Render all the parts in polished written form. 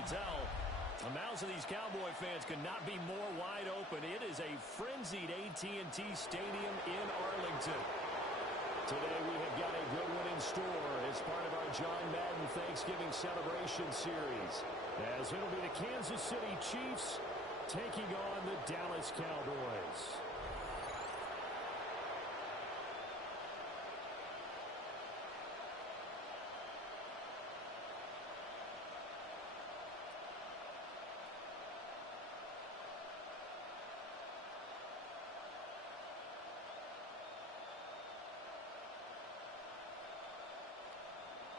really tell. The mouths of these Cowboy fans could not be more wide open. It is a frenzied AT&T Stadium in Arlington. Today we have got a good one in store as part of our John Madden Thanksgiving celebration series, as it'll be the Kansas City Chiefs taking on the Dallas Cowboys.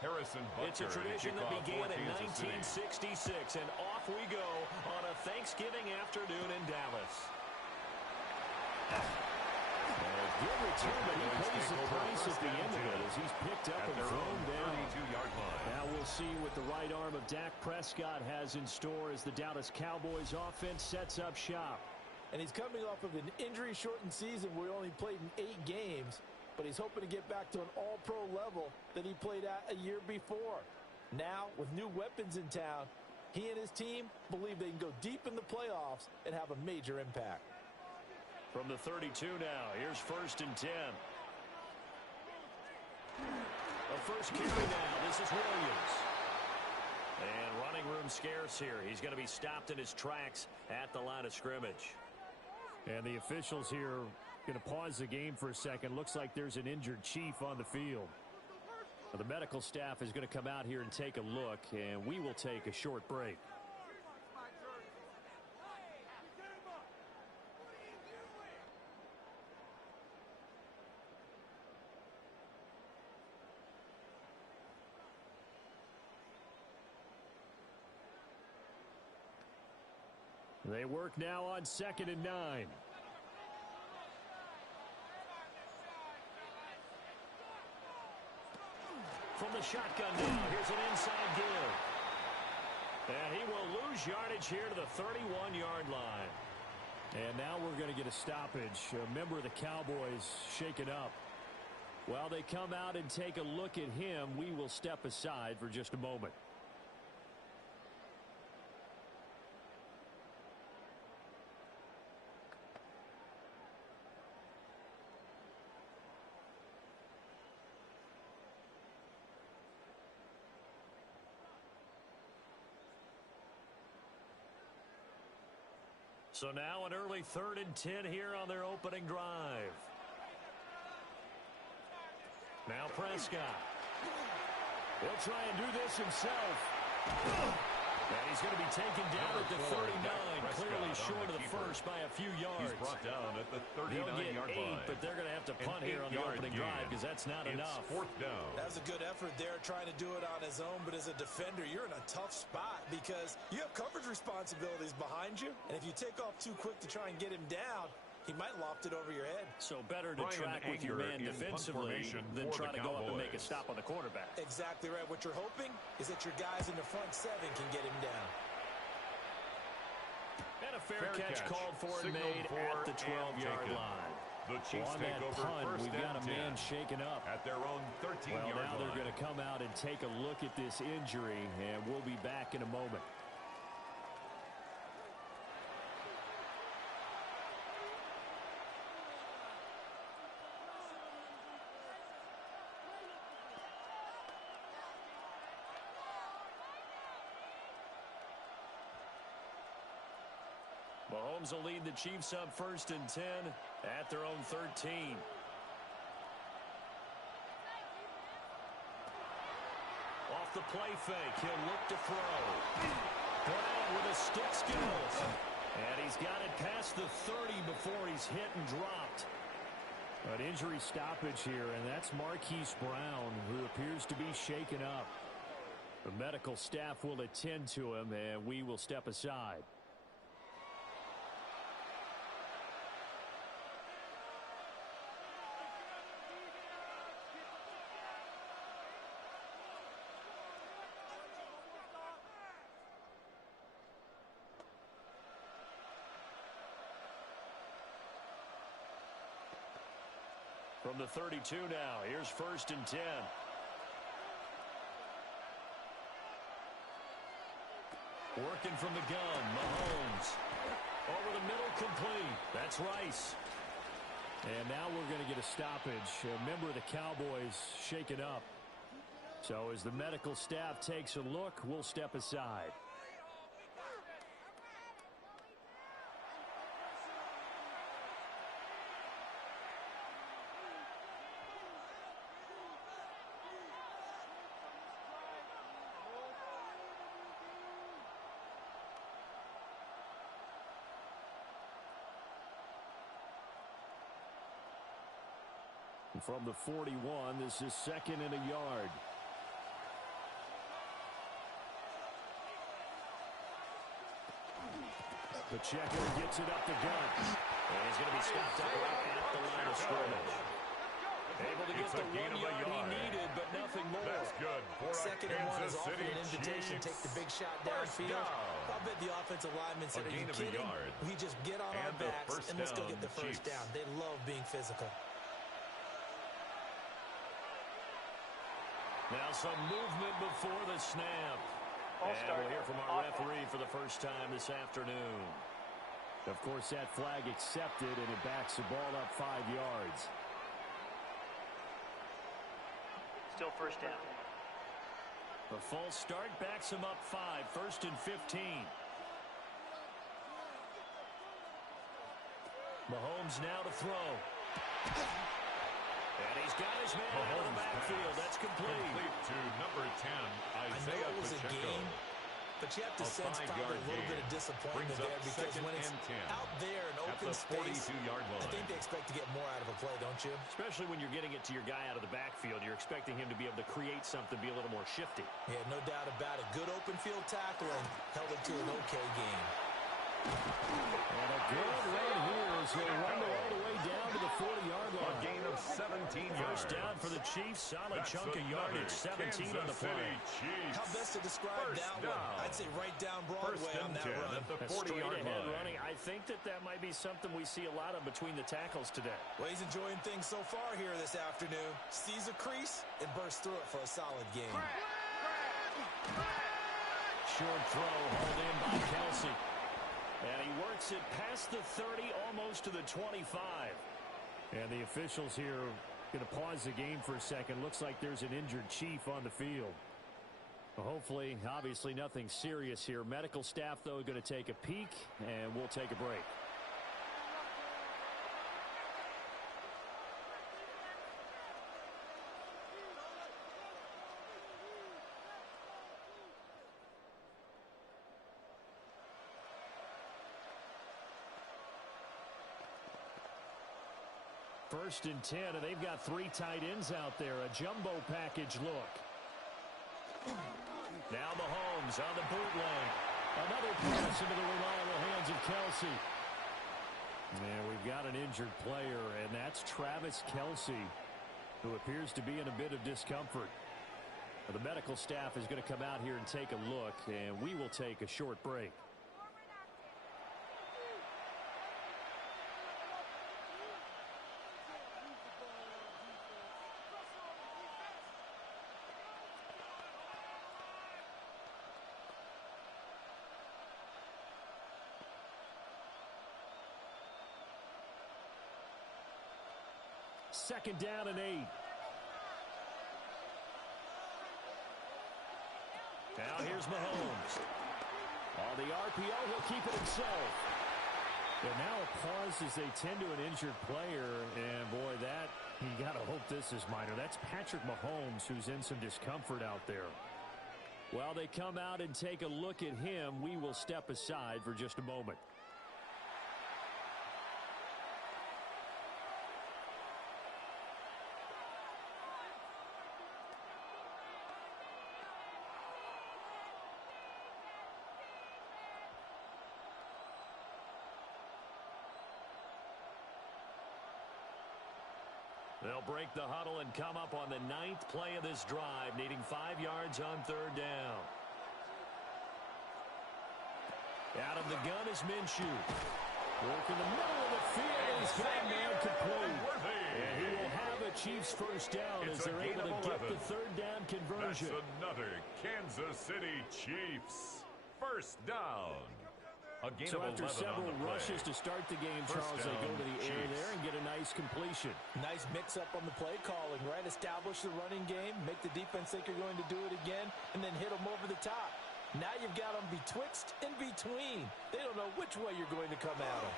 Harrison Butker. It's a tradition that began in 1966, and off we go on a Thanksgiving afternoon in Dallas. Good return, but he pays the price at the end of it as he's picked up and thrown down. 32-yard line. Now we'll see what the right arm of Dak Prescott has in store as the Dallas Cowboys offense sets up shop. And he's coming off of an injury-shortened season where he only played in 8 games. But he's hoping to get back to an all-pro level that he played at a year before. Now, with new weapons in town, he and his team believe they can go deep in the playoffs and have a major impact. From the 32 now, here's 1st and 10. A first carry now. This is Williams. And running room scarce here. He's going to be stopped in his tracks at the line of scrimmage. And the officials here going to pause the game for a second. Looks like there's an injured Chief on the field. Now, the medical staff is going to come out here and take a look, and we will take a short break. They work now on 2nd and 9. From the shotgun now, here's an inside give. And he will lose yardage here to the 31-yard line. And now we're going to get a stoppage. A member of the Cowboys shaken up. While they come out and take a look at him, we will step aside for just a moment. So now an early 3rd and 10 here on their opening drive. Now Prescott. He'll try and do this himself. And he's going to be taken down at the 39, clearly short of the first by a few yards. He's brought down at the 39-yard line. But they're going to have to punt here on the opening drive because that's not enough. 4th down. That was a good effort there trying to do it on his own, but as a defender, you're in a tough spot because you have coverage responsibilities behind you, and if you take off too quick to try and get him down, he might loft it over your head. So better to track with your man defensively than try to go up and make a stop on the quarterback. Exactly right. What you're hoping is that your guys in the front 7 can get him down. And a fair catch called for and made at the 12-yard line. The Chiefs take over punt, we've got a 1st and 10 man shaken up at their own 13-yard line. Well, now they're going to come out and take a look at this injury, and we'll be back in a moment. Mahomes will lead the Chiefs up 1st and 10 at their own 13. Off the play fake, he'll look to throw. Brown with a stick skills. And he's got it past the 30 before he's hit and dropped. An injury stoppage here, and that's Marquise Brown, who appears to be shaken up. The medical staff will attend to him, and we will step aside. From the 32 now, here's 1st and 10. Working from the gun, Mahomes. Over the middle, complete. That's Rice. And now we're going to get a stoppage. A member of the Cowboys shaken up. So as the medical staff takes a look, we'll step aside. From the 41, this is 2nd and a yard. Pacheco gets it up the gut. And he's going to be stopped up right at the line of scrimmage. Able to get the 1 yard he needed, but nothing more. That's good. 2nd and 1 is often an invitation. Take the big shot downfield. I'll bet the offensive lineman said, "Are you kidding? We just get on our backs and let's go get the first down." They love being physical. Now some movement before the snap. And we'll hear from our referee for the first time this afternoon. Of course, that flag accepted, and it backs the ball up 5 yards. Still first down. A false start backs him up 5, 1st and 15. Mahomes now to throw. And he's got his man out of the backfield. That's complete. To number 10, Isaiah I know it was Pacheco. a game, but you have to sense probably a little bit of disappointment there because when it's out there in open space, I think they expect to get more out of a play, don't you? Especially when you're getting it to your guy out of the backfield. You're expecting him to be able to create something, be a little more shifty. Yeah, no doubt about it. Good open field tackling held it to an okay game. And a good run here as they run all the way down to the 40-yard line. A gain of 17 yards. First down for the Chiefs. Solid chunk of yardage. 17 on the play. How best to describe that one? I'd say right down Broadway on that run. At the A 40-yard straight-ahead line. running. I think that might be something we see a lot of between the tackles today. Well, he's enjoying things so far here this afternoon. Sees a crease and bursts through it for a solid game. Short throw hauled in by Kelsey. And he works it past the 30, almost to the 25. And the officials here going to pause the game for a second. Looks like there's an injured Chief on the field. Well, hopefully, obviously nothing serious here. Medical staff, though, going to take a peek, and we'll take a break. First and 10, and they've got 3 tight ends out there. A jumbo package look. Now Mahomes on the bootleg. Another pass into the reliable hands of Kelsey. And we've got an injured player, and that's Travis Kelsey, who appears to be in a bit of discomfort. The medical staff is going to come out here and take a look, and we will take a short break. Second down and 8. Now here's Mahomes. On the RPO, he'll keep it himself. And now a pause as they tend to an injured player. And boy, you got to hope this is minor. That's Patrick Mahomes, who's in some discomfort out there. While they come out and take a look at him, we will step aside for just a moment. They'll break the huddle and come up on the 9th play of this drive, needing 5 yards on 3rd down. Out of the gun is Minshew. Work in the middle of the field. He's got a man complete. And he will have a Chiefs first down as they're able to get the 3rd down conversion. That's another Kansas City Chiefs First down. A gain So of after 11 several on the play. rushes to start the game, First Charles, they go down, to the air Chiefs. there and get a nice completion. Nice mix-up on the play calling, right? Establish the running game, make the defense think you're going to do it again, and then hit them over the top. Now you've got them betwixt and between. They don't know which way you're going to come at them.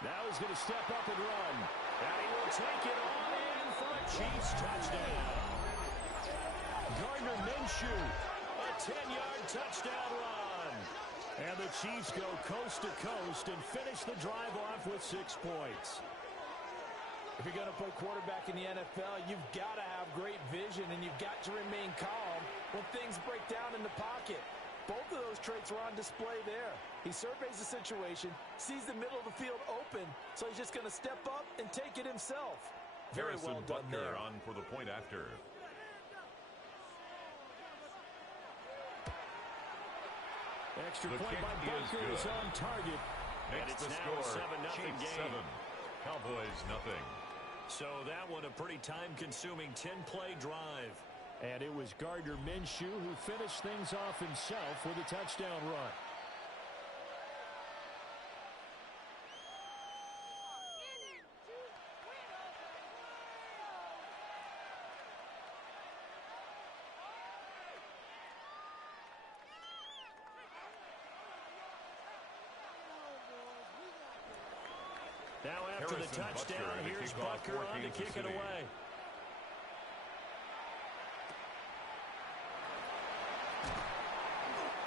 Now he's going to step up and run. And he will take it on in for a Chiefs touchdown. Gardner Minshew, a 10-yard touchdown run. And the Chiefs go coast to coast and finish the drive off with 6 points. If you're going to play quarterback in the NFL, you've got to have great vision, and you've got to remain calm when things break down in the pocket. Both of those traits are on display there. He surveys the situation, sees the middle of the field open, so he's just going to step up and take it himself. Very well done there. On for the point after. Extra The point kick by is Butker good. is on target. And Makes it's the now a score 7-0 Chiefs game. 7. Cowboys nothing. So that one a pretty time-consuming 10-play drive. And it was Gardner Minshew who finished things off himself with a touchdown run. Now after the Harrison touchdown, Butker to here's kick off Butker for on to Kansas kick it City. away.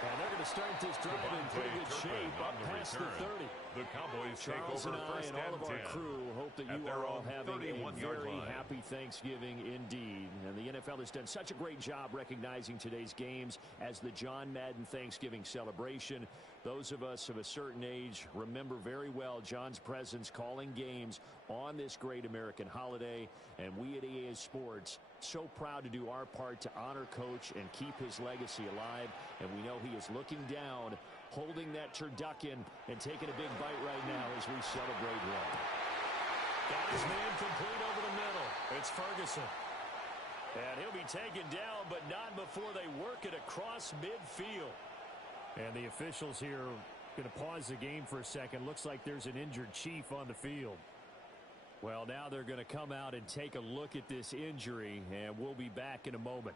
And they're going to start this drive in pretty good shape, up past the 30. The Cowboys Charles take and over I first and all and of 10. our crew hope that At you their are all own having a 31-yard very line. happy Thanksgiving indeed. And the NFL has done such a great job recognizing today's games as the John Madden Thanksgiving celebration. Those of us of a certain age remember very well John's presence calling games on this great American holiday. And we at EA Sports so proud to do our part to honor Coach and keep his legacy alive. And we know he is looking down, holding that turducken and taking a big bite right now as we celebrate him. Got his man complete over the middle. It's Ferguson. And he'll be taken down, but not before they work it across midfield. And the officials here going to pause the game for a second. Looks like there's an injured Chief on the field. Well, now they're going to come out and take a look at this injury, and we'll be back in a moment.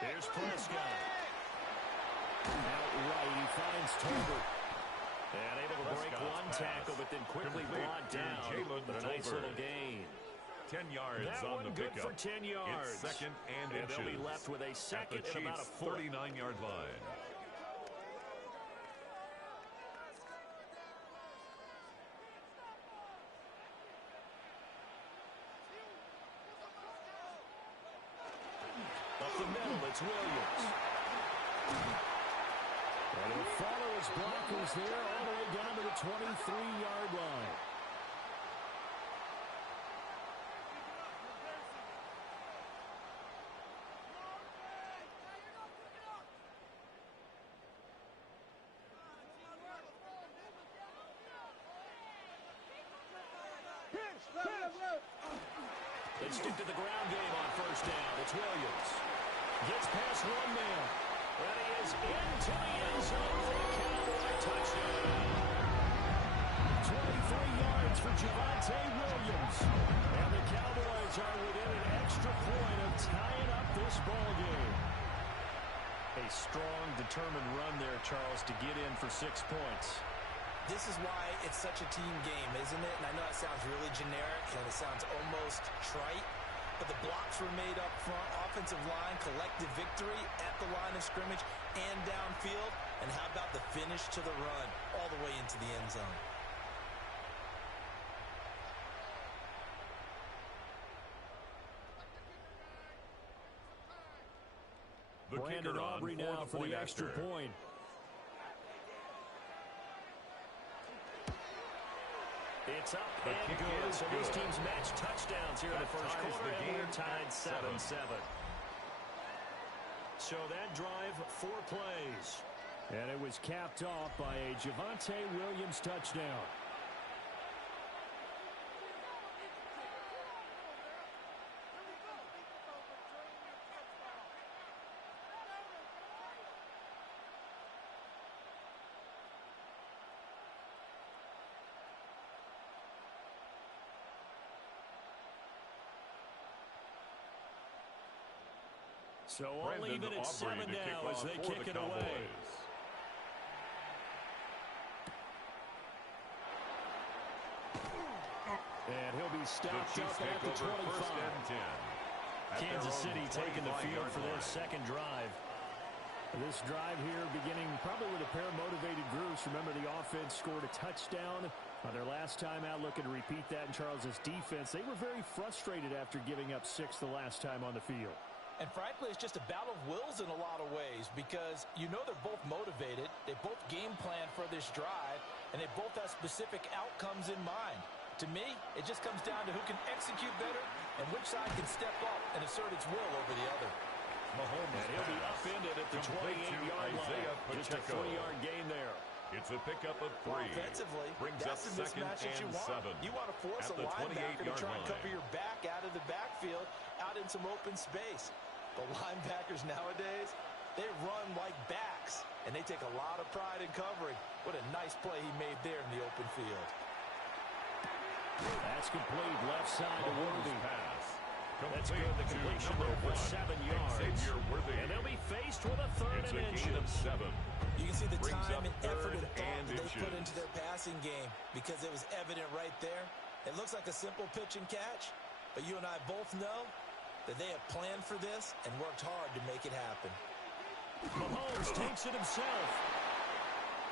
Here's Prescott. Out right, he finds Tolbert. And able to break one tackle, but then quickly brought down. But a nice little gain. 10 yards That on one the good pickup. for 10 yards. It's second and And inches. they'll be left with a second at the and about a Chiefs' foot. 39-yard line. Up the middle, it's Williams. And he'll follow his blockers there all the way down to the 23-yard line. They stick to the ground game on first down. It's Williams. Gets past one man. And he is into the end zone for a Cowboy touchdown. 23 yards for Javonte Williams. And the Cowboys are within an extra point of tying up this ball game. A strong, determined run there, Charles, to get in for 6 points. This is why it's such a team game, isn't it? And I know it sounds really generic and it sounds almost trite, but the blocks were made up front, offensive line, collective victory at the line of scrimmage and downfield. And how about the finish to the run all the way into the end zone? The Brandon kicker on Aubrey now for the extra after. point. It's It's up The and kick good. is So these good. teams match touchdowns here in the That first ties quarter, the and game we're tied at 7-7. So that drive, 4 plays. And it was capped off by a Javonte Williams touchdown. So all even at 7 now as they kick it away. And he'll be stopped up at the 25. Kansas City taking the field for their second drive. This drive here beginning probably with a pair of motivated groups. Remember, the offense scored a touchdown on their last time out, looking to repeat that in Charles's defense. They were very frustrated after giving up 6 the last time on the field. And frankly, it's just a battle of wills in a lot of ways because you know they're both motivated. They both game plan for this drive, and they both have specific outcomes in mind. To me, it just comes down to who can execute better and which side can step up and assert its will over the other. Mahomes, and he'll be upended at the 28-yard line. Just a 40-yard gain there. It's a pickup of 3. Offensively, Brings that's up the second mismatch that you and want. 7. You want to force at a the linebacker to 28-yard try and cover line. your back out of the backfield, out in some open space. The linebackers nowadays, they run like backs, and they take a lot of pride in covering. What a nice play he made there in the open field. That's complete left side to Worthy. Pass. That's good. The completion there for 7 yards. And they'll be faced with a third It's and a gain of inches. 7. You can see the Brings time up and effort and third thought and that they put inches. into their passing game because it was evident right there. It looks like a simple pitch and catch, but you and I both know that they have planned for this and worked hard to make it happen. Mahomes takes it himself.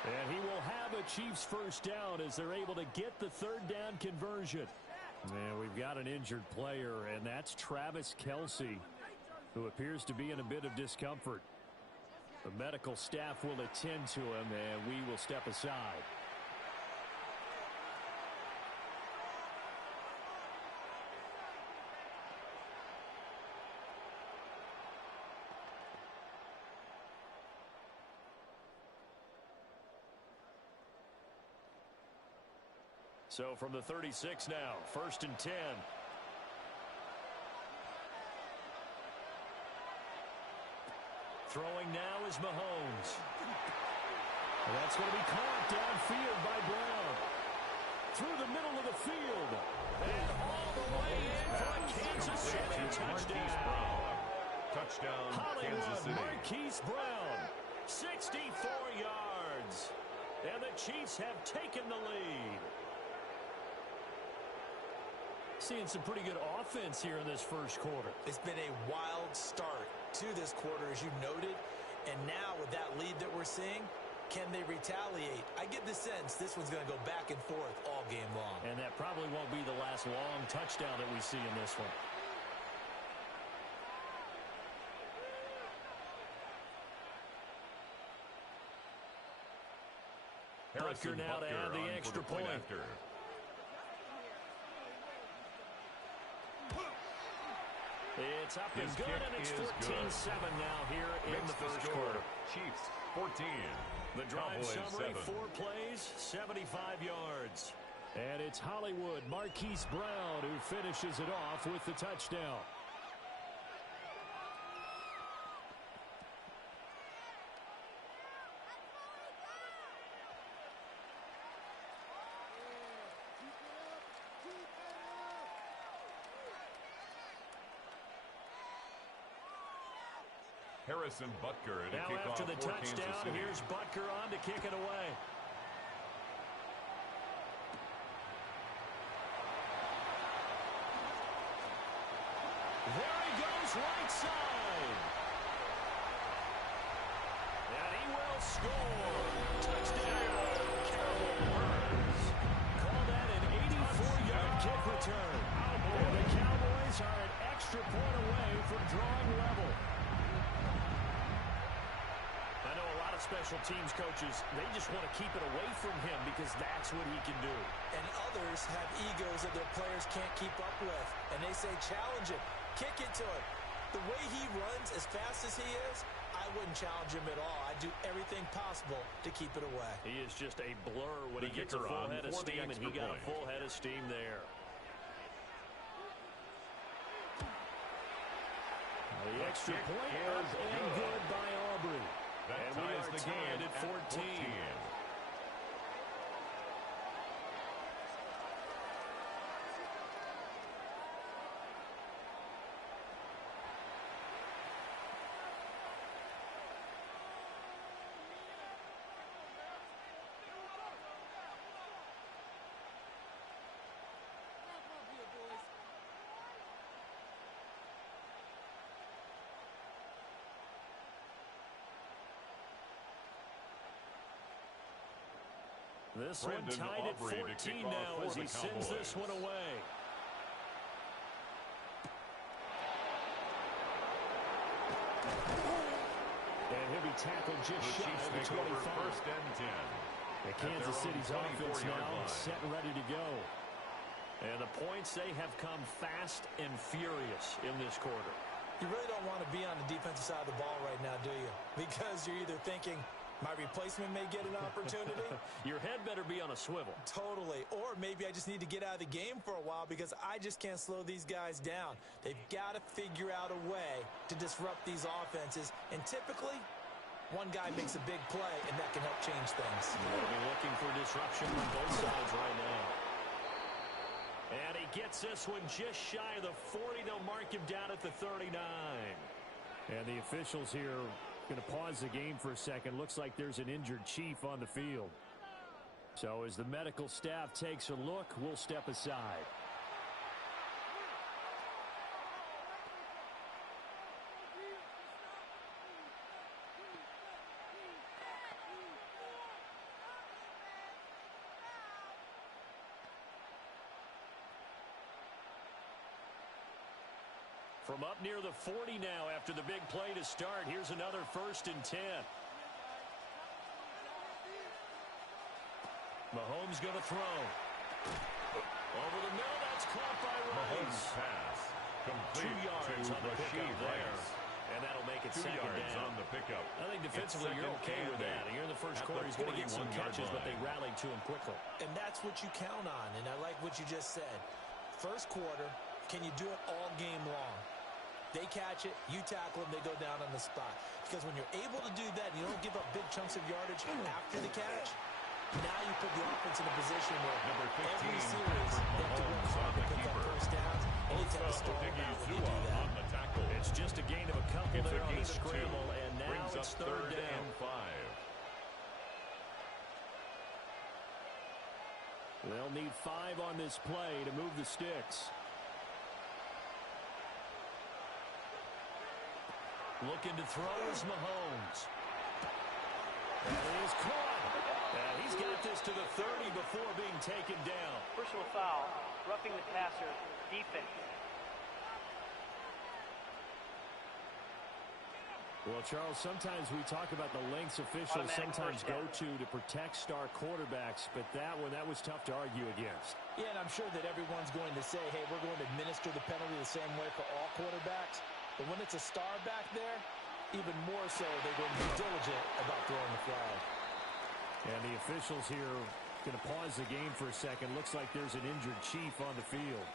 And he will have a Chiefs first down as they're able to get the third down conversion. And we've got an injured player, and that's Travis Kelce, who appears to be in a bit of discomfort. The medical staff will attend to him, and we will step aside. So from the 36 now, 1st and 10. Throwing now is Mahomes. And that's going to be caught downfield by Brown. Through the middle of the field. And all the way in for a Kansas City touchdown. Touchdown, Kansas Hollywood City. Marquise Brown, 64 yards. And the Chiefs have taken the lead. Seeing some pretty good offense here in this first quarter. It's been a wild start to this quarter, as you noted. And now with that lead that we're seeing, can they retaliate? I get the sense this one's going to go back and forth all game long. And that probably won't be the last long touchdown that we see in this one. Butker now to add the extra point. After. It's up and His good, kick and it's is 14-7 now here in Makes the first score. quarter. Chiefs 14. The drive Cowboys summary, 7. 4 plays, 75 yards. And it's Hollywood Marquise Brown who finishes it off with the touchdown. Harrison Butker to Now kick after off the for touchdown, Kansas City. here's Butker on to kick it away. There he goes, right side. And he will score. Touchdown, Cowboys. Call that an 84-yard kick return. And the Cowboys are an extra point away from drawing level. I know a lot of of special teams coaches, they just want to keep it away from him because that's what he can do. And others have egos that their players can't keep up with. And they say, challenge him, kick it to him. The way he runs as fast as he is, I wouldn't challenge him at all. I'd do everything possible to keep it away. He is just a blur when he gets a full head of steam, and he got a full head of steam there. The extra point up and good by Aubrey. And we are tied at 14. This one tied at 14 now as he sends this one away. And he'll be tackled just shy of the 25. First and 10. And Kansas City's offense now set and ready to go. And the points, they have come fast and furious in this quarter. You really don't want to be on the defensive side of the ball right now, do you? Because you're either thinking, my replacement may get an opportunity. Your head better be on a swivel. Totally. Or maybe I just need to get out of the game for a while because I just can't slow these guys down. They've got to figure out a way to disrupt these offenses. And typically, one guy makes a big play, and that can help change things. We'll be looking for disruption from both sides right now. And he gets this one just shy of the 40. They'll mark him down at the 39. And the officials here going to pause the game for a second. Looks like there's an injured Chief on the field. So as the medical staff takes a look, we'll step aside. From up near the 40 now after the big play to start. Here's another 1st and 10. Mahomes going to throw. Over the middle, that's caught by Rice. Pass. 2 yards on the pickup there. And that'll make it 2 second yards down. on the pickup. I think defensively you're okay with that. And you're in the first quarter. He's going to get some catches, but they rallied to him quickly. And that's what you count on. And I like what you just said. First quarter, can you do it all game long? They catch it, you tackle them, they go down on the spot. Because when you're able to do that, you don't give up big chunks of yardage after the catch. Now you put the offense in a position where every series they have to work hard to pick up first downs, and you tend to stall them out when you do that. It's just a gain of a couple there on the scramble, and now it's third down. 5. They'll need 5 on this play to move the sticks. Looking to throw is Mahomes. And he is caught. And he's got this to the 30 before being taken down. Personal foul, roughing the passer, defense. Well, Charles, sometimes we talk about the lengths officials sometimes go to protect star quarterbacks, but that was tough to argue against. Yeah, and I'm sure that everyone's going to say, hey, we're going to administer the penalty the same way for all quarterbacks. But when it's a star back there, even more so, they're going to be diligent about throwing the flag. And the officials here going to pause the game for a second. Looks like there's an injured Chief on the field.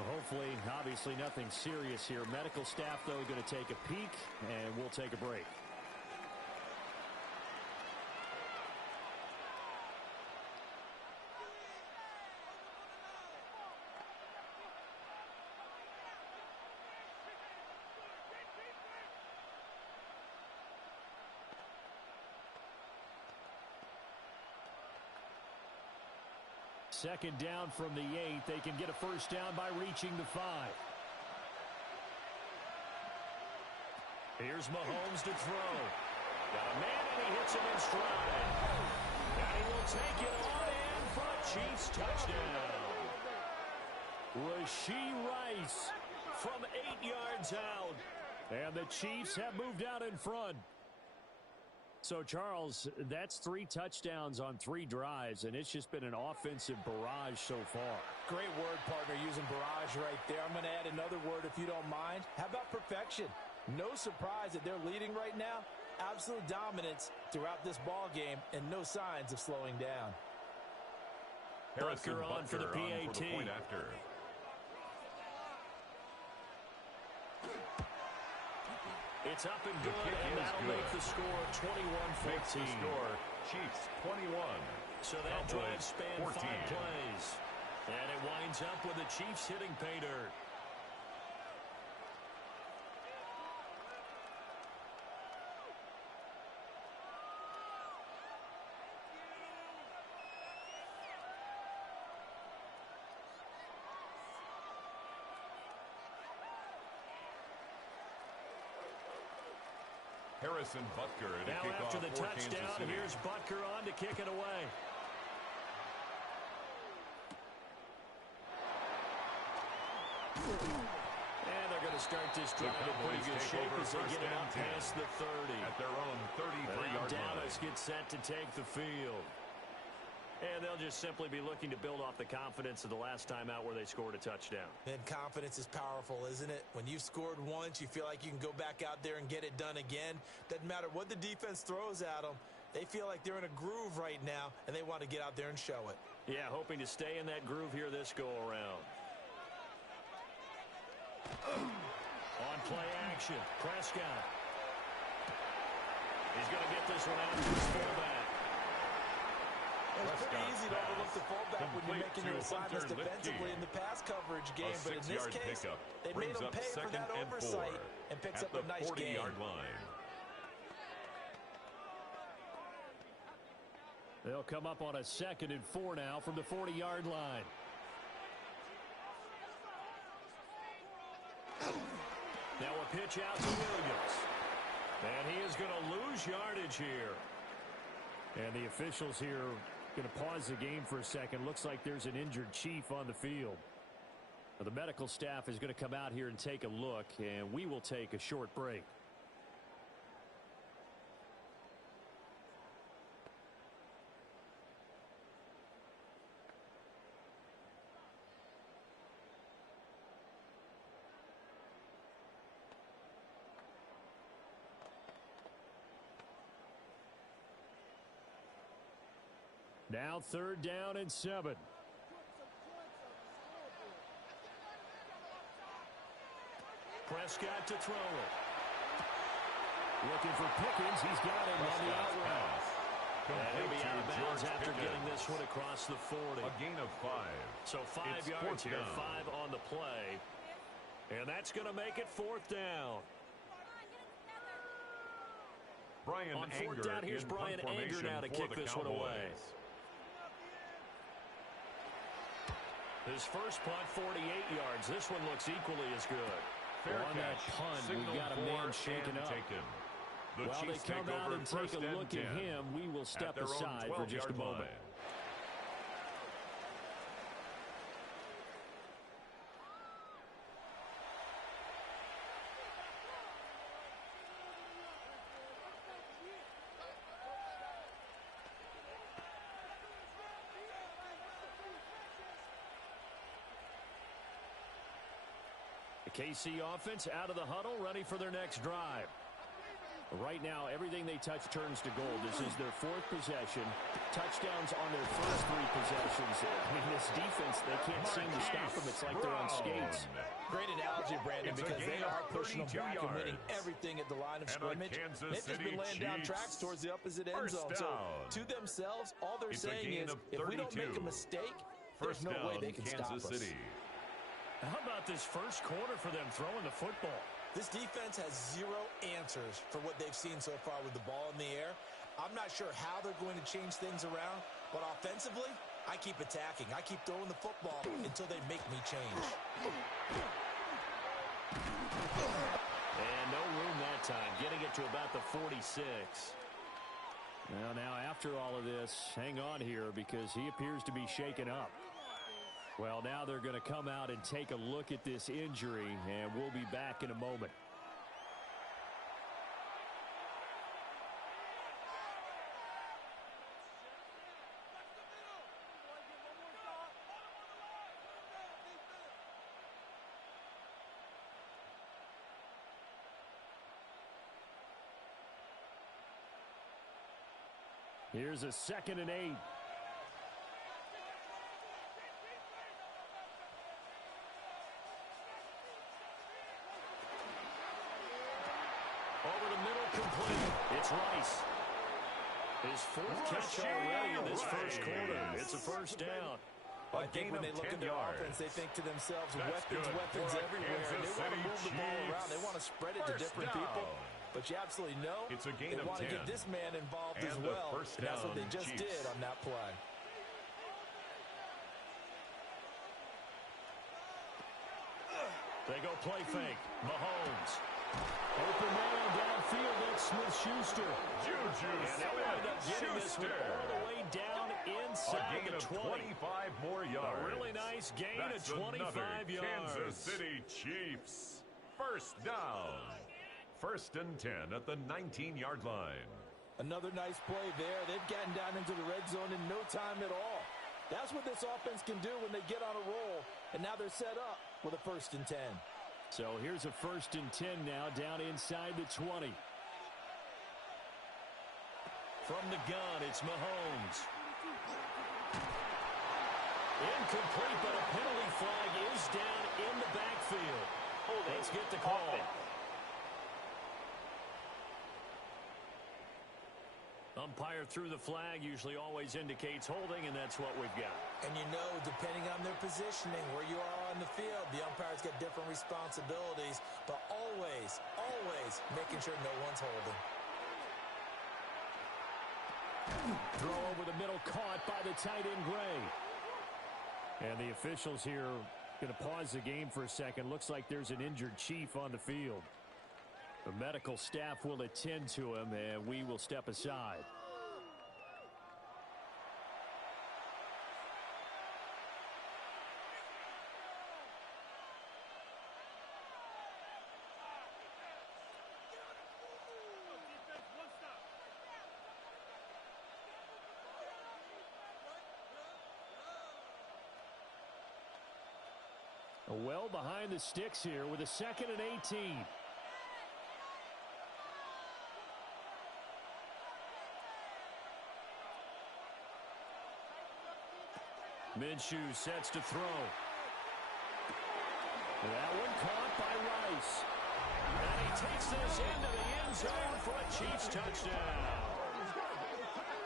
Hopefully, obviously, nothing serious here. Medical staff, though, going to take a peek, and we'll take a break. Second down from the 8. They can get a first down by reaching the 5. Here's Mahomes to throw. Got a man, and he hits him in stride. And he will take it on in for a Chiefs touchdown. Rashee Rice from 8 yards out. And the Chiefs have moved out in front. So, Charles, that's 3 touchdowns on 3 drives, and it's just been an offensive barrage so far. Great word, partner, using barrage right there. I'm going to add another word if you don't mind. How about perfection? No surprise that they're leading right now. Absolute dominance throughout this ball game and no signs of slowing down. Harrison on for the PAT. on for the point after. It's up and good, and that'll make the score 21-14. Makes the score Chiefs 21. So that Cowboys drive spanned 14. 5 plays. And it winds up with the Chiefs hitting pay dirt. Harrison Butker to Now kick after off the for touchdown, Kansas City. here's Butker on to kick it away. And they're going to start this drive in pretty good shape as they get it up past the 30. At their own 33-yard line. Dallas gets set to take the field. And they'll just simply be looking to build off the confidence of the last time out where they scored a touchdown. And confidence is powerful, isn't it? When you've scored once, you feel like you can go back out there and get it done again. Doesn't matter what the defense throws at them. They feel like they're in a groove right now, and they want to get out there and show it. Yeah, hoping to stay in that groove here this go-around. On play action, Prescott. He's going to get this one out to his fullback. It's pretty easy to overlook the fullback when you're making your assignments Hunter defensively in the pass coverage game, but in this case, they made him pay for that oversight and picks up a nice gain. Line. They'll come up on a 2nd and 4 now from the 40-yard line. Now a pitch out to Williams. And he is going to lose yardage here. And the officials here going to pause the game for a second. Looks like there's an injured Chief on the field. Now, the medical staff is going to come out here and take a look, and we will take a short break. Now 3rd down and 7. Prescott to throw it. Looking for Pickens. He's got him on the out route. And he'll be out of bounds after getting this one across the 40. A gain of 5. So 5 It's yards here, down. 5 on the play. And that's going to make it 4th down. Brian On 4th Anger down, here's in Brian punt Anger formation now to for kick the this one away. Cowboys. His first punt, 48 yards. This one looks equally as good. Fair On that catch. punt, we've Signal got a man for shaken and up. taken. The While they Chiefs come take out over and take a 1st and look 10 at him, we will step at their own aside for just a 12-yard moment. line. The KC offense out of the huddle, ready for their next drive. Right now, everything they touch turns to gold. This is their 4th possession. Touchdowns on their first 3 possessions. I mean, this defense, they can't seem to stop them. It's like they're on skates. Great analogy, Brandon, It's a because they gain are of pushing them 32 back and winning yards. everything at the line of And scrimmage. Kansas They've just City been laying down Chiefs. tracks towards the opposite end First zone. So, down. to themselves, all they're It's a saying gain is, of if we don't make a 32. mistake, First there's no way down, they can stop Kansas us. City. How about this first quarter for them throwing the football? This defense has 0 answers for what they've seen so far with the ball in the air. I'm not sure how they're going to change things around, but offensively, I keep attacking. I keep throwing the football until they make me change. And no room that time, getting it to about the 46. Well, now after all of this, hang on here because he appears to be shaken up. Well, now they're going to come out and take a look at this injury, and we'll be back in a moment. Here's a 2nd and 8. Over the middle, complete. It's Rice. His 4th catch already in this first quarter. It's a first down. I think when they look at their offense, they think to themselves, weapons everywhere. They want to move the ball around. They want to spread it to different people. But you absolutely know they want to get this man involved as well. And that's what they just did on that play. They go play fake. Mahomes. Open man downfield. That's Smith-Schuster. Juju Smith-Schuster. All the way down inside the 20. 25 more yards. A really nice gain of 25 yards. Kansas City Chiefs. First down. 1st and 10 at the 19-yard line. Another nice play there. They've gotten down into the red zone in no time at all. That's what this offense can do when they get on a roll. And now they're set up with a 1st and 10. So here's a 1st and 10 now down inside the 20. From the gun, it's Mahomes. Incomplete, but a penalty flag is down in the backfield. Let's get the call. Umpire threw the flag, usually always indicates holding, and that's what we've got. And you know, depending on their positioning, where you are on the field, the umpire's got different responsibilities, but always making sure no one's holding. Throw over the middle, caught by the tight end Gray. And the officials here going to pause the game for a second. Looks like there's an injured Chief on the field. The medical staff will attend to him, and we will step aside. Well behind the sticks here with a 2nd and 18. Minshew sets to throw. That one caught by Rice. And he takes this into the end zone for a Chiefs touchdown.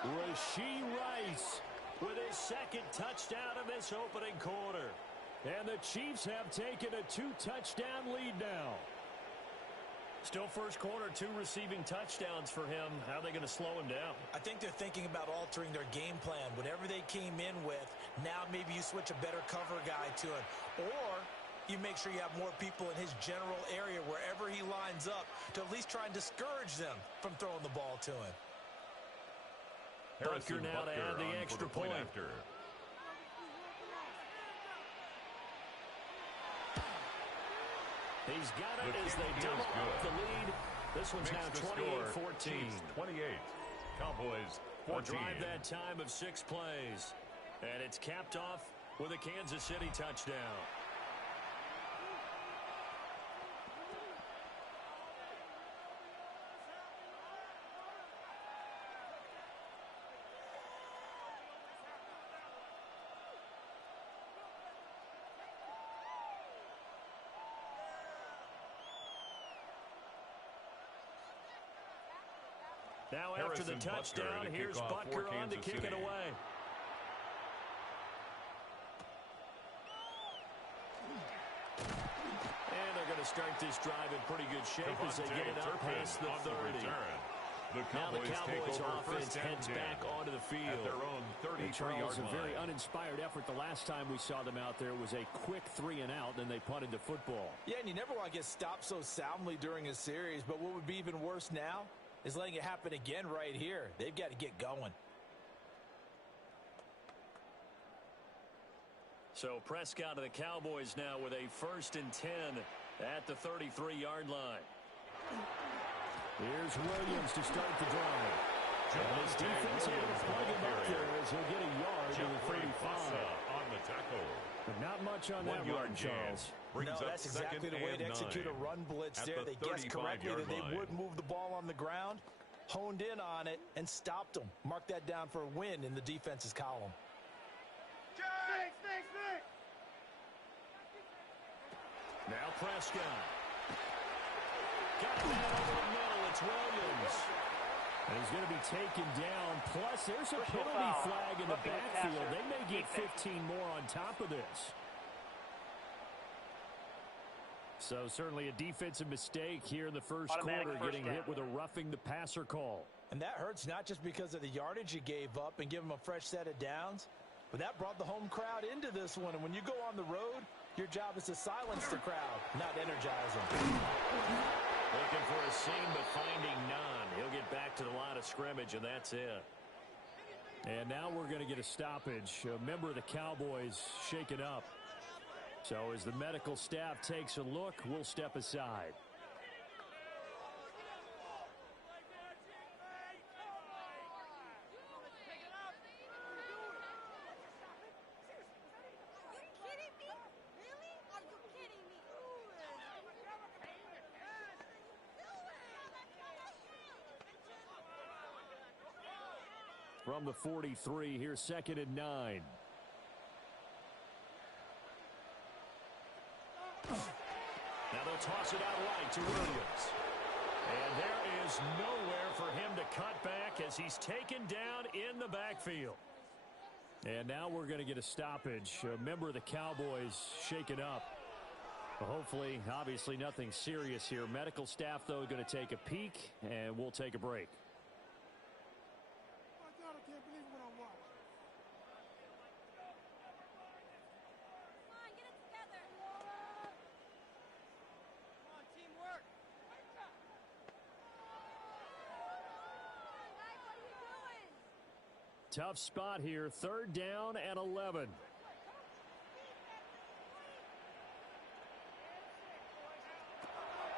Rashee Rice with his 2nd touchdown of this opening quarter. And the Chiefs have taken a 2-touchdown lead now. Still first quarter, 2 receiving touchdowns for him. How are they going to slow him down? I think they're thinking about altering their game plan. Whatever they came in with, now maybe you switch a better cover guy to him. Or you make sure you have more people in his general area wherever he lines up to at least try and discourage them from throwing the ball to him. Butker now to add the extra point. He's got it as they double up the lead. This one's now 28-14. 28. Cowboys 14. A drive that time of 6 plays. And it's capped off with a Kansas City touchdown. Now after the touchdown, here's Butker on to kick it away. And they're going to start this drive in pretty good shape as they get it up past the 30. Now the Cowboys offense heads back onto the field. At their own 33-yard line. A very uninspired effort. The last time we saw them out there was a quick 3-and-out, then they punted the football. Yeah, and you never want to get stopped so soundly during a series, but what would be even worse now is letting it happen again right here. They've got to get going. So Prescott of the Cowboys now with a 1st and 10 at the 33-yard line. Here's Williams to start the drive. And his defense able to plug him up there as he'll get a yard to the 35. On the tackle. But not much on that run, Charles. No, that's exactly the way to execute a run blitz there. They guessed correctly that they would move the ball on the ground, honed in on it and stopped them. Mark that down for a win in the defense's column. Now Prescott. Got it down over the middle. It's Williams. And he's going to be taken down. Plus, there's a penalty flag in the backfield. They may get 15 more on top of this. So certainly a defensive mistake here in the first quarter, getting hit with a roughing the passer call. And that hurts not just because of the yardage you gave up and give them a fresh set of downs, but that brought the home crowd into this one. And when you go on the road, your job is to silence the crowd, not energize them. Looking for a seam, but finding none. He'll get back to the line of scrimmage, and that's it. And now we're going to get a stoppage. A member of the Cowboys shaken up. So as the medical staff takes a look, we'll step aside. From the 43, here's 2nd and 9. Now they'll toss it out right to Williams. And there is nowhere for him to cut back as he's taken down in the backfield. And now we're going to get a stoppage. A member of the Cowboys shaken up. Well, hopefully, obviously nothing serious here. Medical staff, though, going to take a peek, and we'll take a break. Tough spot here. 3rd down and 11.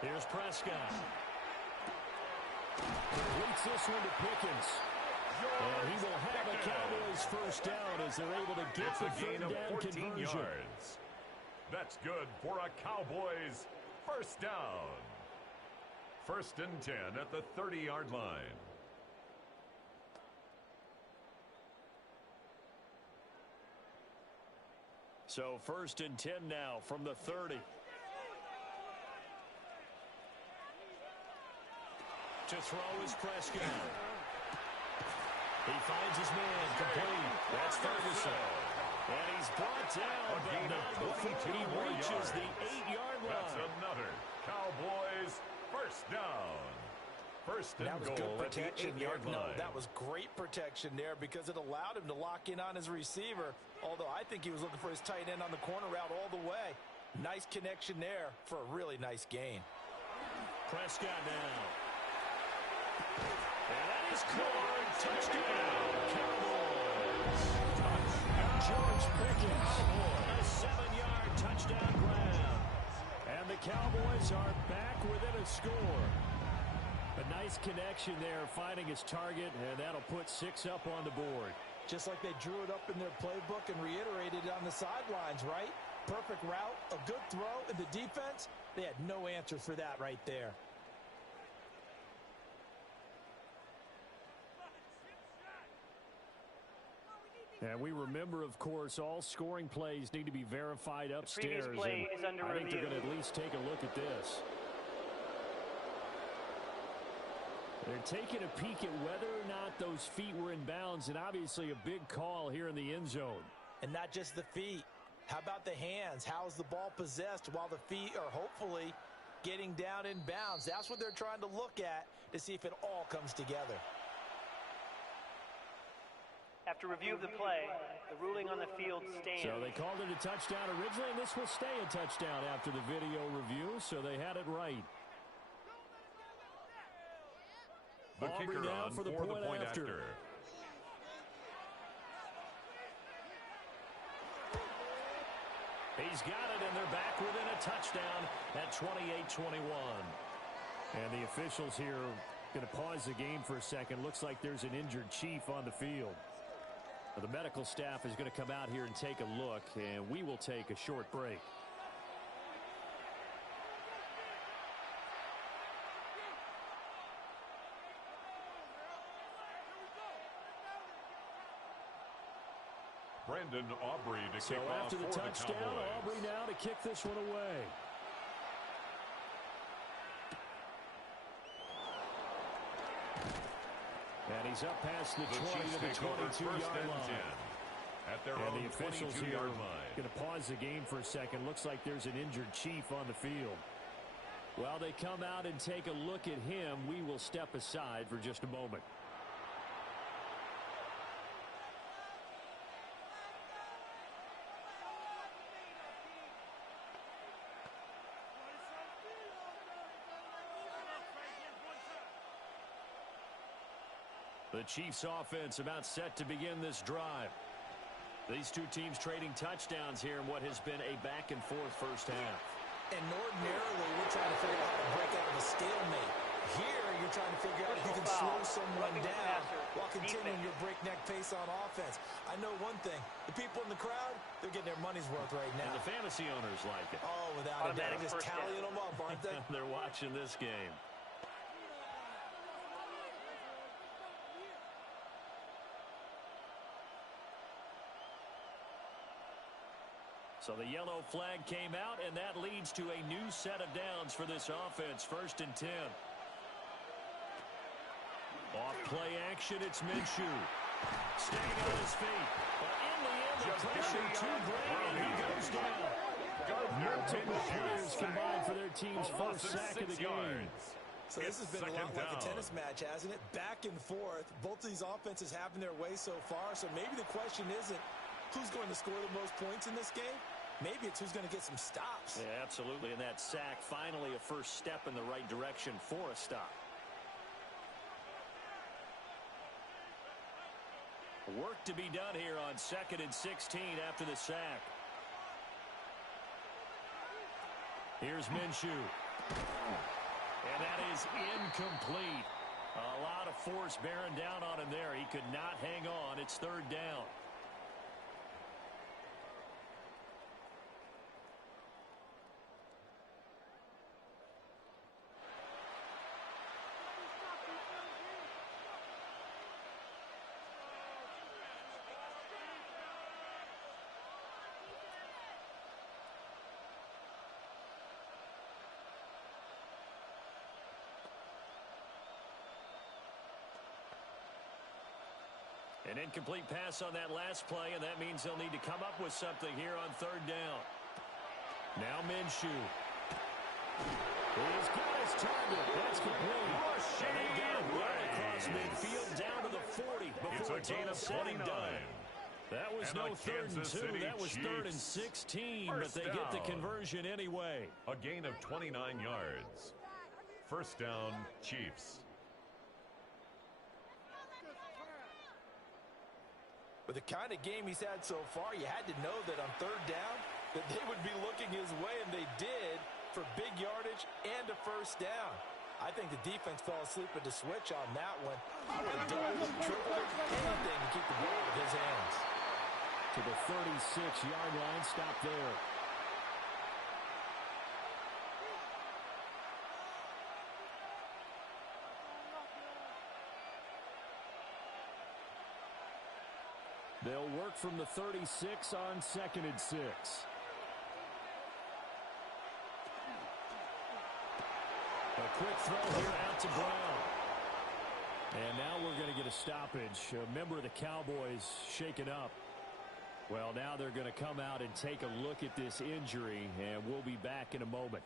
Here's Prescott. Completes this one to Pickens. And he will have a Cowboys first down as they're able to get the 3rd down conversion. Yards. That's good for a Cowboys first down. 1st and 10 at the 30-yard line. So 1st and 10 now from the 30. To throw is Prescott. He finds his man complete. That's Ferguson. And he's brought down, but not before he reaches the 8-yard line. That's another Cowboys first down. 1st and that was goal good protection at the 8-yard line. No, that was great protection there because it allowed him to lock in on his receiver. Although I think he was looking for his tight end on the corner route all the way. Nice connection there for a really nice gain. Prescott now. And that is caught. Touchdown, Cowboys. George Pickens. A 7-yard touchdown grab. And the Cowboys are back within a score. A nice connection there, finding his target, and that'll put 6 up on the board. Just like they drew it up in their playbook and reiterated it on the sidelines, right? Perfect route, a good throw, and the defense, they had no answer for that right there. And we remember, of course, all scoring plays need to be verified upstairs. The previous play is under I think review. they're going to at least take a look at this. They're taking a peek at whether or not those feet were in bounds, and obviously a big call here in the end zone. And not just the feet. How about the hands? How is the ball possessed while the feet are hopefully getting down in bounds? That's what they're trying to look at to see if it all comes together. After review of the play, the ruling on the field stands. So they called it a touchdown originally, and this will stay a touchdown after the video review, so they had it right. The kicker now on for the point after. He's got it, and they're back within a touchdown at 28-21. And the officials here going to pause the game for a second. Looks like there's an injured Chief on the field. The medical staff is going to come out here and take a look, and we will take a short break. Brandon Aubrey to So kick off after the for touchdown, the Cowboys. Aubrey now to kick this one away. And he's up past the 20 to the 22-yard line. At their And own the officials here 22-yard are line. going to pause the game for a second. Looks like there's an injured Chief on the field. While they come out and take a look at him, we will step aside for just a moment. The Chiefs offense about set to begin this drive. These two teams trading touchdowns here in what has been a back-and-forth first half. And ordinarily, we're trying to figure out how to break out of a stalemate. Here, you're trying to figure out if you can slow someone down while continuing your breakneck pace on offense. I know one thing. The people in the crowd, they're getting their money's worth right now. And the fantasy owners like it. Oh, without a doubt. They're just tallying them up, aren't they? They're watching this game. So the yellow flag came out, and that leads to a new set of downs for this offense. 1st and 10. Off play action, it's Minshew. Staying on his feet. But in the end, the pressure too great, and he goes down. Multiple players combined for their team's first sack of the game. So this has been a lot like a tennis match, hasn't it? Back and forth. Both of these offenses having their way so far. So maybe the question isn't who's going to score the most points in this game. Maybe it's who's going to get some stops. Yeah, absolutely. And that sack, finally a first step in the right direction for a stop. Work to be done here on 2nd and 16 after the sack. Here's Minshew. And that is incomplete. A lot of force bearing down on him there. He could not hang on. It's 3rd down. An incomplete pass on that last play, and that means they'll need to come up with something here on 3rd down. Now Minshew. He's got his target. That's complete. And they got it right across midfield down to the 40 before it's all said and done. That was no 3rd and 2. That was 3rd and 16, but they get the conversion anyway. A gain of 29 yards. 1st down, Chiefs. With the kind of game he's had so far, you had to know that on 3rd down that they would be looking his way, and they did for big yardage and a first down. I think the defense fell asleep at the switch on that one. I would have doubled it, tripled it, anything to keep the ball out of his hands. To the 36-yard line, stop there. They'll work from the 36 on 2nd and 6. A quick throw here out to Brown. And now we're going to get a stoppage. A member of the Cowboys shaken up. Well, now they're going to come out and take a look at this injury, and we'll be back in a moment.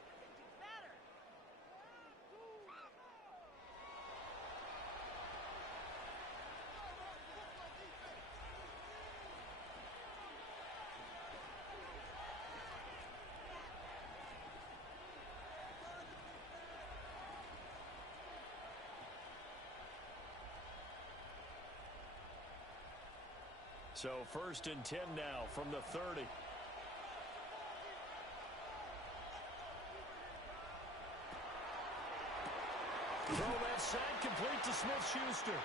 So 1st and 10 now from the 30. Throw that sack complete to Smith-Schuster.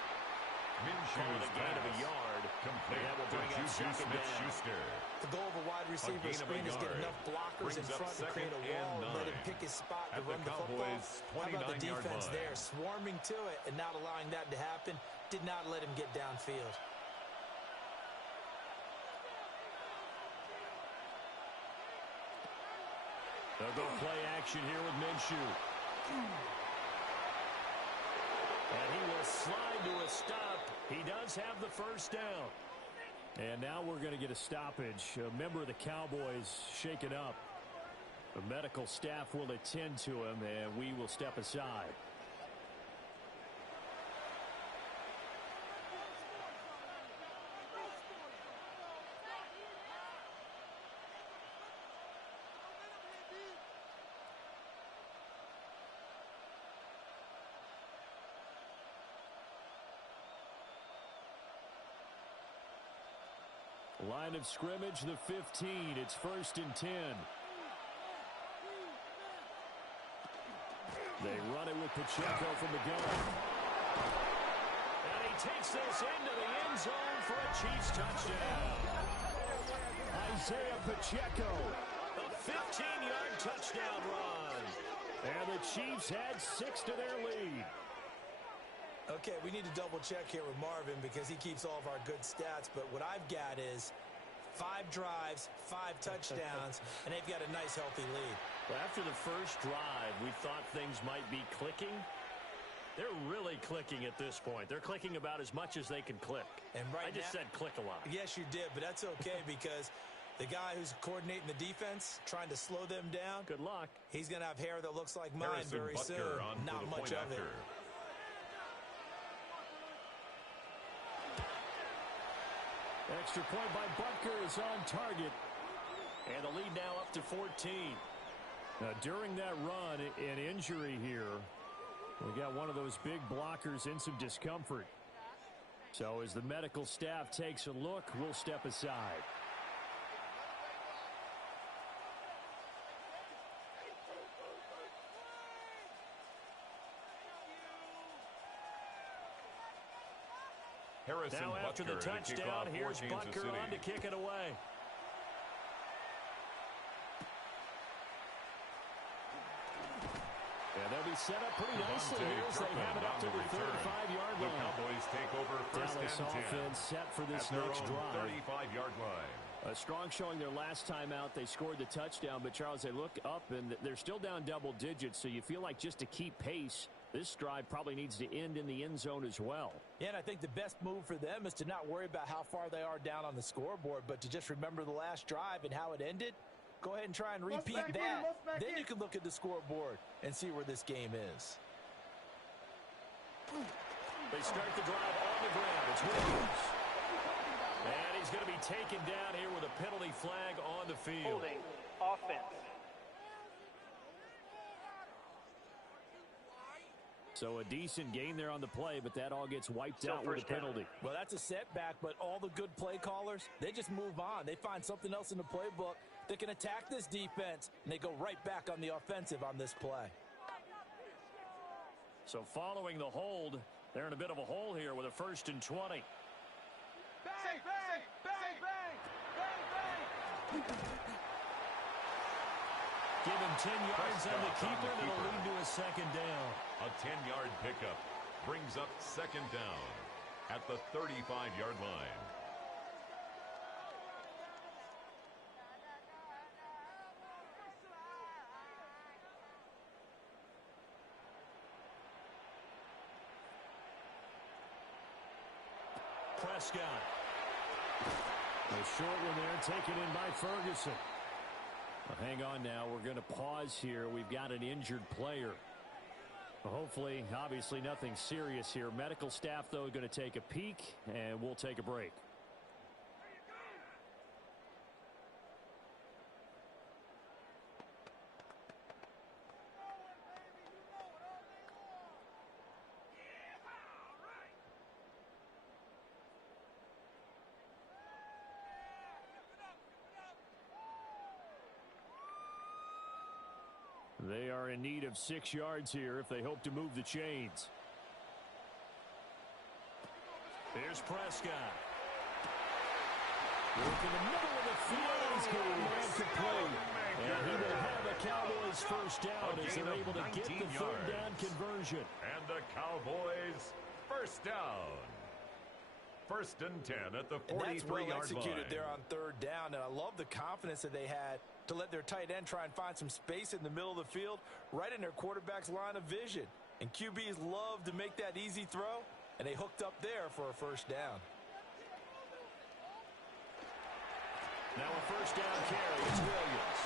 Minshew's a gain of a yard. Complete That will bring to up Juju 2nd down. Smith-Schuster. The goal of a wide receiver screen is get enough blockers in front to create a wall and let him pick his spot to run the football. How about the defense there, swarming to it and not allowing that to happen? Did not let him get downfield. They'll go play action here with Minshew. And he will slide to a stop. He does have the first down. And now we're going to get a stoppage. A member of the Cowboys shaken up. The medical staff will attend to him, and we will step aside. Line of scrimmage, the 15. It's 1st and 10. They run it with Pacheco from the gun. And he takes this into the end zone for a Chiefs touchdown. Isaiah Pacheco. A 15-yard touchdown run. And the Chiefs add 6 to their lead. Okay, we need to double-check here with Marvin because he keeps all of our good stats. But what I've got is 5 drives, 5 touchdowns, and they've got a nice, healthy lead. Well, after the first drive, we thought things might be clicking. They're really clicking at this point. They're clicking about as much as they can click. And I just said click a lot. Yes, you did, but that's okay because the guy who's coordinating the defense, trying to slow them down. Good luck. He's going to have hair that looks like mine very soon. Not much of it. Extra point by Butker is on target. And the lead now up to 14. Now, during that run, an injury here. We got one of those big blockers in some discomfort. So as the medical staff takes a look, we'll step aside. Now after the touchdown, here's Butker on to kick it away. And they'll be set up pretty nicely here as they have it up to the 35-yard line. The Cowboys take over first Dallas and 10. Offense set for this next drive. 35-yard line. A strong showing their last time out. They scored the touchdown, but Charles, they look up and they're still down double digits, so you feel like just to keep pace, this drive probably needs to end in the end zone as well. Yeah, and I think the best move for them is to not worry about how far they are down on the scoreboard, but to just remember the last drive and how it ended. Go ahead and try and repeat that. Then you can look at the scoreboard and see where this game is. They start the drive on the ground. It's Williams. And he's going to be taken down here with a penalty flag on the field. Holding offense. So a decent gain there on the play, but that all gets wiped out with a penalty. Well, that's a setback, but all the good play callers, they just move on. They find something else in the playbook that can attack this defense, and they go right back on the offensive on this play. So following the hold, they're in a bit of a hole here with a 1st and 20. Bang, bang, bang, bang, bang, bang. Give him 10 yards on the keeper, and it'll lead to a 2nd down. A 10-yard pickup brings up 2nd down at the 35-yard line. Prescott. A short one there, taken in by Ferguson. Well, hang on now. We're going to pause here. We've got an injured player. Hopefully, obviously nothing serious here. Medical staff, though, going to take a peek, and we'll take a break. They are in need of 6 yards here if they hope to move the chains. Here's Prescott. Work in the middle of the field. He's going to play. And he will have a Cowboys first down as they're able to get the 3rd down conversion. And the Cowboys first down. 1st and 10 at the 43-yard line. That's well executed there on 3rd down, and I love the confidence that they had to let their tight end try and find some space in the middle of the field, right in their quarterback's line of vision. And QBs love to make that easy throw, and they hooked up there for a first down. Now a first down carry. It's Williams.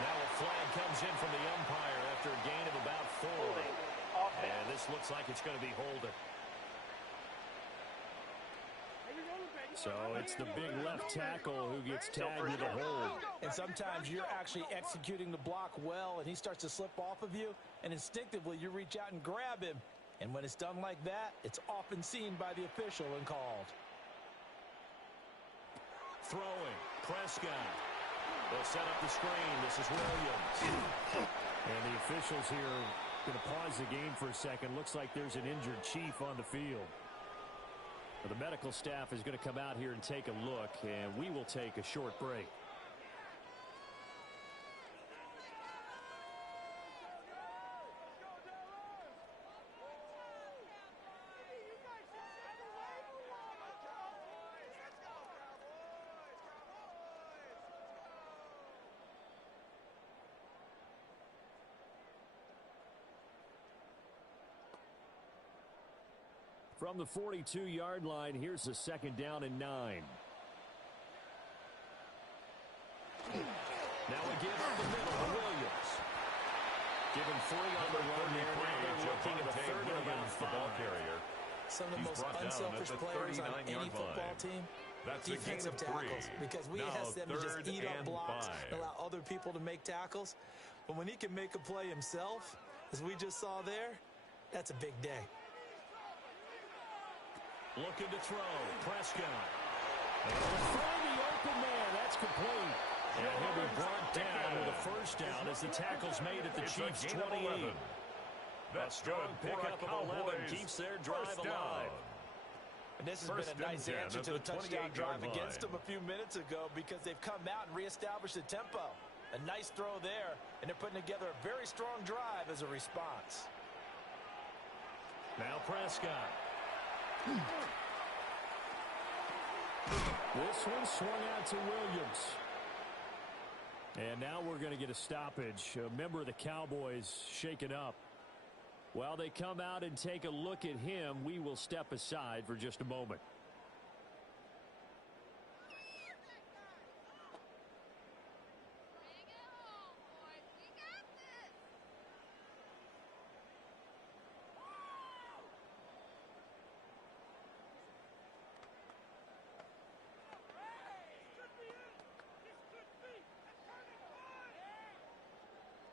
Now a flag comes in from the umpire after a gain of about 4. And this looks like it's going to be holding. So it's the big left tackle who gets tagged with a hold. And sometimes you're actually executing the block well, and he starts to slip off of you, and instinctively you reach out and grab him. And when it's done like that, it's often seen by the official and called. Throwing. Prescott. They'll set up the screen. This is Williams. And the officials here going to pause the game for a second. Looks like there's an injured chief on the field. The medical staff is going to come out here and take a look, and we will take a short break. From the 42-yard line, here's the second down and 9. Now a give up the middle to Williams. Give him 3 on the run there. Now they're looking at a third and about 5. Some of the most unselfish players on any football team, defensive tackles, because we ask them to just eat up blocks and allow other people to make tackles. But when he can make a play himself, as we just saw there, that's a big day. Looking to throw. Prescott. And find the open man. That's complete. And he'll be brought down with a first down as the tackle's made at the Chiefs' 28. That's strong good. pickup of 11 keeps their drive alive. And this has been a nice answer to the touchdown drive against them a few minutes ago, because they've come out and reestablished the tempo. A nice throw there, and they're putting together a very strong drive as a response. Now Prescott. This one swung out to Williams. And now we're going to get a stoppage. A member of the Cowboys shaken up. While they come out and take a look at him, we will step aside for just a moment.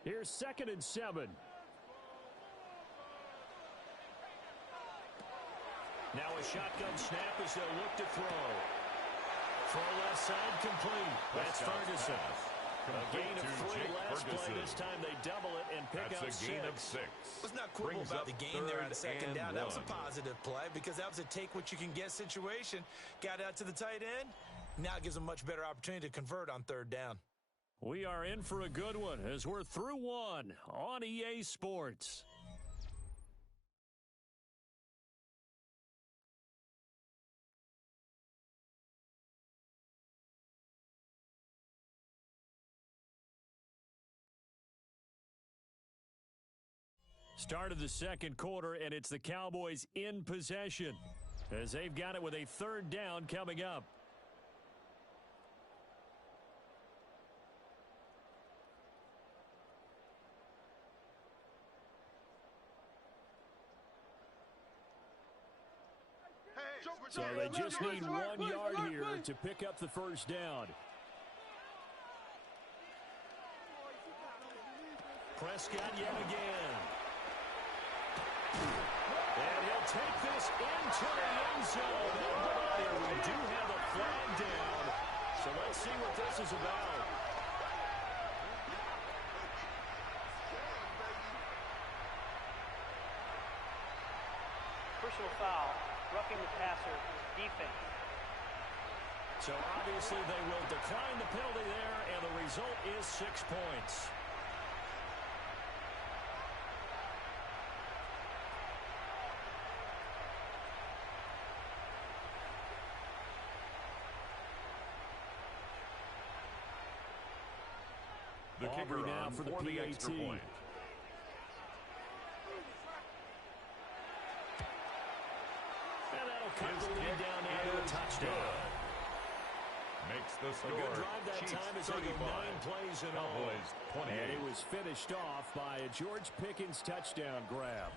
Here's 2nd and 7. Now a shotgun snap as they'll look to throw. Throw left side complete. That's Ferguson. A gain of 3 last play. This time they double it and pick up 6. That's a gain of 6. Let's not quibble about the gain there on 2nd down. That was a positive play, because that was a take-what-you-can-get situation. Got out to the tight end. Now it gives them a much better opportunity to convert on 3rd down. We are in for a good one as we're through one on EA Sports. Start of the second quarter, and it's the Cowboys in possession as they've got it with a 3rd down coming up. So they just need 1 yard here to pick up the first down. Prescott yet again. And he'll take this into the end zone. And hold on here, we do have a flag down. So let's see what this is about. Personal foul. Roughing the passer, defense. So obviously they will decline the penalty there, and the result is 6 points. the kicker Aubrey now on for the the PAT. extra point. And that'll cut His the lead kick down now to a is touchdown. good. Makes the A score. good drive that Chiefs time as they go 35. 9 plays in all. Cowboys 28. And it was finished off by a George Pickens touchdown grab.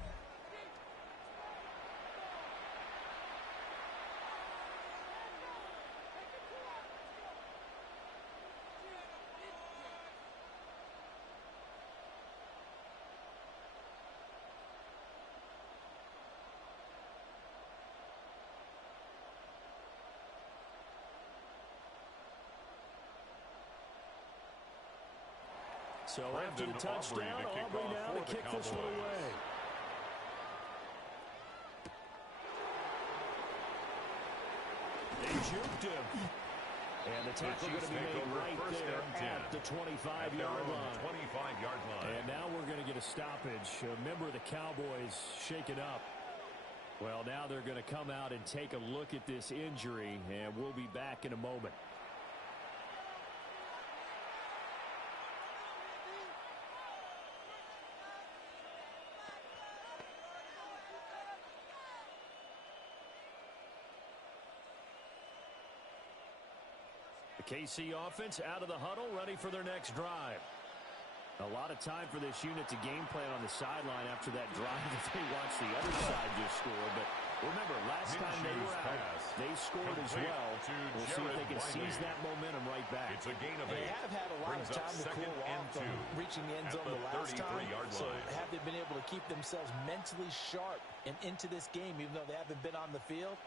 So after the touchdown, Aubrey now to kick this one away. They juked him. And the tackle going to be made right there at the 25-yard line. 25-yard line. And now we're going to get a stoppage. A member of the Cowboys shaken up. Well, now they're going to come out and take a look at this injury, and we'll be back in a moment. The KC offense out of the huddle, ready for their next drive. A lot of time for this unit to game plan on the sideline after that drive that they watched the other side just score. But remember, last time they were out, they scored as well. We'll see if they can seize that momentum right back. It's a gain of 8. They have had a lot of time to cool off from reaching the end zone the last time. So have they been able to keep themselves mentally sharp and into this game, even though they haven't been on the field?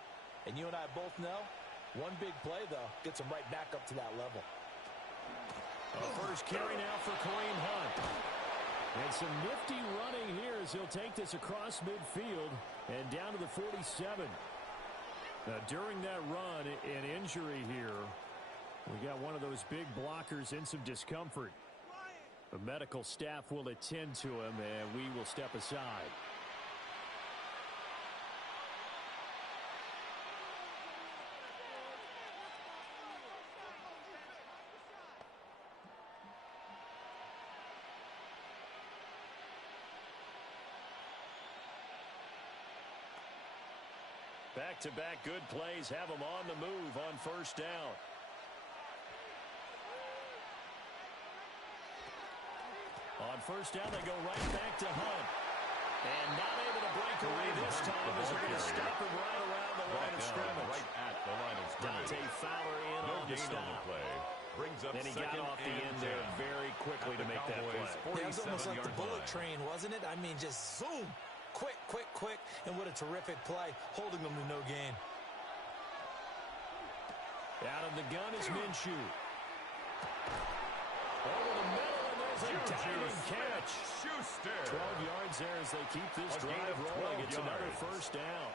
And you and I both know, one big play, though, gets them right back up to that level. First carry now for Kareem Hunt. And some nifty running here as he'll take this across midfield and down to the 47. Now, during that run, an injury here. We got one of those big blockers in some discomfort. The medical staff will attend to him, and we will step aside. Back-to-back good plays have them on the move on first down. On first down, they go right back to Hunt. And not able to break away this time as they're going to stop him right around the line of scrimmage. Right at the line of scrimmage. Dante Fowler in No on the gain stop. on the play. Brings up Then he got off the end there very quickly to make that play. Yeah, it was almost like the bullet train, wasn't it? I mean, just zoom. Quick, quick, quick. And what a terrific play, holding them to no gain. Out of the gun is Minshew. Over the middle, and there's a diving catch. 12 yards there as they keep this drive rolling. It's another first down.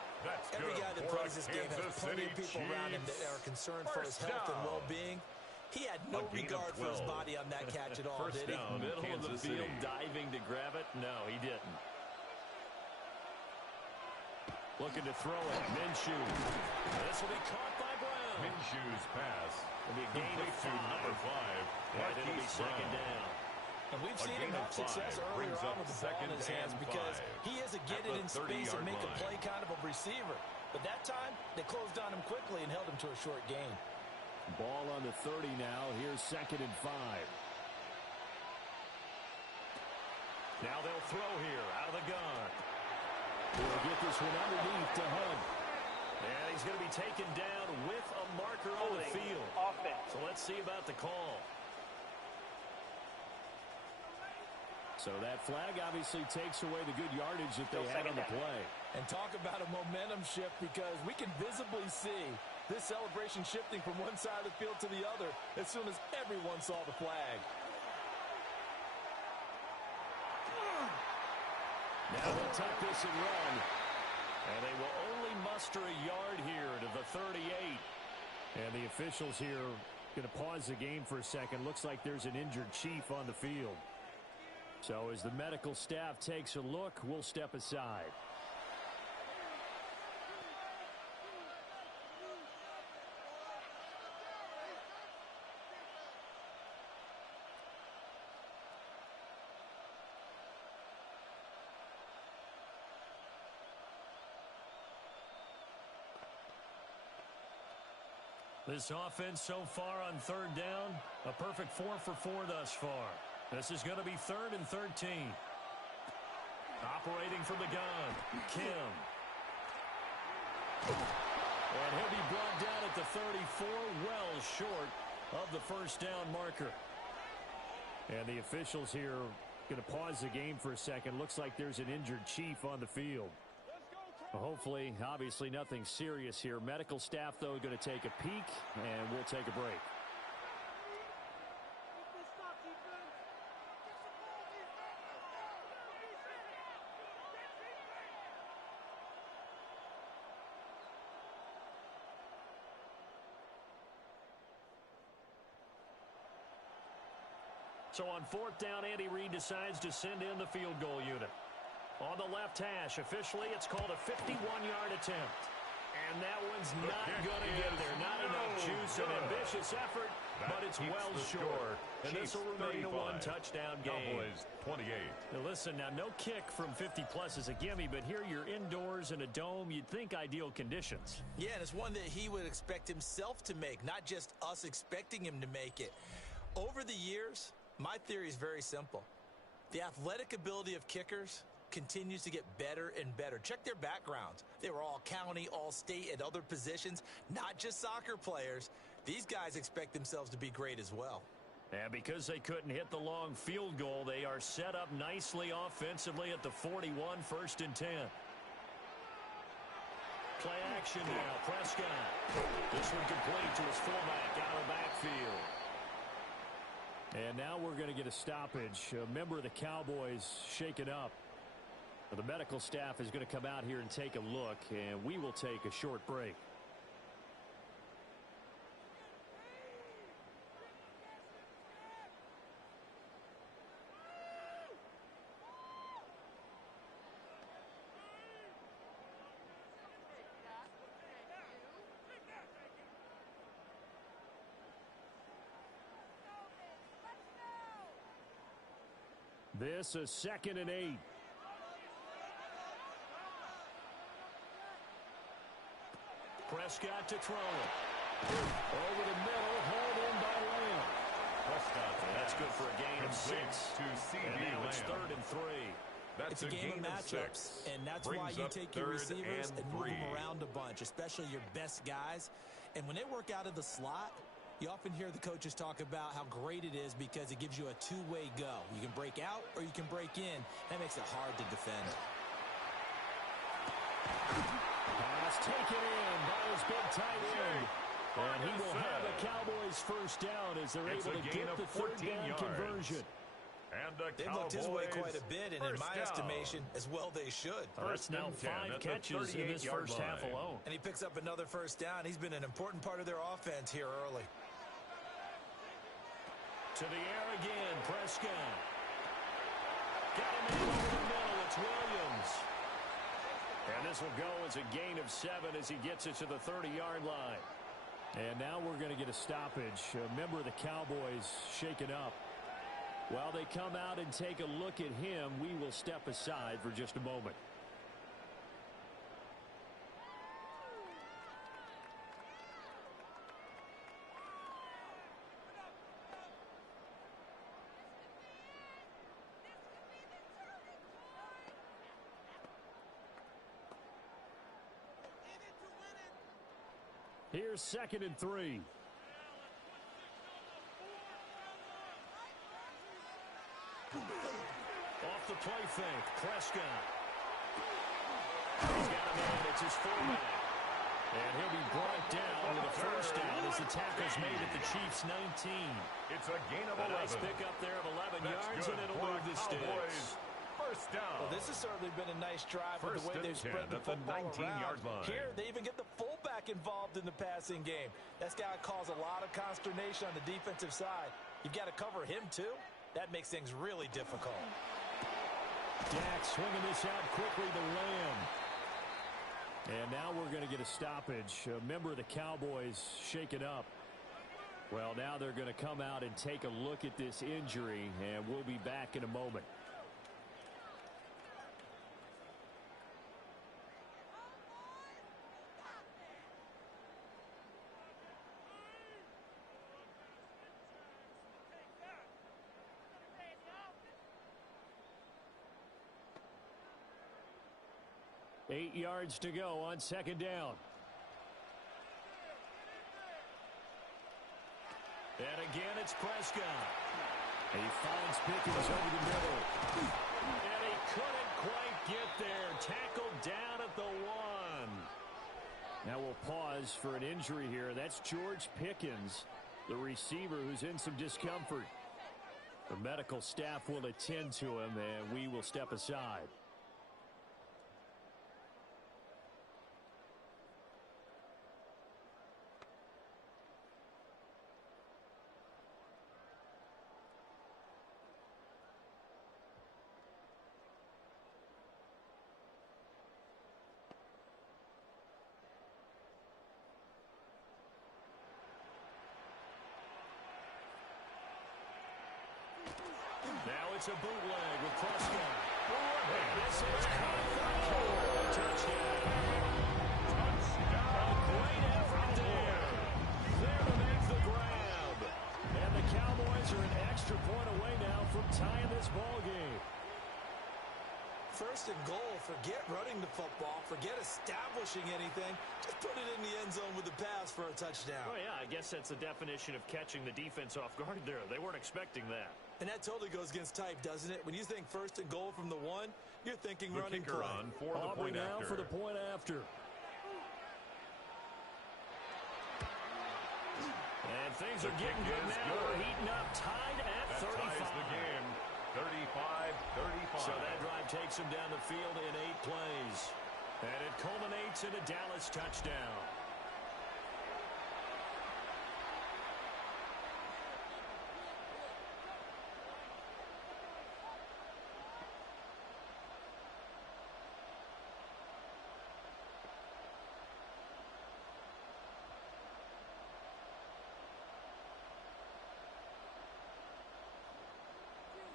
Every guy that plays this game has plenty of people around him that are concerned for his health and well-being. He had no regard for his body on that catch at all, did he? Middle of the field, diving to grab it? No, he didn't. Looking to throw it. Minshew. This will be caught by Brown. Minshew's pass. It'll be a gain of 5. Number 5. And it'll be second down. And we've seen him have success earlier on with the ball in his hands because he is a get it in space and make a play kind of a receiver. But that time, they closed on him quickly and held him to a short gain. Ball on the 30 now. Here's second and 5. Now they'll throw here out of the gun. We'll get this one underneath to Hunt. And he's going to be taken down with a marker on the field. Offense. So let's see about the call. So that flag obviously takes away the good yardage that they had on the play. And talk about a momentum shift because we can visibly see this celebration shifting from one side of the field to the other as soon as everyone saw the flag. Now they'll tuck this and run. And they will only muster a yard here to the 38. And the officials here going to pause the game for a second. Looks like there's an injured Chief on the field. So as the medical staff takes a look, we'll step aside. This offense so far on third down, a perfect 4 for 4 thus far. This is going to be 3rd and 13. Operating from the gun, Kim. And he'll be brought down at the 34, well short of the first down marker. And the officials here going to pause the game for a second. Looks like there's an injured Chief on the field. Hopefully, obviously nothing serious here. Medical staff, though, going to take a peek, and we'll take a break. So on 4th down, Andy Reid decides to send in the field goal unit. On the left hash, officially, it's called a 51-yard attempt. And that one's not going to get there. Not enough juice, an ambitious effort, but it's well short. And this will remain a one-touchdown game. Cowboys 28. Now listen, now no kick from 50-plus is a gimme, but here you're indoors in a dome. You'd think ideal conditions. Yeah, and it's one that he would expect himself to make, not just us expecting him to make it. Over the years, my theory is very simple. The athletic ability of kickers continues to get better and better. Check their backgrounds. They were all county, all state, at other positions, not just soccer players. These guys expect themselves to be great as well. And because they couldn't hit the long field goal, they are set up nicely offensively at the 41, 1st and 10. Play action now. Prescott. This one complete to his fullback out of the backfield. And now we're going to get a stoppage. A member of the Cowboys shaken up. The medical staff is going to come out here and take a look, and we will take a short break. This is 2nd and 8. Prescott to throw it. Over the middle, hauled in by Lamb. Prescott. That's good for a gain of 6. And now it's 3rd and 3. That's It's a game of matchups, and that's why you take your receivers and move them around a bunch, especially your best guys. And when they work out of the slot, you often hear the coaches talk about how great it is because it gives you a two-way go. You can break out or you can break in. That makes it hard to defend. Pass taken in by his big tight end. And he will have a Cowboys first down as they're able to get the 3rd down conversion. And the They've looked his way quite a bit, and in my estimation, as well they should. That's now 5 catches in this first half alone. And he picks up another first down. He's been an important part of their offense here early. To the air again, Prescott. Got him in over the middle. It's Williams. And this will go as a gain of 7 as he gets it to the 30-yard line. And now we're going to get a stoppage. A member of the Cowboys shaken up. While they come out and take a look at him, we will step aside for just a moment. Here's 2nd and 3. Off the play fake, Prescott. He's got him in. It's his fullback. And he'll be brought down with a first down as the tackle's made at the Chiefs' 19. It's a gain of 11. A nice pickup there of 11 yards, and it'll move the sticks. First down. Well, this has certainly been a nice drive with the way they've spread the football around. Here, they even get the fullback involved in the passing game. That's got to cause a lot of consternation on the defensive side. You've got to cover him, too. That makes things really difficult. Dak swinging this out quickly to Lamb. And now we're going to get a stoppage. A member of the Cowboys shaken up. Well, now they're going to come out and take a look at this injury, and we'll be back in a moment. 8 yards to go on second down. And again, it's Prescott. And he finds Pickens over the middle. And he couldn't quite get there. Tackled down at the 1. Now we'll pause for an injury here. That's George Pickens, the receiver who's in some discomfort. The medical staff will attend to him, and we will step aside. Now it's a bootleg with Prescott. And this is caught for a touchdown. A great effort there. There to make the grab. And the Cowboys are an extra point away now from tying this ball game. First and goal, forget running the football, forget establishing anything. Just put it in the end zone with the pass for a touchdown. Oh, yeah, I guess that's the definition of catching the defense off guard there. They weren't expecting that. And that totally goes against type, doesn't it? When you think first and goal from the 1, you're thinking the running kicker play. on for the Aubrey point now after. for the point after. And things are getting good now. We're heating up, tied at That 35. ties the game. 35-35. So that drive takes him down the field in 8 plays. And it culminates in a Dallas touchdown.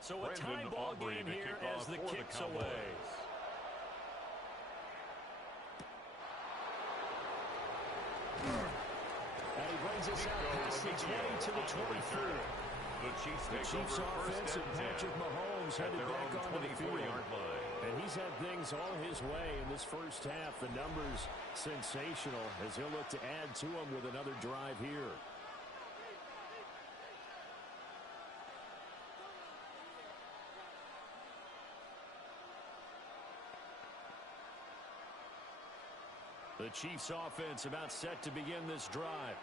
So a tie ball game here as the kick's away. And he brings us out past the 20 to the 24. The Chiefs take Chiefs over offense and Patrick Mahomes at headed their back own onto the field. 24-yard line. And he's had things all his way in this first half. The numbers sensational as he'll look to add to them with another drive here. The Chiefs offense about set to begin this drive.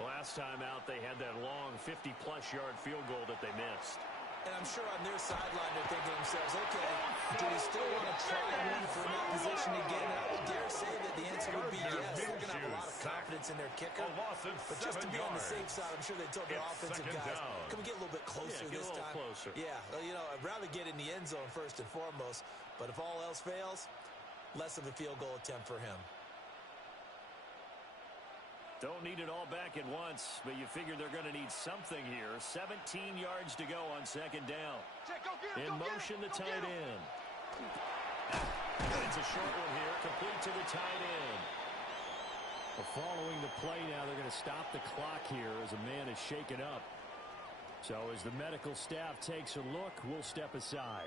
Last time out, they had that long 50-plus yard field goal that they missed. And I'm sure on their sideline they're thinking to themselves, okay, do we still want to try one from that position again? And I would dare say that the answer would be yes. They're going to have a lot of confidence in their kicker. But just to be on the safe side, I'm sure they told their offensive guys, can we get a little bit closer this time? Closer. Yeah, you know, I'd rather get in the end zone first and foremost. But if all else fails, less of a field goal attempt for him. Don't need it all back at once, but you figure they're going to need something here. 17 yards to go on second down. In motion, the tight end. It's a short one here, complete to the tight end. Well, following the play now, they're going to stop the clock here as a man is shaken up. So as the medical staff takes a look, we'll step aside.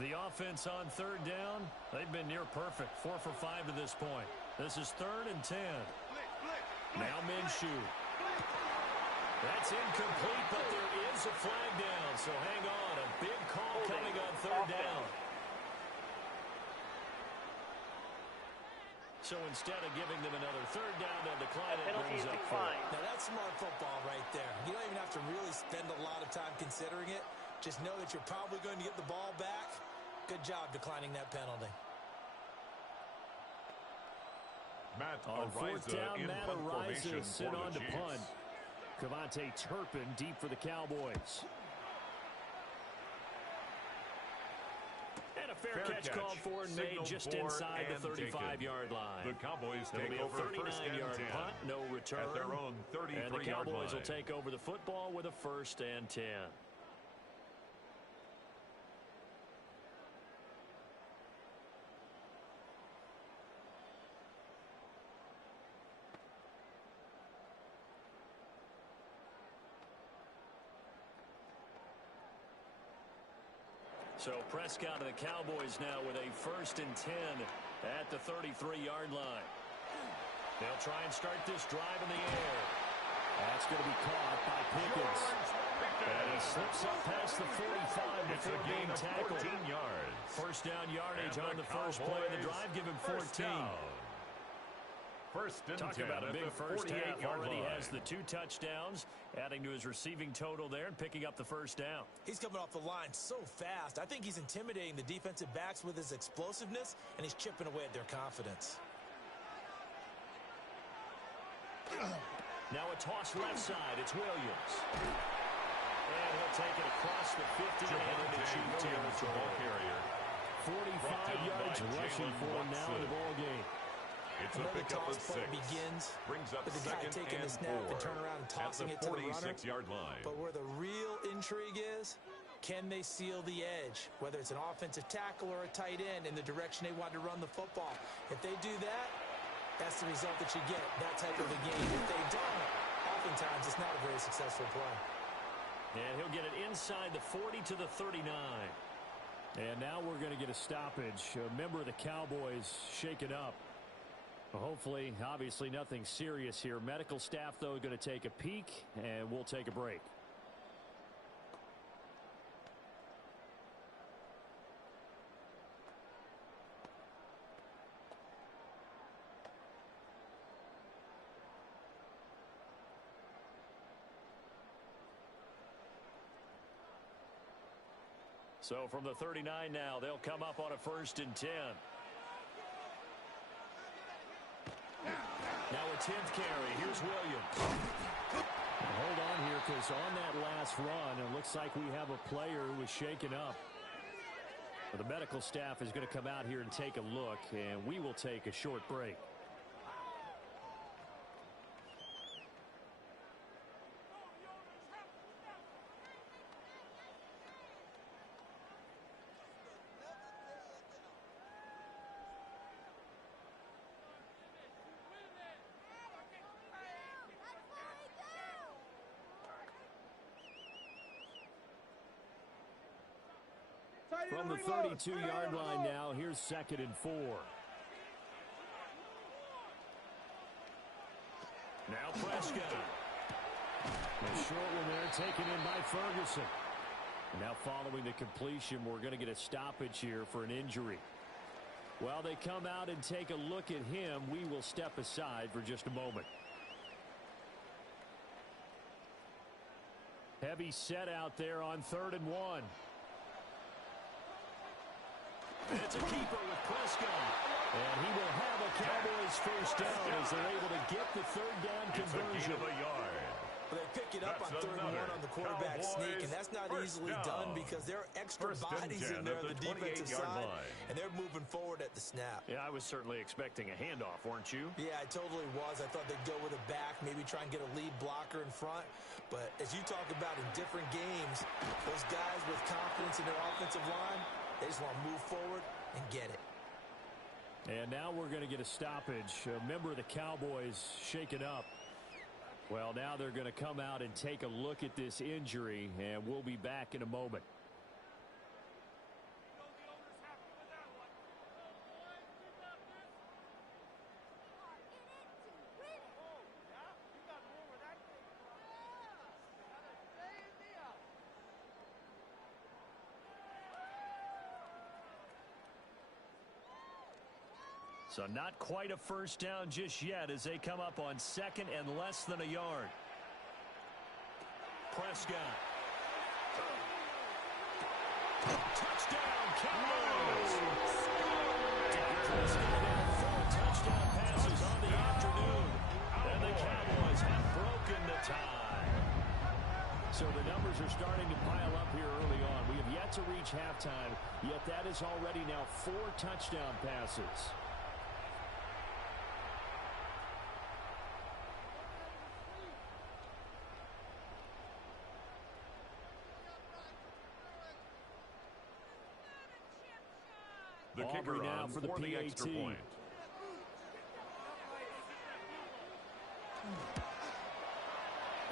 The offense on third down, they've been near perfect. 4 for 5 to this point. This is 3rd and 10. Now Minshew. That's incomplete, but there is a flag down. So hang on. A big call coming on third down. So instead of giving them another third down, they'll decline it. Brings up 4. Now that's smart football right there. You don't even have to really spend a lot of time considering it. Just know that you're probably going to get the ball back. Good job declining that penalty. On fourth down, Matt Araiza sent on to punt. Cavante Turpin deep for the Cowboys. And a Fair catch called for and made just inside the 35-yard line. The Cowboys It'll take be a over first and 39-yard 10. punt, no return. At their own 33-yard line. And the Cowboys will take over the football with a first and 10. So Prescott of the Cowboys now with a first and 10 at the 33-yard line. They'll try and start this drive in the air. That's going to be caught by Pickens. And he slips up past the 45 before being tackled. 14 yards. First down yardage on the first play of the drive. Give him 14. First and Talk 10 about a big first half. Already line. has the 2 touchdowns, adding to his receiving total there and picking up the first down. He's coming off the line so fast. I think he's intimidating the defensive backs with his explosiveness, and he's chipping away at their confidence. Now a toss left side. It's Williams. And he'll take it across the 50 and into Chief territory. 45 yards rushing for him now in the ball game. It's a pickup of 6. Begins brings up with the guy second taking and the snap 4 and turn around and tossing at it the to the runner. 46-yard line. But where the real intrigue is, can they seal the edge? Whether it's an offensive tackle or a tight end in the direction they want to run the football. If they do that, that's the result that you get, that type of a game. If they don't, oftentimes it's not a very successful play. And he'll get it inside the 40 to the 39. And now we're going to get a stoppage. A member of the Cowboys shaken up. Hopefully, obviously nothing serious here. Medical staff, though, going to take a peek, and we'll take a break. So from the 39 now, they'll come up on a first and 10. Now a 10th carry. Here's Williams. Hold on here, because on that last run, it looks like we have a player who was shaken up. But the medical staff is going to come out here and take a look, and we will take a short break. From the 32-yard line now, here's 2nd and 4. Now Prescott. A short one there taken in by Ferguson. Now following the completion, we're going to get a stoppage here for an injury. While they come out and take a look at him, we will step aside for just a moment. Heavy set out there on 3rd and 1. It's a keeper with Prescott. And he will have a Cowboys first down as they're able to get the 3rd down conversion. It's a gain of a yard. Well, they pick it up on 3rd and 1 on the quarterback sneak, and that's not easily done because there are extra bodies in there on the defensive side, and they're moving forward at the snap. Yeah, I was certainly expecting a handoff, weren't you? Yeah, I totally was. I thought they'd go with a back, maybe try and get a lead blocker in front. But as you talk about in different games, those guys with confidence in their offensive line, they just want to move forward and get it. And now we're going to get a stoppage. A member of the Cowboys shaken up. Well, now they're going to come out and take a look at this injury, and we'll be back in a moment. So not quite a first down just yet as they come up on 2nd and less than a yard. Prescott. Touchdown, Cowboys! Dak Prescott had 4 touchdown passes on the afternoon. And the Cowboys have broken the tie. So the numbers are starting to pile up here early on. We have yet to reach halftime, yet that is already now 4 touchdown passes. The kicker now on for the the extra PAT. point.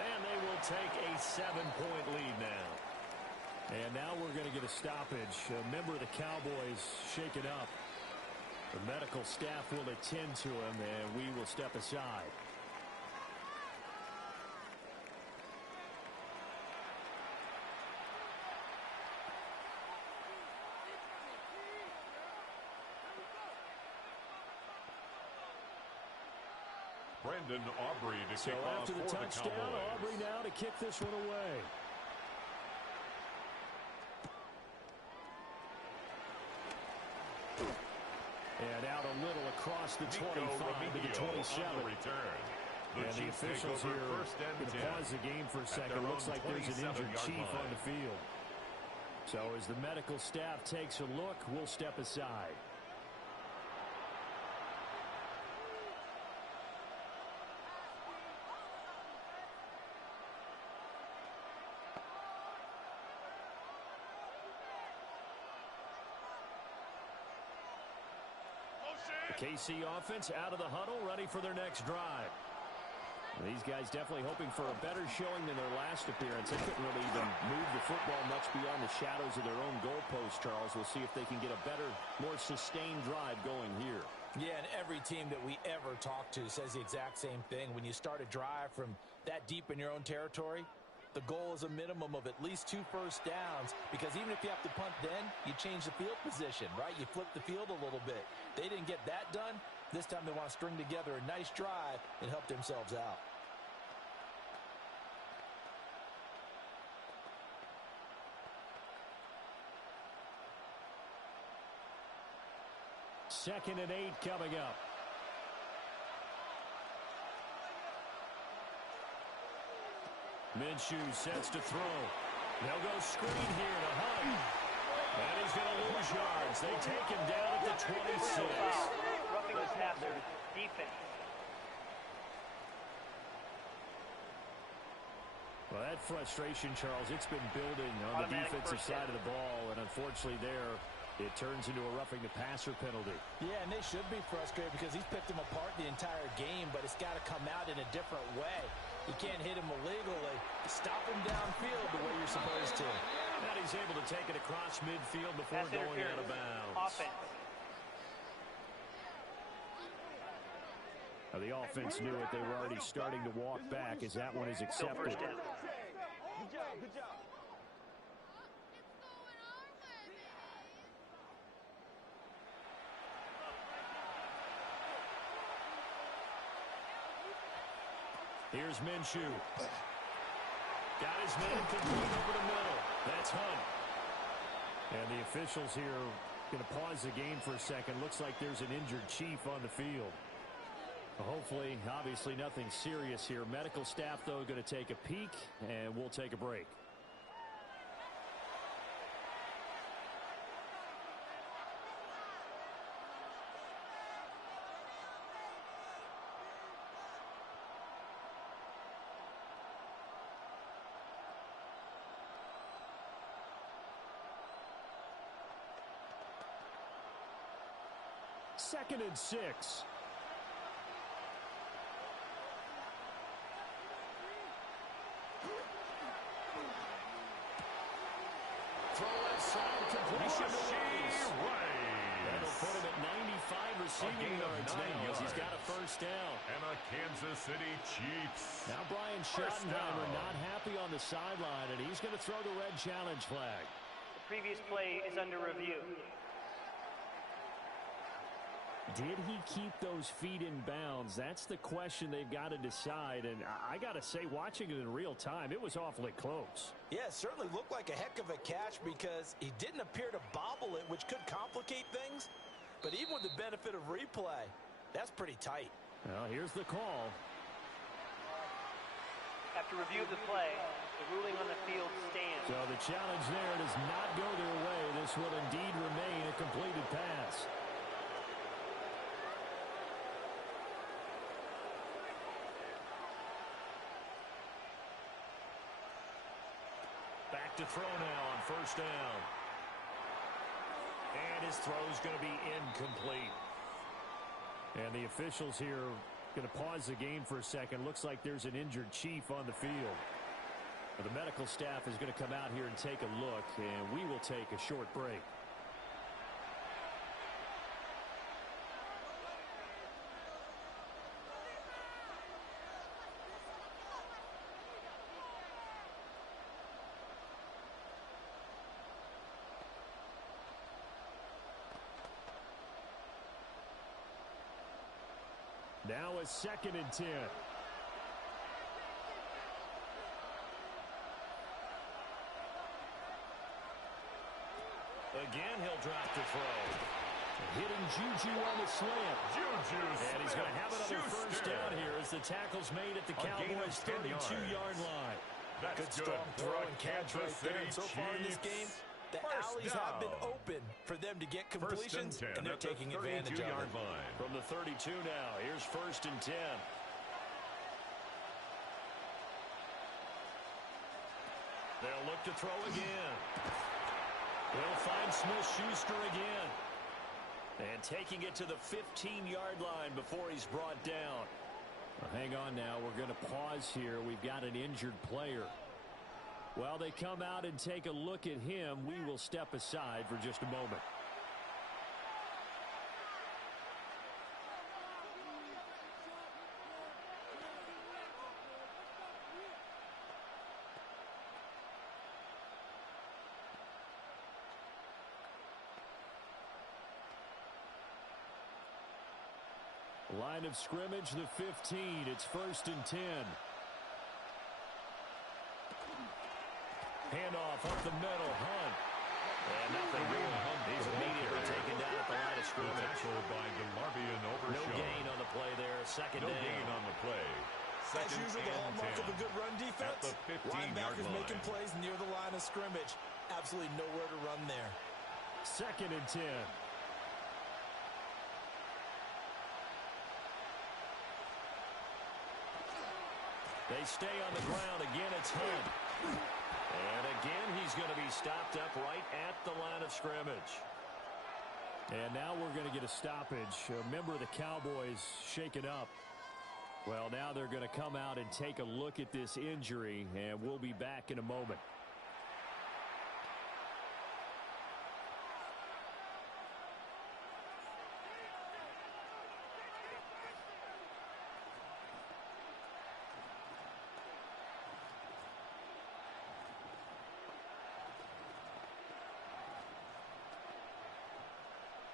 And they will take a 7-point lead now. And now we're going to get a stoppage. A member of the Cowboys shaken up. The medical staff will attend to him, and we will step aside. Brandon Aubrey to So kick off after the for touchdown, the Cowboys. Aubrey now to kick this one away. And out a little across the 25 to the 27. And the officials here going to pause the game for a second. Looks like there's an injured chief on the field. So as the medical staff takes a look, we'll step aside. The KC offense out of the huddle, ready for their next drive. These guys definitely hoping for a better showing than their last appearance. They couldn't really even move the football much beyond the shadows of their own goalpost, Charles. We'll see if they can get a better, more sustained drive going here. Yeah, and every team that we ever talk to says the exact same thing. When you start a drive from that deep in your own territory, the goal is a minimum of at least 2 first downs, because even if you have to punt then, you change the field position, right? You flip the field a little bit. They didn't get that done. This time they want to string together a nice drive and help themselves out. Second and 8 coming up. Minshew sets to throw. They'll go screen here to Hunt. And he's going to lose yards. They take him down at the 26. Roughing the passer. Defense. Well, that frustration, Charles, it's been building on the defensive side of the ball. And unfortunately there, it turns into a roughing the passer penalty. Yeah, and they should be frustrated because he's picked them apart the entire game, but it's got to come out in a different way. You can't hit him illegally. Stop him downfield the way you're supposed to. And he's able to take it across midfield before going out of bounds. Offense. Now, the offense knew it. They were already starting to walk back as that one is accepted. Good job, good job. Here's Minshew. Got his man complete over the middle. That's Hunt. And the officials here going to pause the game for a second. Looks like there's an injured chief on the field. Hopefully, obviously nothing serious here. Medical staff, though, going to take a peek, and we'll take a break. Second and 6. Throw inside, completion to Rice. That'll put him at 95 receiving yards now as he's got a first down. And a Kansas City Chiefs. Now Brian Schottenheimer not happy on the sideline, and he's going to throw the red challenge flag. The previous play is under review. Did he keep those feet in bounds? That's the question they've got to decide. And I got to say, watching it in real time, it was awfully close. Yeah, it certainly looked like a heck of a catch because he didn't appear to bobble it, which could complicate things. But even with the benefit of replay, that's pretty tight. Well, here's the call. After review of the play, the ruling on the So the challenge there does not go their way. This will indeed remain a completed pass. Back to throw now on first down. And his throw's going to be incomplete. And the officials here going to pause the game for a second. Looks like there's an injured Chief on the field. Well, the medical staff is going to come out here and take a look, and we will take a short break. Now a 2nd and 10. Again, he'll drop to throw. Hitting Juju on the slant. And he's going to have another first down here as the tackle's made at the Cowboys' 32-yard line. Good strong throw and catch right there. And so far in this game, the alleys have been open for them to get completions, and they're taking advantage of it. From the 32 now, here's 1st and 10. They'll look to throw again. They'll find Smith-Schuster again. And taking it to the 15-yard line before he's brought down. Well, hang on now. We're going to pause here. We've got an injured player. While they come out and take a look at him, we will step aside for just a moment. Line of scrimmage, the 15. It's 1st and 10. Handoff up the middle, Hunt. And nothing doing. He's immediately taken down at the line of scrimmage. Tackled by DeMarvion Overshown. No gain on the play there. 2nd down. No gain on the play. As usual, the hallmark of a good run defense. Linebackers making plays near the line of scrimmage. Absolutely nowhere to run there. 2nd and 10. They stay on the ground. Again, it's Hunt. And again, he's going to be stopped up right at the line of scrimmage. And now we're going to get a stoppage. A member of the Cowboys shaken up. Well, now they're going to come out and take a look at this injury, and we'll be back in a moment.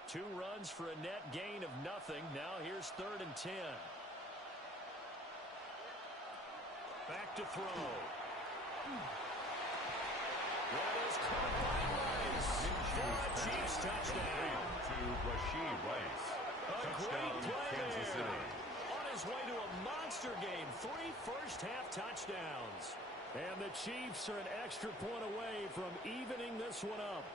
Two runs for a net gain of nothing. Now here's 3rd and 10. Back to throw. That is caught by Rice. For a Chiefs touchdown. To Rashee Rice. A Touchdown, great play Kansas there. City. On his way to a monster game. 3 first-half touchdowns. And the Chiefs are an extra point away from evening this one up.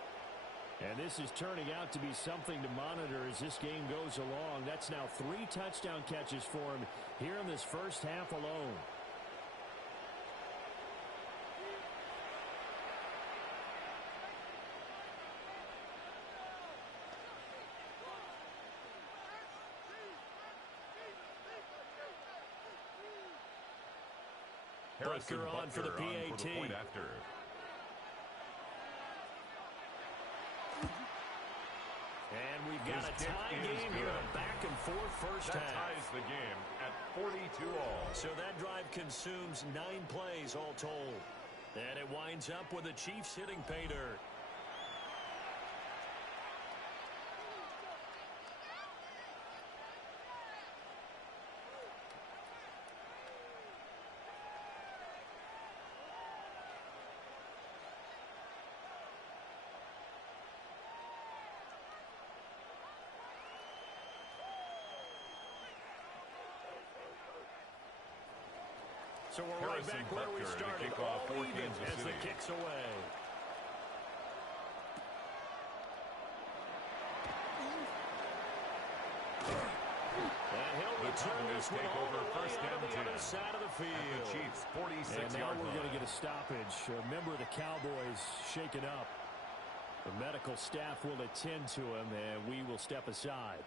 And this is turning out to be something to monitor as this game goes along. That's now 3 touchdown catches for him here in this first half alone. Butker on for the PAT. For the point after. And we've got a tie game here, a back-and-forth first half. That ties the game at 42-all. So that drive consumes 9 plays all told. And it winds up with the Chiefs hitting pay dirt. So we're right back where we started. All even as the kick's away. turn this one all the way out of the other side of the field. The Chiefs' 46-yard line. And now we're going to get a stoppage. A member of the Cowboys shaken up. The medical staff will attend to him, and we will step aside.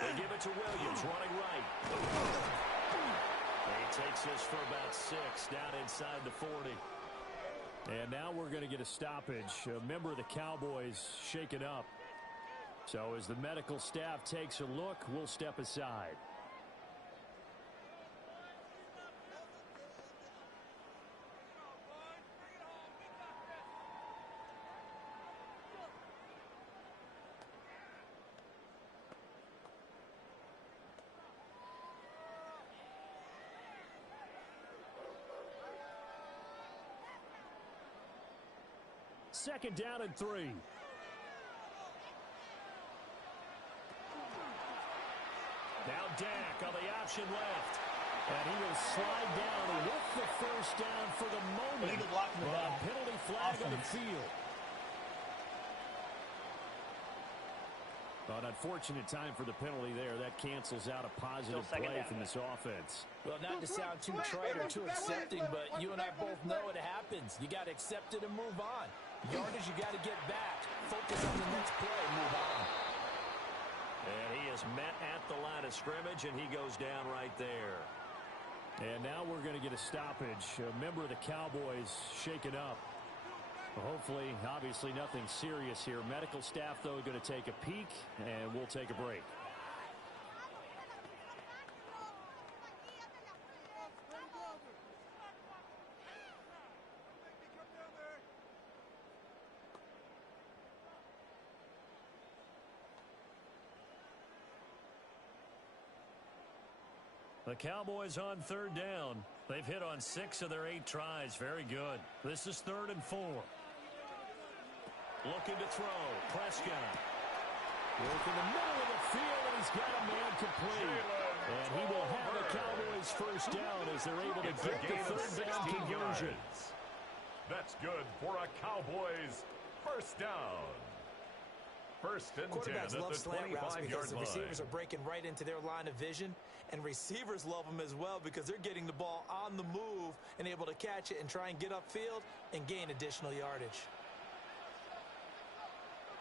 They give it to Williams, running right. He takes this for about 6, down inside the 40. And now we're going to get a stoppage. A member of the Cowboys shaken up. So as the medical staff takes a look, we'll step aside. Second down and 3. Now Dak on the option left. And he will slide down with the first down for the moment. Penalty flag on the field. An unfortunate time for the penalty there. That cancels out a positive play from this offense. Well, not to sound too trite or too accepting, but you and I both know it happens. You got to accept it and move on. Yardage, you got to get back. Focus on the next play and move on. And he is met at the line of scrimmage, and he goes down right there. And now we're going to get a stoppage. A member of the Cowboys shaken up. Hopefully, obviously, nothing serious here. Medical staff, though, going to take a peek, and we'll take a break. The Cowboys on third down. They've hit on 6 of their 8 tries. Very good. This is 3rd and 4. Looking to throw. Prescott. Work in the middle of the field, and he's got a man complete. And he will have the Cowboys first down as they're able to get the third down conversion. That's good for a Cowboys first down. First and 10 at the 25-yard line. Receivers are breaking right into their line of vision, and receivers love them as well because they're getting the ball on the move and able to catch it and try and get upfield and gain additional yardage.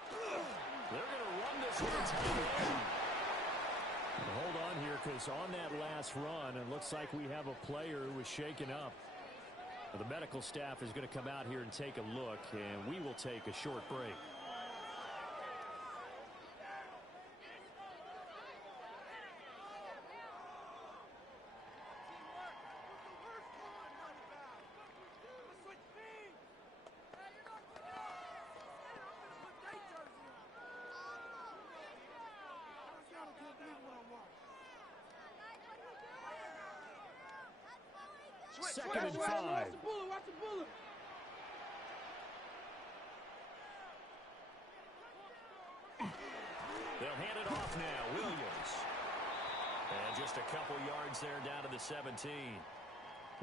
They're going to run this one tight end. Hold on here, because on that last run, it looks like we have a player who was shaken up. The medical staff is going to come out here and take a look, and we will take a short break. Second and 5. Watch the bullet. They'll hand it off now. Williams. And just a couple yards there down to the 17.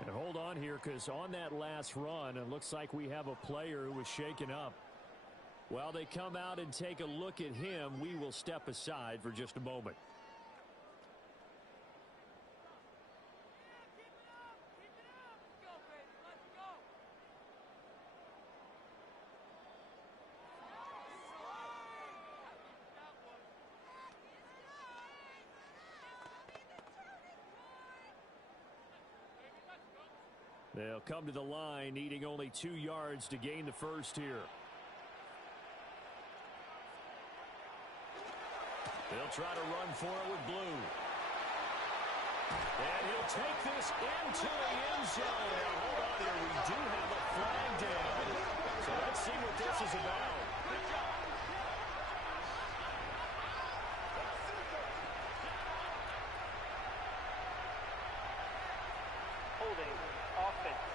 And hold on here, because on that last run, it looks like we have a player who was shaken up. While they come out and take a look at him, we will step aside for just a moment. They'll come to the line, needing only 2 yards to gain the first here. They'll try to run for it with Blue. And he'll take this into the end zone. Now, hold on here. We do have a flag down. So let's see what this is about. Holding. Offense.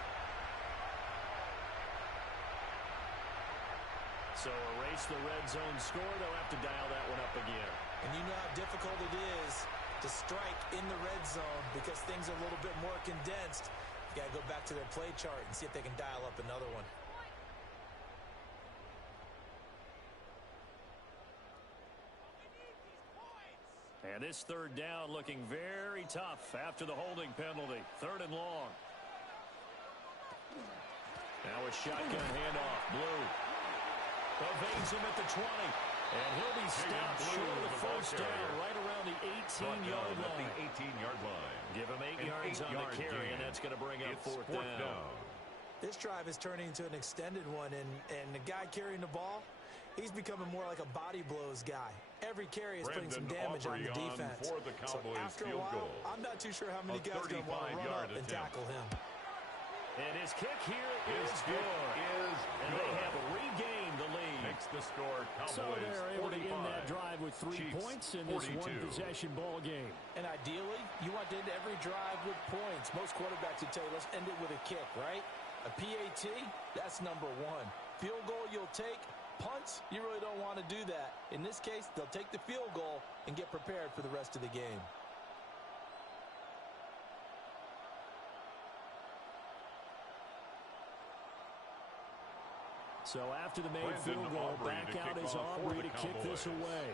So erase the red zone score. They'll have to dial that one up again. And you know how difficult it is to strike in the red zone because things are a little bit more condensed. You got to go back to their play chart and see if they can dial up another one. And this third down looking very tough after the holding penalty. 3rd and long. Now a shotgun handoff. Blue evades him at the 20. And he'll be stopped short of the first down right around the 18-yard line. The 18-yard line. Give him 8 yards on the carry, and that's going to bring up 4th down. This drive is turning into an extended one, and the guy carrying the ball, he's becoming more like a body blows guy. Every carry is putting some damage on the defense. For the Cowboys so after a while, I'm not too sure how many guys are going to want to run up and tackle him. And his kick here is good. And they have regained the lead. Makes the score Cowboys so they're able 45. to end that drive with 3 Chiefs, points in this 42. one-possession ball game. And ideally, you want to end every drive with points. Most quarterbacks would tell you, let's end it with a kick, right? A PAT, that's number 1. Field goal you'll take. Punts, you really don't want to do that. In this case, they'll take the field goal and get prepared for the rest of the game. So after the made field goal, back out is Aubrey to kick this away.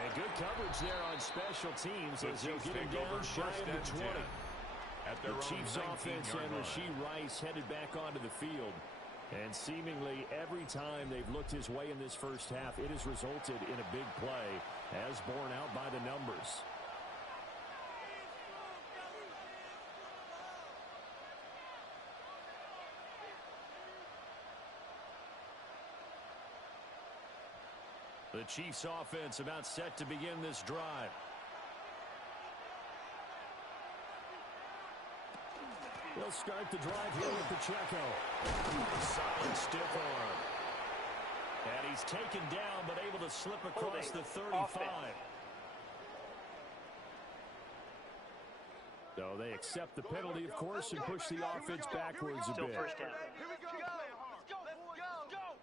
And good coverage there on special teams as they'll get him down shy of the 20. The Chiefs offense and Rashee Rice headed back onto the field. And seemingly every time they've looked his way in this first half, it has resulted in a big play as borne out by the numbers. The Chiefs offense about set to begin this drive. They'll start the drive here with Pacheco. Solid stiff arm. And he's taken down but able to slip across the 35. So they accept the penalty, of course, and push the offense backwards a bit. Still first down. Here we go. Let's go. Let's go.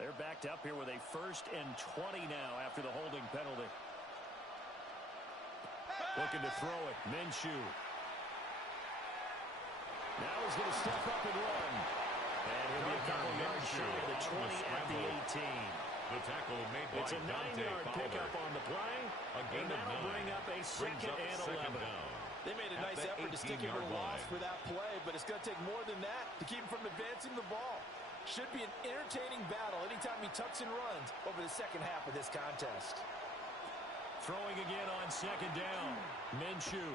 They're backed up here with a 1st and 20 now after the holding penalty. Looking to throw it. Minshew. Now he's going to step up and run. And he'll be a couple yards short of the 20 at the 18. The tackle made by It's a 9-yard pickup on the play. And that'll bring up a 2nd and 11. They made a nice effort to stick him to the loss for that play, but it's going to take more than that to keep him from advancing the ball. Should be an entertaining battle anytime he tucks and runs over the second half of this contest. Throwing again on 2nd down. Minshew.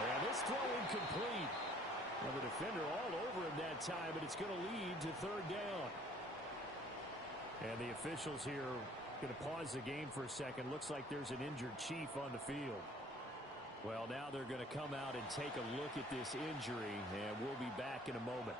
And this throw incomplete. Well, the defender all over him that time, but it's going to lead to 3rd down. And the officials here going to pause the game for a second. Looks like there's an injured Chief on the field. Well, now they're going to come out and take a look at this injury, and we'll be back in a moment.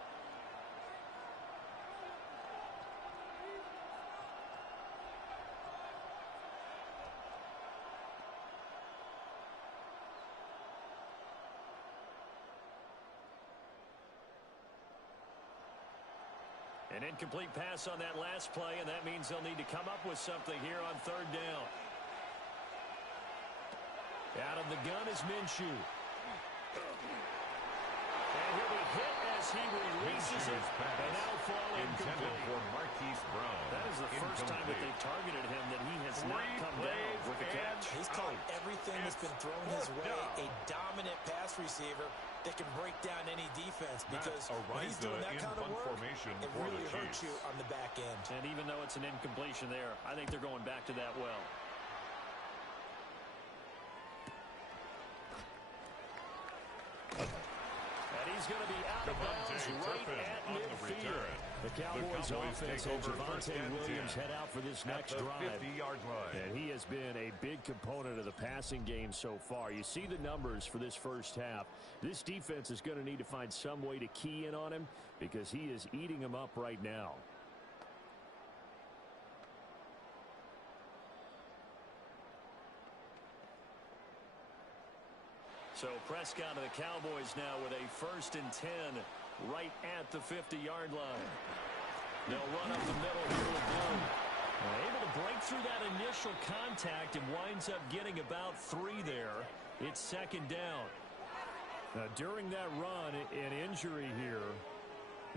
An incomplete pass on that last play, and that means they'll need to come up with something here on 3rd down. Out of the gun is Minshew. And he'll be hit as he releases it. And now fall incomplete. For Marquise Brown. That is the first time that they've targeted him that he has not come down with a catch. He's caught everything that's been thrown his way. A dominant pass receiver that can break down any defense because when he's doing that kind of work, it really hurts you on the back end. And even though it's an incompletion there, I think they're going back to that well. And he's going to be out of bounds right at midfield. The Cowboys offense and Javonte Williams head out for this next drive. 50-yard line. And he has been a big component of the passing game so far. You see the numbers for this first half. This defense is going to need to find some way to key in on him because he is eating them up right now. So Prescott of the Cowboys now with a 1st and 10 right at the 50-yard line. They'll run up the middle here with Bloom. Able to break through that initial contact and winds up getting about 3 there. It's 2nd down. Now, during that run, an injury here.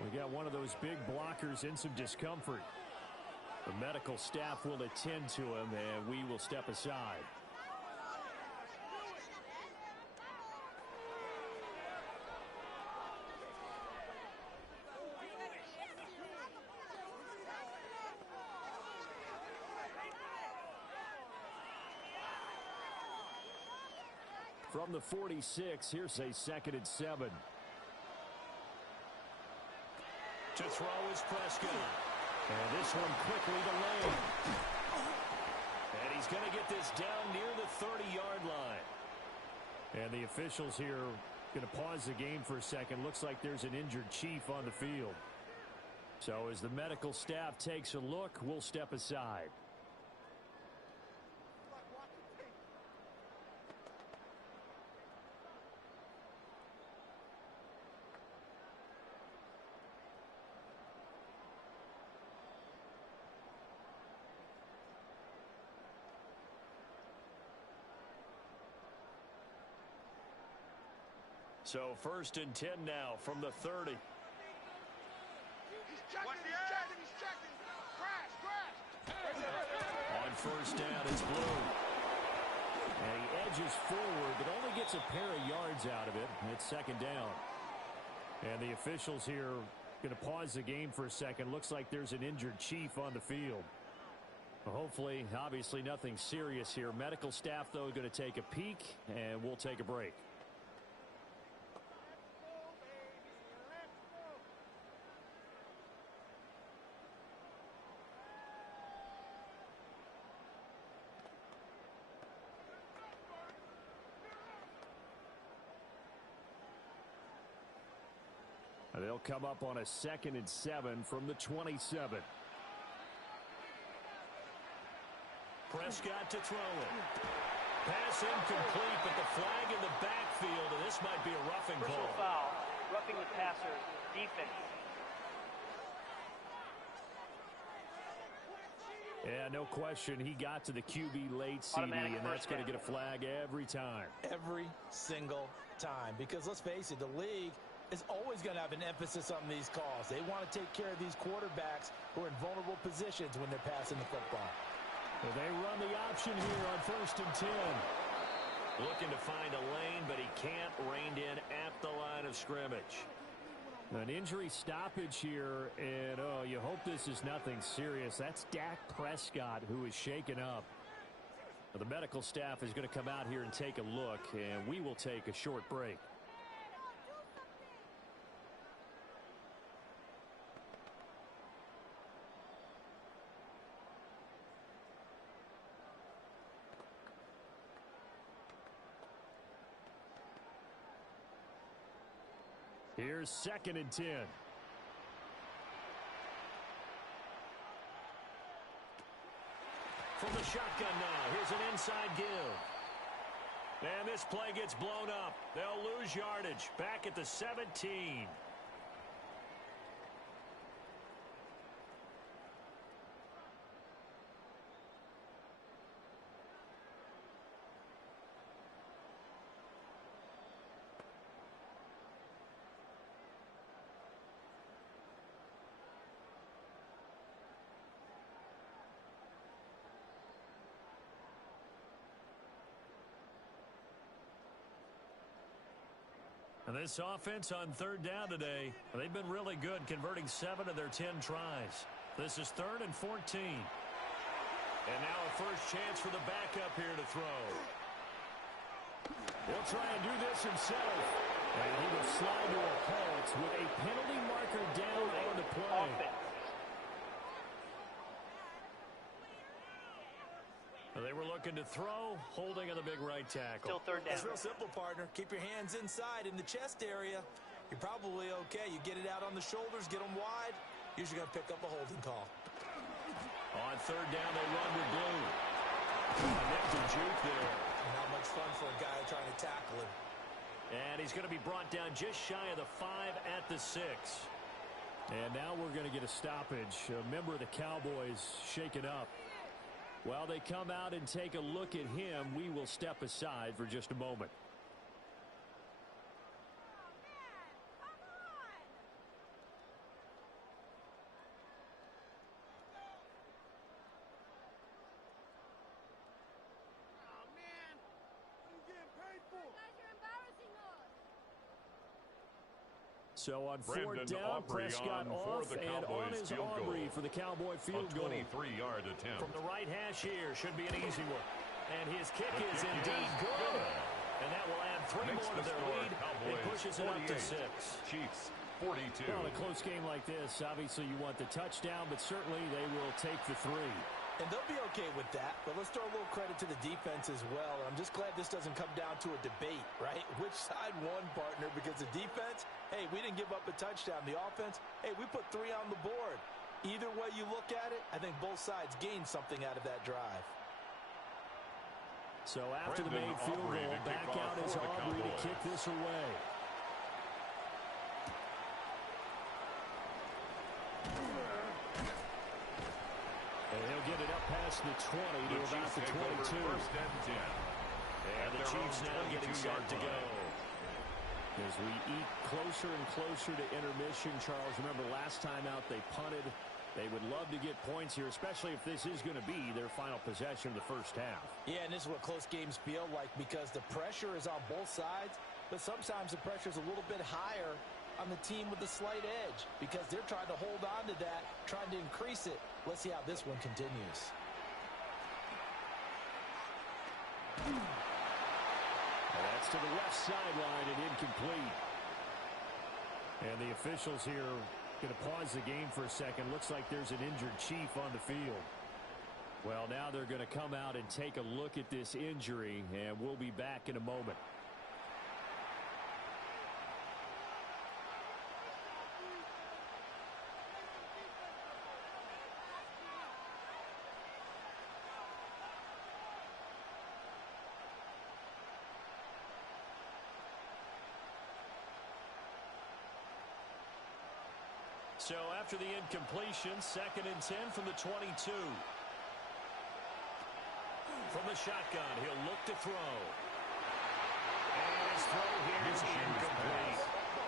We got one of those big blockers in some discomfort. The medical staff will attend to him, and we will step aside. From the 46, here's a 2nd and 7. To throw is Prescott. And this one quickly delayed. And he's going to get this down near the 30-yard line. And the officials here going to pause the game for a second. Looks like there's an injured Chief on the field. So as the medical staff takes a look, we'll step aside. So 1st and 10 now from the 30. He's checking. Crash. On 1st down, it's Bloom. And he edges forward, but only gets a pair of yards out of it. It's 2nd down. And the officials here going to pause the game for a second. Looks like there's an injured Chief on the field. Hopefully, obviously nothing serious here. Medical staff, though, going to take a peek, and we'll take a break. They'll come up on a 2nd and 7 from the 27. Prescott to throw it. Pass incomplete, but the flag in the backfield, and this might be a roughing call. Personal foul, roughing the passer, defense. Yeah, no question. He got to the QB late, CD, and that's going to get a flag every time. Every single time. Because let's face it, the league is always going to have an emphasis on these calls. They want to take care of these quarterbacks who are in vulnerable positions when they're passing the football. Well, they run the option here on 1st and 10. Looking to find a lane, but he can't. Reined in at the line of scrimmage. An injury stoppage here, and you hope this is nothing serious. That's Dak Prescott, who is shaken up. The medical staff is going to come out here and take a look, and we will take a short break. Here's 2nd and 10. From the shotgun now, here's an inside give. And this play gets blown up. They'll lose yardage back at the 17. And this offense on 3rd down today, they've been really good, converting 7 of their 10 tries. This is 3rd and 14. And now a first chance for the backup here to throw. He'll try and do this himself. And he will slide to a halt with a penalty marker down on the play. They were looking to throw, holding on the big right tackle. Still third down. It's real simple, partner. Keep your hands inside in the chest area. You're probably okay. You get it out on the shoulders, get them wide. Usually going to pick up a holding call. On third down, they run with blue. Nicked and juke there. Not much fun for a guy trying to tackle him. And he's going to be brought down just shy of the 5 at the 6. And now we're going to get a stoppage. A member of the Cowboys shaken up. While they come out and take a look at him, we will step aside for just a moment. So on fourth down, Prescott off and on is Aubrey for the Cowboy field goal. 23-yard attempt. From the right hash here, should be an easy one. And his kick is indeed good. And that will add 3 more to their lead. It pushes it up to 6. Chiefs 42. Well, in a close game like this, obviously you want the touchdown, but certainly they will take the 3. And they'll be okay with that, but let's throw a little credit to the defense as well. And I'm just glad this doesn't come down to a debate, right? Which side won, partner? Because the defense, hey, we didn't give up a touchdown. The offense, hey, we put 3 on the board. Either way you look at it, I think both sides gained something out of that drive. So after the made field goal, back out is Aubrey to kick this away. And he'll get it up past the 20 to about the 22. And the Chiefs now getting set to go. As we eat closer and closer to intermission, Charles, remember last time out they punted. They would love to get points here, especially if this is going to be their final possession of the first half. Yeah, and this is what close games feel like because the pressure is on both sides, but sometimes the pressure is a little bit higher on the team with the slight edge because they're trying to hold on to that, trying to increase it. Let's see how this one continues. And that's to the left sideline and incomplete. And the officials here going to pause the game for a second. Looks like there's an injured Chief on the field. Well, now they're going to come out and take a look at this injury, and we'll be back in a moment. So after the incompletion, 2nd and 10 from the 22. From the shotgun, he'll look to throw. And his throw here is incomplete.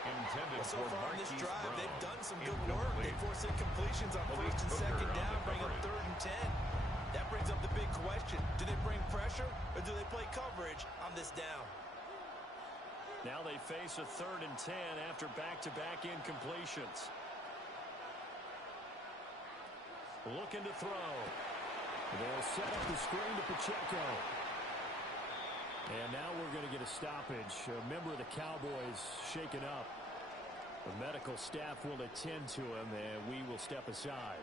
Intended so for far on this Marquise drive, Brown. they've done some good work. They force incompletions on 1st and 2nd down, bring up 3rd and 10. That brings up the big question. Do they bring pressure or do they play coverage on this down? Now they face a 3rd and 10 after back-to-back incompletions. Looking to throw. They'll set up the screen to Pacheco. And now we're going to get a stoppage. A member of the Cowboys shaken up. The medical staff will attend to him, and we will step aside.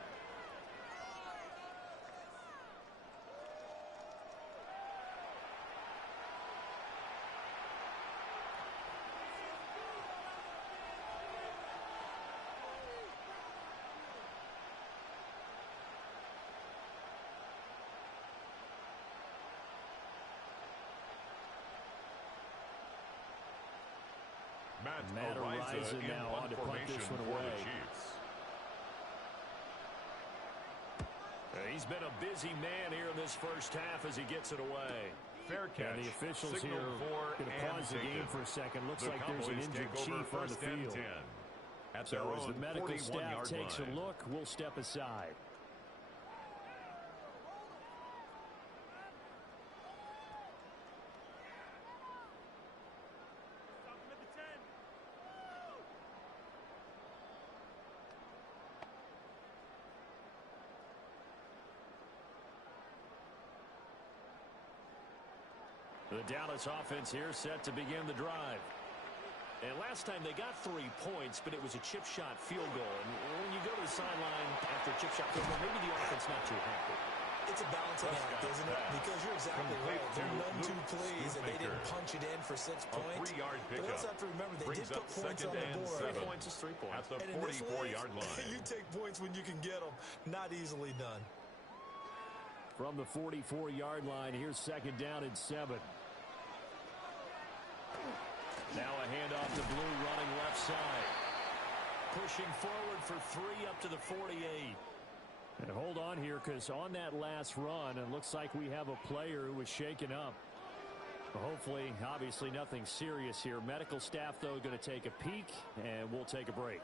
Matt Ariza now on to punt this one away. He's been a busy man here in this first half as he gets it away. Fair catch. And the officials Signal here for going to pause the game for a second. Looks like there's an injured Chief on the field. So as the medical staff takes a look, we'll step aside. The Dallas offense here set to begin the drive. And last time they got 3 points, but it was a chip shot field goal. And when you go to the sideline after a chip shot field goal, maybe the offense not too happy. It's a balancing act, isn't it? Because you're exactly right. They're none too pleased that they didn't punch it in for 6 points. But you also have to remember they did put points on the board. 3 points is 3 points. At the 44-yard line. You take points when you can get them. Not easily done. From the 44-yard line, here's second down and 7. Now a handoff to Blue running left side. Pushing forward for 3 up to the 48. And hold on here, because on that last run, it looks like we have a player who was shaken up. Hopefully, obviously nothing serious here. Medical staff, though, going to take a peek, and we'll take a break.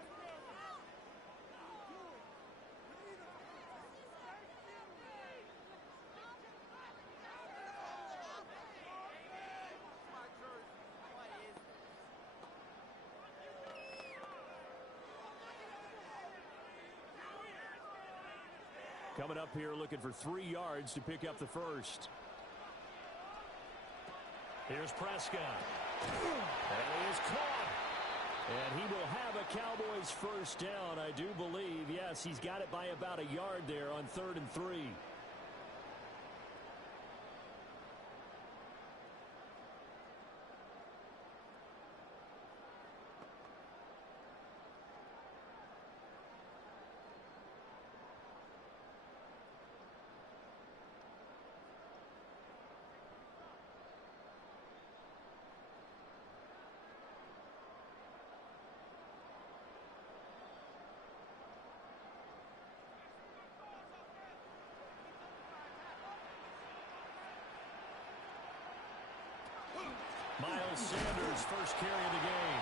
Coming up here looking for 3 yards to pick up the first. Here's Prescott. And he is caught. And he will have a Cowboys first down, I do believe. Yes, he's got it by about a yard there on 3rd and 3. Miles Sanders, first carry of the game.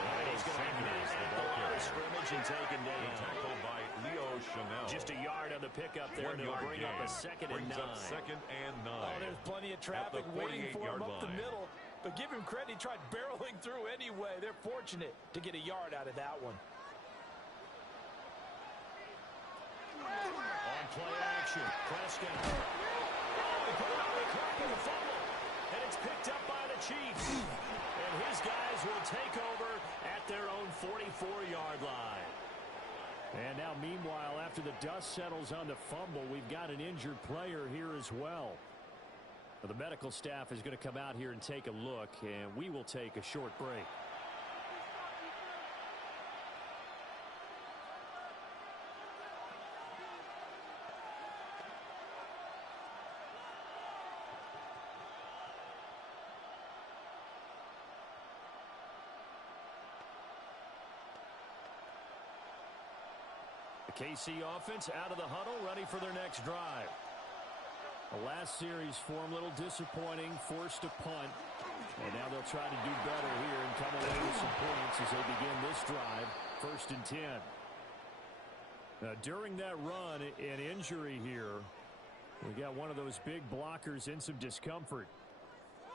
And he's going to be at the line of scrimmage and taken down. Tackled by Leo Chanel. Just a yard on the pickup there, and it'll bring up a 2nd and 9. Second and 9. Oh, there's plenty of traffic waiting for him up the middle. But give him credit, he tried barreling through anyway. They're fortunate to get a yard out of that one. On play action, Prescott. Oh, he put it on the clock in the fumble. And it's picked up by the Chiefs. And his guys will take over at their own 44-yard line. And now, meanwhile, after the dust settles on the fumble, we've got an injured player here as well. The medical staff is going to come out here and take a look, and we will take a short break. The KC offense out of the huddle, ready for their next drive. The last series for them, a little disappointing, forced to punt. And now they'll try to do better here and come away with some points as they begin this drive. 1st and 10. During that run, an injury here. We got one of those big blockers in some discomfort.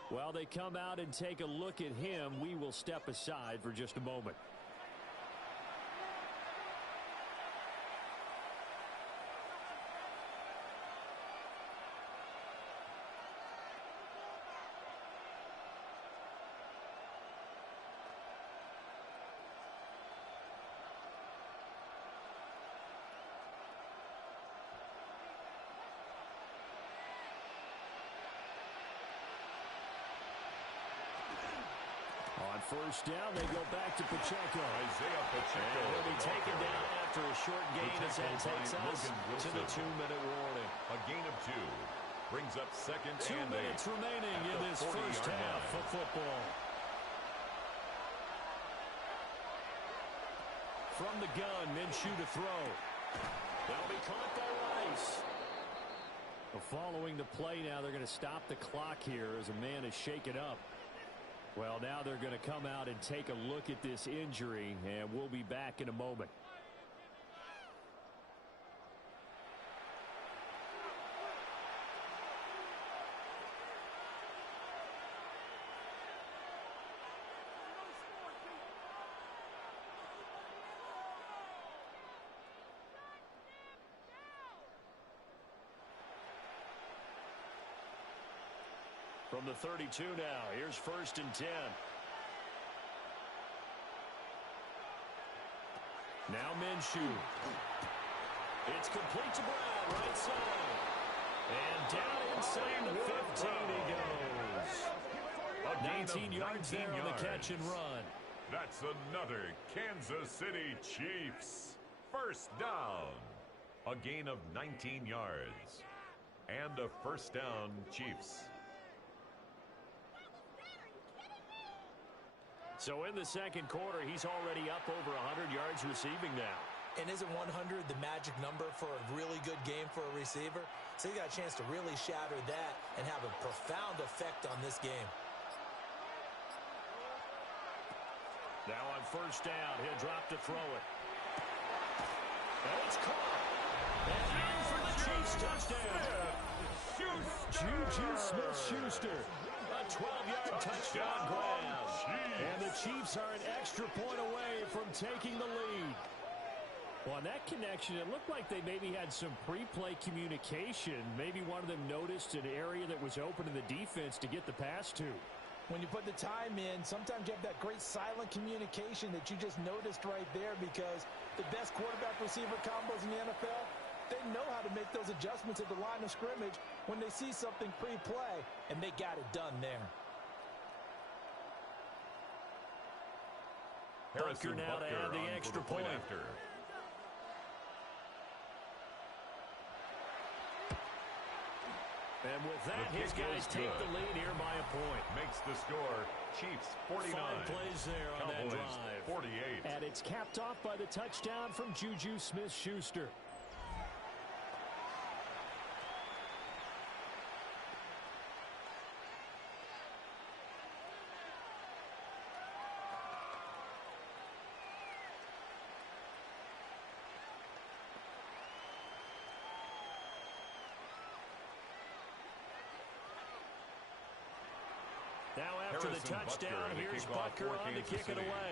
While they come out and take a look at him, we will step aside for just a moment. On 1st down, they go back to Pacheco. Isaiah Pacheco. He'll be taken down after a short gain as that takes us to the 2-minute warning. A gain of 2. Brings up 2nd and 8. 2 minutes remaining in this first half of football. From the gun, Minshew to throw. That'll be caught by Rice. Following the play now, they're going to stop the clock here as a man is shaken up. Well, now they're going to come out and take a look at this injury, and we'll be back in a moment. From the 32 now, here's 1st and 10. Now Minshew. It's complete to Brown, right side. And down inside the 15 he goes. 19 yards there on the catch and run. That's another Kansas City Chiefs. First down. A gain of 19 yards. And a first down, Chiefs. So in the second quarter, he's already up over 100 yards receiving now. And isn't 100 the magic number for a really good game for a receiver? So he got a chance to really shatter that and have a profound effect on this game. Now on first down, he'll drop to throw it. And it's caught. And in for the Chiefs touchdown. Juju Smith-Schuster. A 12-yard touchdown grab. And the Chiefs are an extra point away from taking the lead. Well, on that connection, it looked like they maybe had some pre-play communication. Maybe one of them noticed an area that was open in the defense to get the pass to. When you put the time in, sometimes you have that great silent communication that you just noticed right there, because the best quarterback-receiver combos in the NFL, they know how to make those adjustments at the line of scrimmage when they see something pre-play, and they got it done there. Bunker now to add the extra point. And with that, his guys take the lead here by a point. Makes the score Chiefs 49. 5 plays there on Cowboys that drive. 48. And it's capped off by the touchdown from Juju Smith-Schuster. Now after the touchdown, here's Butker on to kick it away.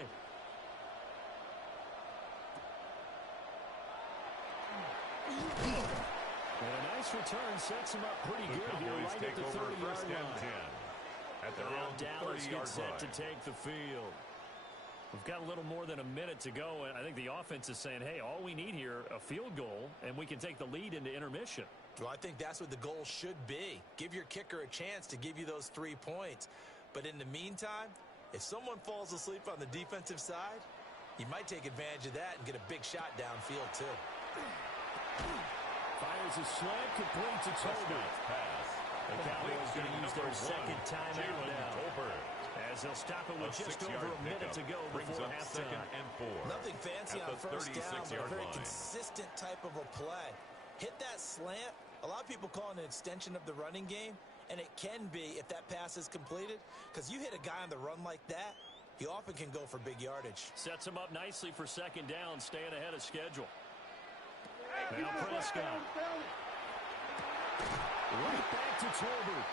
And a nice return sets him up pretty good here right at the 30-yard line. At the Dallas gets set to take the field. We've got a little more than a minute to go, and I think the offense is saying, hey, all we need here, a field goal, and we can take the lead into intermission. Well, I think that's what the goal should be. Give your kicker a chance to give you those 3 points. But in the meantime, if someone falls asleep on the defensive side, you might take advantage of that and get a big shot downfield, too. Fires a slant complete to Toby. The Cowboys going to use their second timeout now, as they'll stop it with just over a minute to go before halftime. Nothing fancy on first down, but a very consistent type of a play. Hit that slant. A lot of people call it an extension of the running game, and it can be if that pass is completed, because you hit a guy on the run like that, he often can go for big yardage. Sets him up nicely for second down, staying ahead of schedule. Now Prescott. Right back to Tolbert.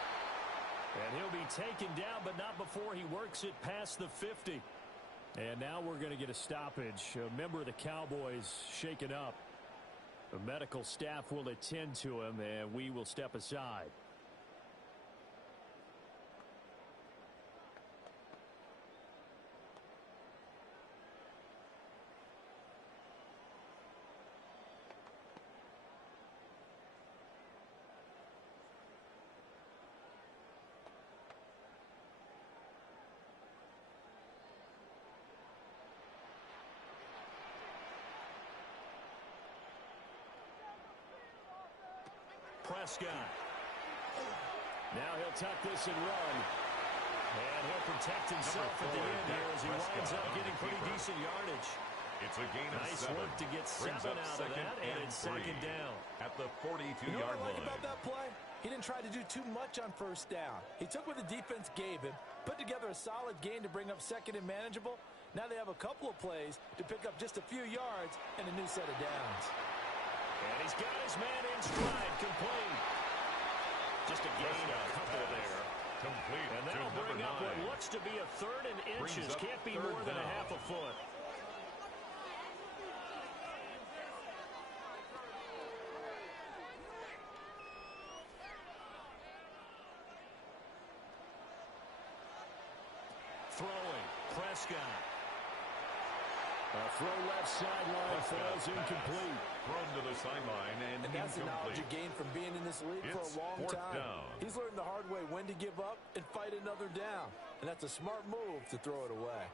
And he'll be taken down, but not before he works it past the 50. And now we're going to get a stoppage. A member of the Cowboys shaken up. The medical staff will attend to him, and we will step aside. Prescott. Now he'll tuck this and run. And he'll protect himself at the end here as he winds up getting pretty decent yardage. It's a gain of 7. Nice work to get 7 out of that, and it's second down. At the 42-yard line. You know what I like about that play? He didn't try to do too much on first down. He took what the defense gave him, put together a solid gain to bring up second and manageable. Now they have a couple of plays to pick up just a few yards and a new set of downs. And he's got his man in stride, complete. Just a gain of a couple there. Complete. And that'll bring up what looks to be a 3rd and inches. Can't be more than a half a foot. Throwing. Prescott. Throw left sideline falls incomplete. Thrown to the sideline and that's the knowledge incomplete. you gained from being in this league for a long It's 4th time. down. He's learned the hard way when to give up and fight another down. And that's a smart move to throw it away.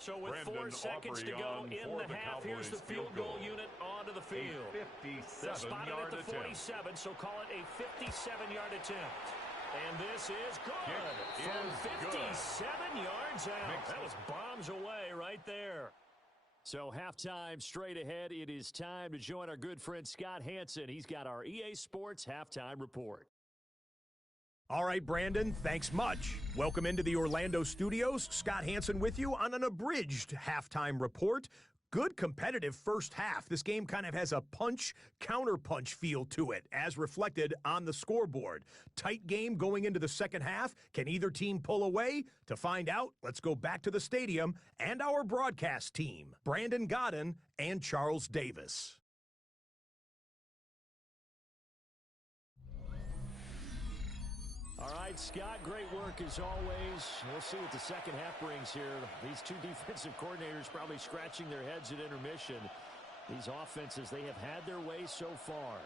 So with Brandon 4 seconds to go in the half, here's the field goal unit onto the field. They're spotted at the 47, so call it a 57-yard attempt. And this is good from 57 yards out. That was bombs away right there. So halftime straight ahead. It is time to join our good friend Scott Hanson. He's got our EA Sports halftime report. All right, Brandon, thanks much. Welcome into the Orlando studios. Scott Hanson with you on an abridged halftime report. Good competitive first half. This game kind of has a punch-counterpunch feel to it, as reflected on the scoreboard. Tight game going into the second half. Can either team pull away? To find out, let's go back to the stadium and our broadcast team, Brandon Godden and Charles Davis. All right, Scott, great work as always. We'll see what the second half brings here. These two defensive coordinators probably scratching their heads at intermission. These offenses, they have had their way so far.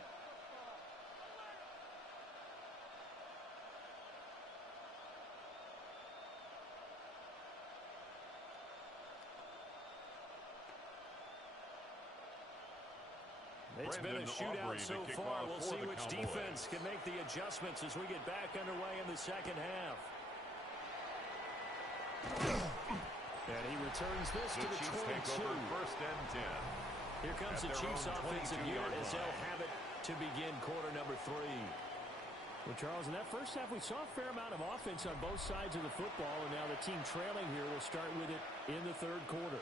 It's been a shootout so far. We'll see which defense can make the adjustments as we get back underway in the second half. And he returns this to the 22. 1st and 10. Here comes the Chiefs offensive unit as they'll have it to begin quarter number 3. Well, Charles, in that first half, we saw a fair amount of offense on both sides of the football, and now the team trailing here will start with it in the third quarter.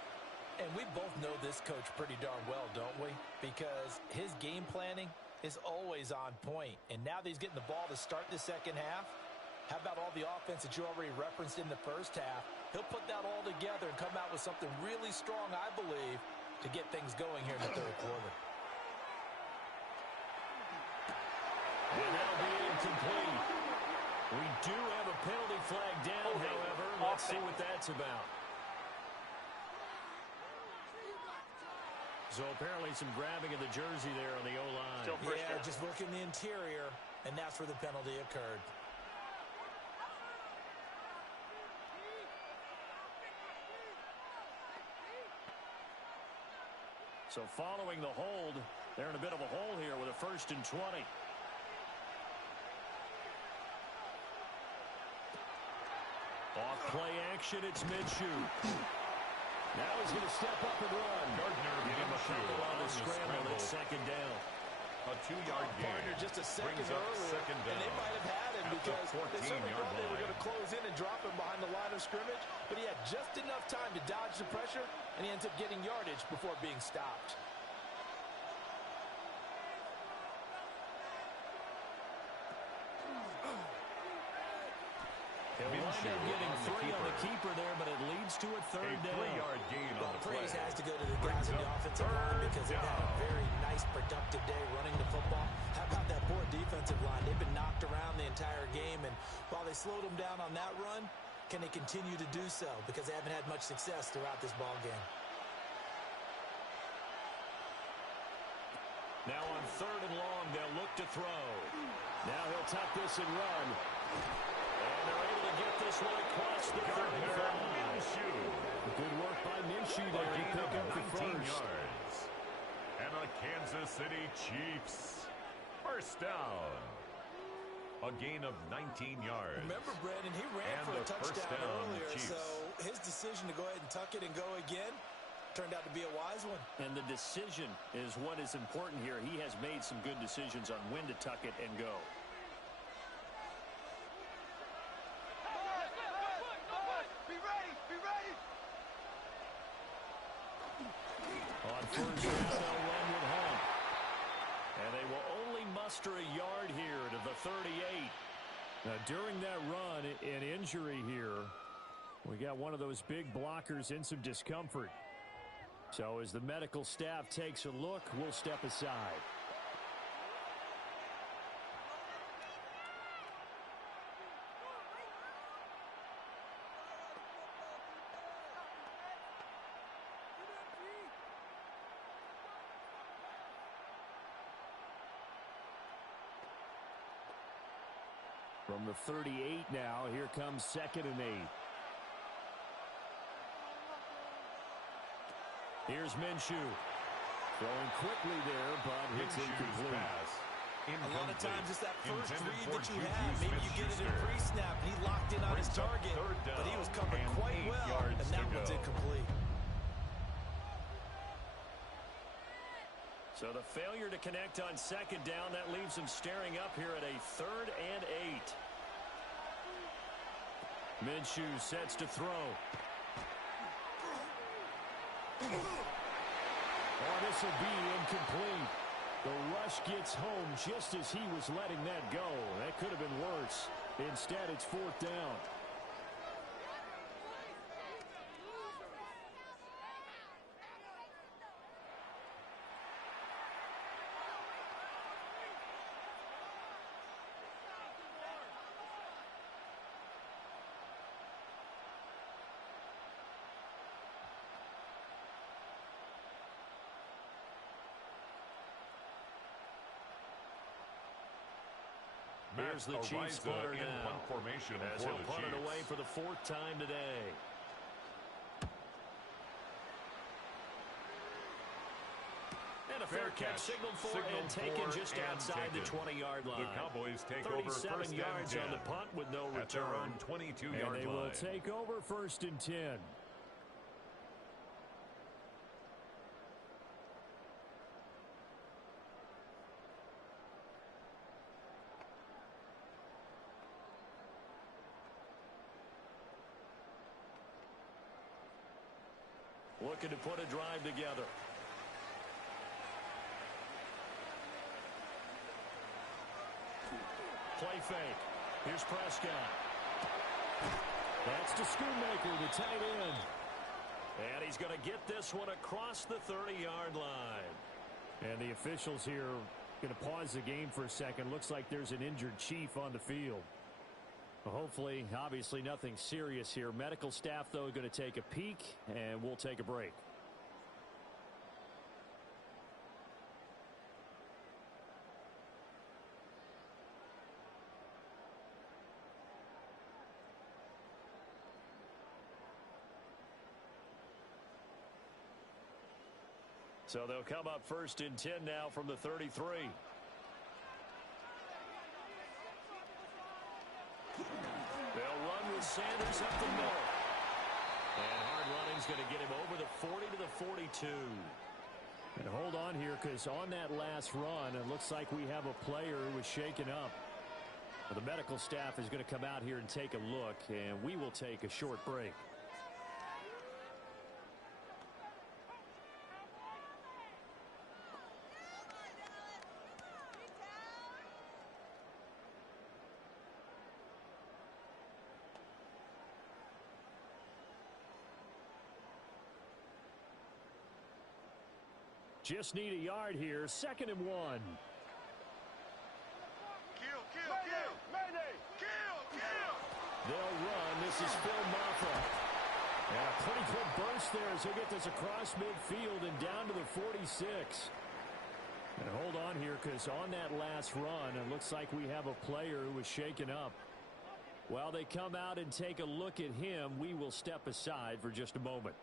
And we both know this coach pretty darn well, don't we? Because his game planning is always on point. And now that he's getting the ball to start the second half, how about all the offense that you already referenced in the first half? He'll put that all together and come out with something really strong, I believe, to get things going here in the third quarter. And that'll be incomplete. We do have a penalty flag down, however. Let's see what that's about. So apparently some grabbing of the jersey there on the O-line. Yeah, just look in the interior, and that's where the penalty occurred. So following the hold, they're in a bit of a hole here with a 1st and 20. Off play action, it's Minshew. Now he's going to step up and run. Gardner Give him a couple on the scramble. It's second down. A 2-yard gain. Partner just a second Brings up earlier, second down. and they might have had him because they certainly thought they were going to close in and drop him behind the line of scrimmage, but he had just enough time to dodge the pressure, and he ends up getting yardage before being stopped. He'll wind up getting 3 on the keeper there, but it leads to a 3rd down. 3-yard gain on the play. Praise has to go to the guys in the offensive line because they've had a very nice, productive day running the football. How about that poor defensive line? They've been knocked around the entire game, and while they slowed them down on that run, can they continue to do so? Because they haven't had much success throughout this ball game. Now on 3rd and long, they'll look to throw. Now he'll tuck this and run. And they're able to get this one across the 35. Good work by Minshew there to pick up the 1st. Yards. And the Kansas City Chiefs. 1st down. A gain of 19 yards. Remember, Brandon, he ran for a touchdown earlier, so his decision to go ahead and tuck it and go again turned out to be a wise one. And the decision is what is important here. He has made some good decisions on when to tuck it and go. Be ready! Be ready! On 1st down, they'll run with Hunt. And they will only muster a yard here to the 38. Now, during that run, an injury here. We got one of those big blockers in some discomfort. So as the medical staff takes a look, we'll step aside. From the 38 now, here comes 2nd and 8. Here's Minshew. Throwing quickly there, but it's incomplete. A lot of times it's that first read that you have. Maybe you get it in pre-snap, and he locked in on his target, but he was covered quite well, and that one's incomplete. So the failure to connect on 2nd down, that leaves him staring up here at a 3rd and 8. Minshew sets to throw. Oh, this will be incomplete. The rush gets home just as he was letting that go. That could have been worse. Instead, it's 4th down. Here's the Chiefs punter now, formation as he'll punt it away for the 4th time today. And a fair catch signaled for and taken just outside the 20-yard line. The Cowboys take over 37 yards on the punt with no return. 22-yard and line. they will take over 1st and 10. Looking to put a drive together. Play fake. Here's Prescott. That's to Schoonmaker, the tight end. And he's going to get this one across the 30-yard line. And the officials here going to pause the game for a second. Looks like there's an injured Chief on the field. Hopefully, obviously nothing serious here. Medical staff, though, going to take a peek, and we'll take a break. So they'll come up 1st and 10 now from the 33. They'll run with Sanders up the middle. And hard running's going to get him over the 40 to the 42. And hold on here, because on that last run, it looks like we have a player who was shaken up. The medical staff is going to come out here and take a look, and we will take a short break. Just need a yard here. 2nd and 1. Kill, kill, kill. Mayday. Kill, kill. They'll run. This is Phil Maffa. And a pretty good burst there as he'll get this across midfield and down to the 46. And hold on here, because on that last run, it looks like we have a player who was shaken up. While they come out and take a look at him, we will step aside for just a moment.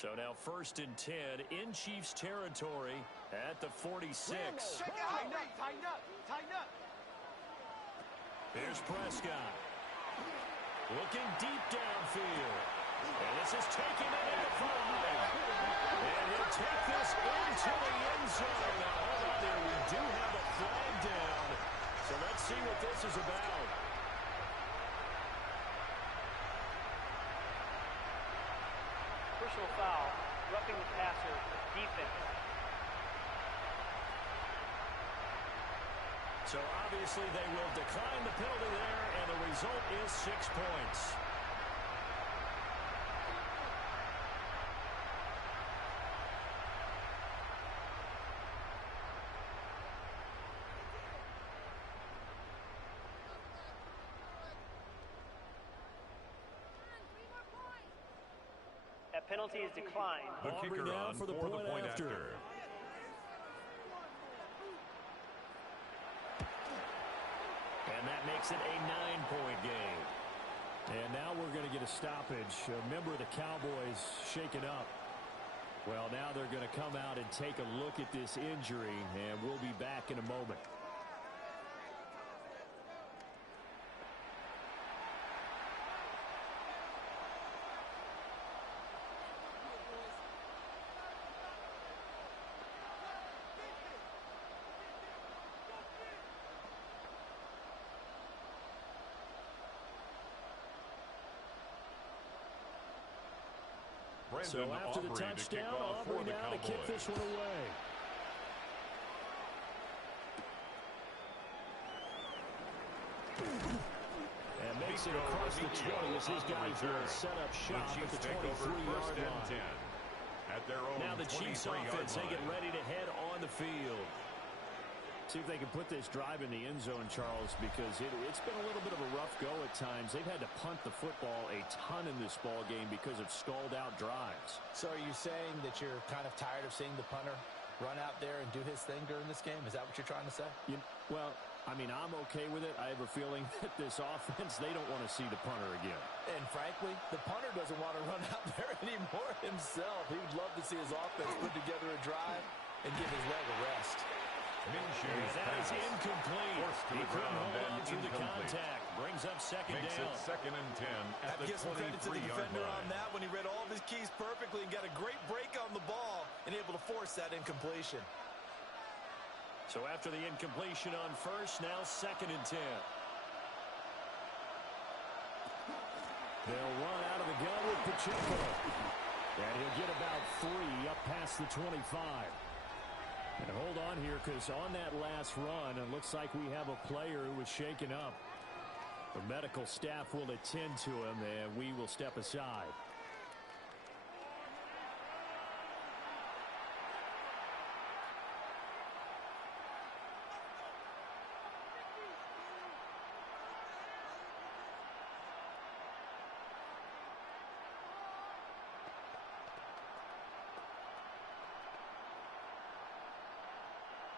So now 1st and 10 in Chiefs territory at the 46. Check out. Tighten up. Tighten up. Here's Prescott. Looking deep downfield. And this is taken into the 5. And he'll take this into the end zone. Now hold on there. We do have a flag down. So let's see what this is about. Personal foul, roughing the passer, defense. So obviously they will decline the penalty there, and the result is 6 points. That penalty is declined. The kicker on for the point after. And that makes it a 9-point game. And now we're going to get a stoppage. A member of the Cowboys shaken up. Well, now they're going to come out and take a look at this injury, and we'll be back in a moment. So after the touchdown, Aubrey now to kick this one away. And makes it across the 20 as his guys will set up shop at the 23-yard line. Now the Chiefs offense, they get ready to head on the field. See if they can put this drive in the end zone, Charles, because it's been a little bit of a rough go at times. They've had to punt the football a ton in this ball game because of stalled-out drives. So are you saying that you're kind of tired of seeing the punter run out there and do his thing during this game? Is that what you're trying to say? Well, I mean, I'm okay with it. I have a feeling that this offense, they don't want to see the punter again. And frankly, the punter doesn't want to run out there anymore himself. He would love to see his offense put together a drive and give his leg a rest. That is incomplete. He couldn't hold on through the contact. Brings up second down. Makes it 2nd and 10 at the 23-yard line. Give some credit to the defender on that when he read all of his keys perfectly and got a great break on the ball and able to force that incompletion. So after the incompletion on first, now 2nd and 10. They'll run out of the gun with Pacheco. And he'll get about 3 up past the 25. And hold on here, because on that last run, it looks like we have a player who was shaken up. The medical staff will attend to him, and we will step aside.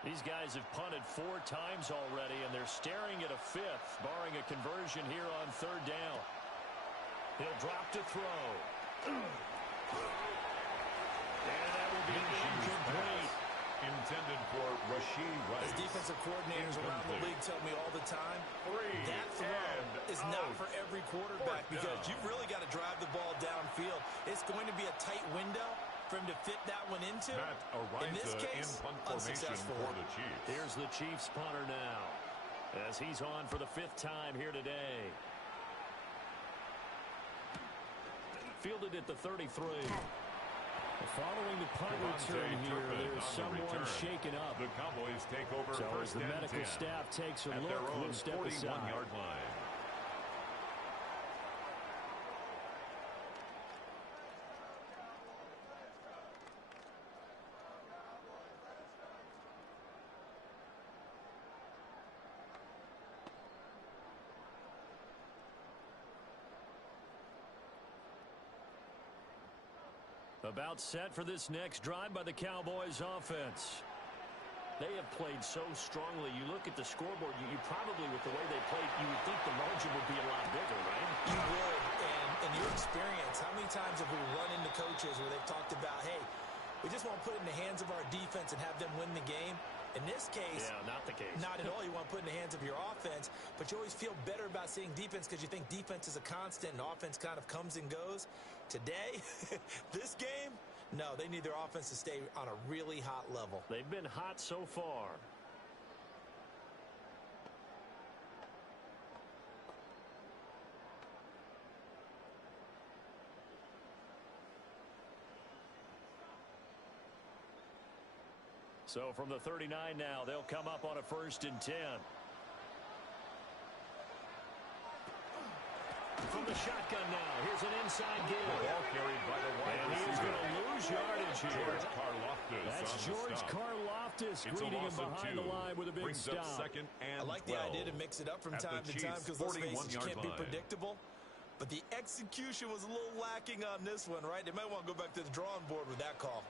These guys have punted 4 times already, and they're staring at a 5th, barring a conversion here on 3rd down. He'll drop to throw. And that will be incomplete. Intended for Rashee Rice. As defensive coordinators around the league tell me all the time, that throw is not for every quarterback because you've really got to drive the ball downfield. It's going to be a tight window for him to fit that one into. In this case, unsuccessful. For the Chiefs. Here's the Chiefs punter now as he's on for the 5th time here today. Fielded at the 33. Following the punt return here, there's someone shaken up. The Cowboys take over so first as the and medical 10 staff takes a at look, their own we'll step aside. 41-yard line. About set for this next drive by the Cowboys offense. They have played so strongly. You look at the scoreboard, you probably, with the way they played, you would think the margin would be a lot bigger, right? You would, and in your experience, how many times have we run into coaches where they've talked about, hey, we just want to put it in the hands of our defense and have them win the game? In this case, not the case. Not at all. You want to put it in the hands of your offense, but you always feel better about seeing defense because you think defense is a constant and offense kind of comes and goes. Today, this game, no, they need their offense to stay on a really hot level. They've been hot so far. So from the 39 now, they'll come up on a 1st and 10. From the shotgun now, here's an inside give. Ball carried by the wide and he's going to lose yardage here. George Karlaftis. That's George Karlaftis greeting him behind the line with a big stop. Second and I like the idea to mix it up from time to time because let's face it, you can't be predictable. But the execution was a little lacking on this one, right? They might want to go back to the drawing board with that call.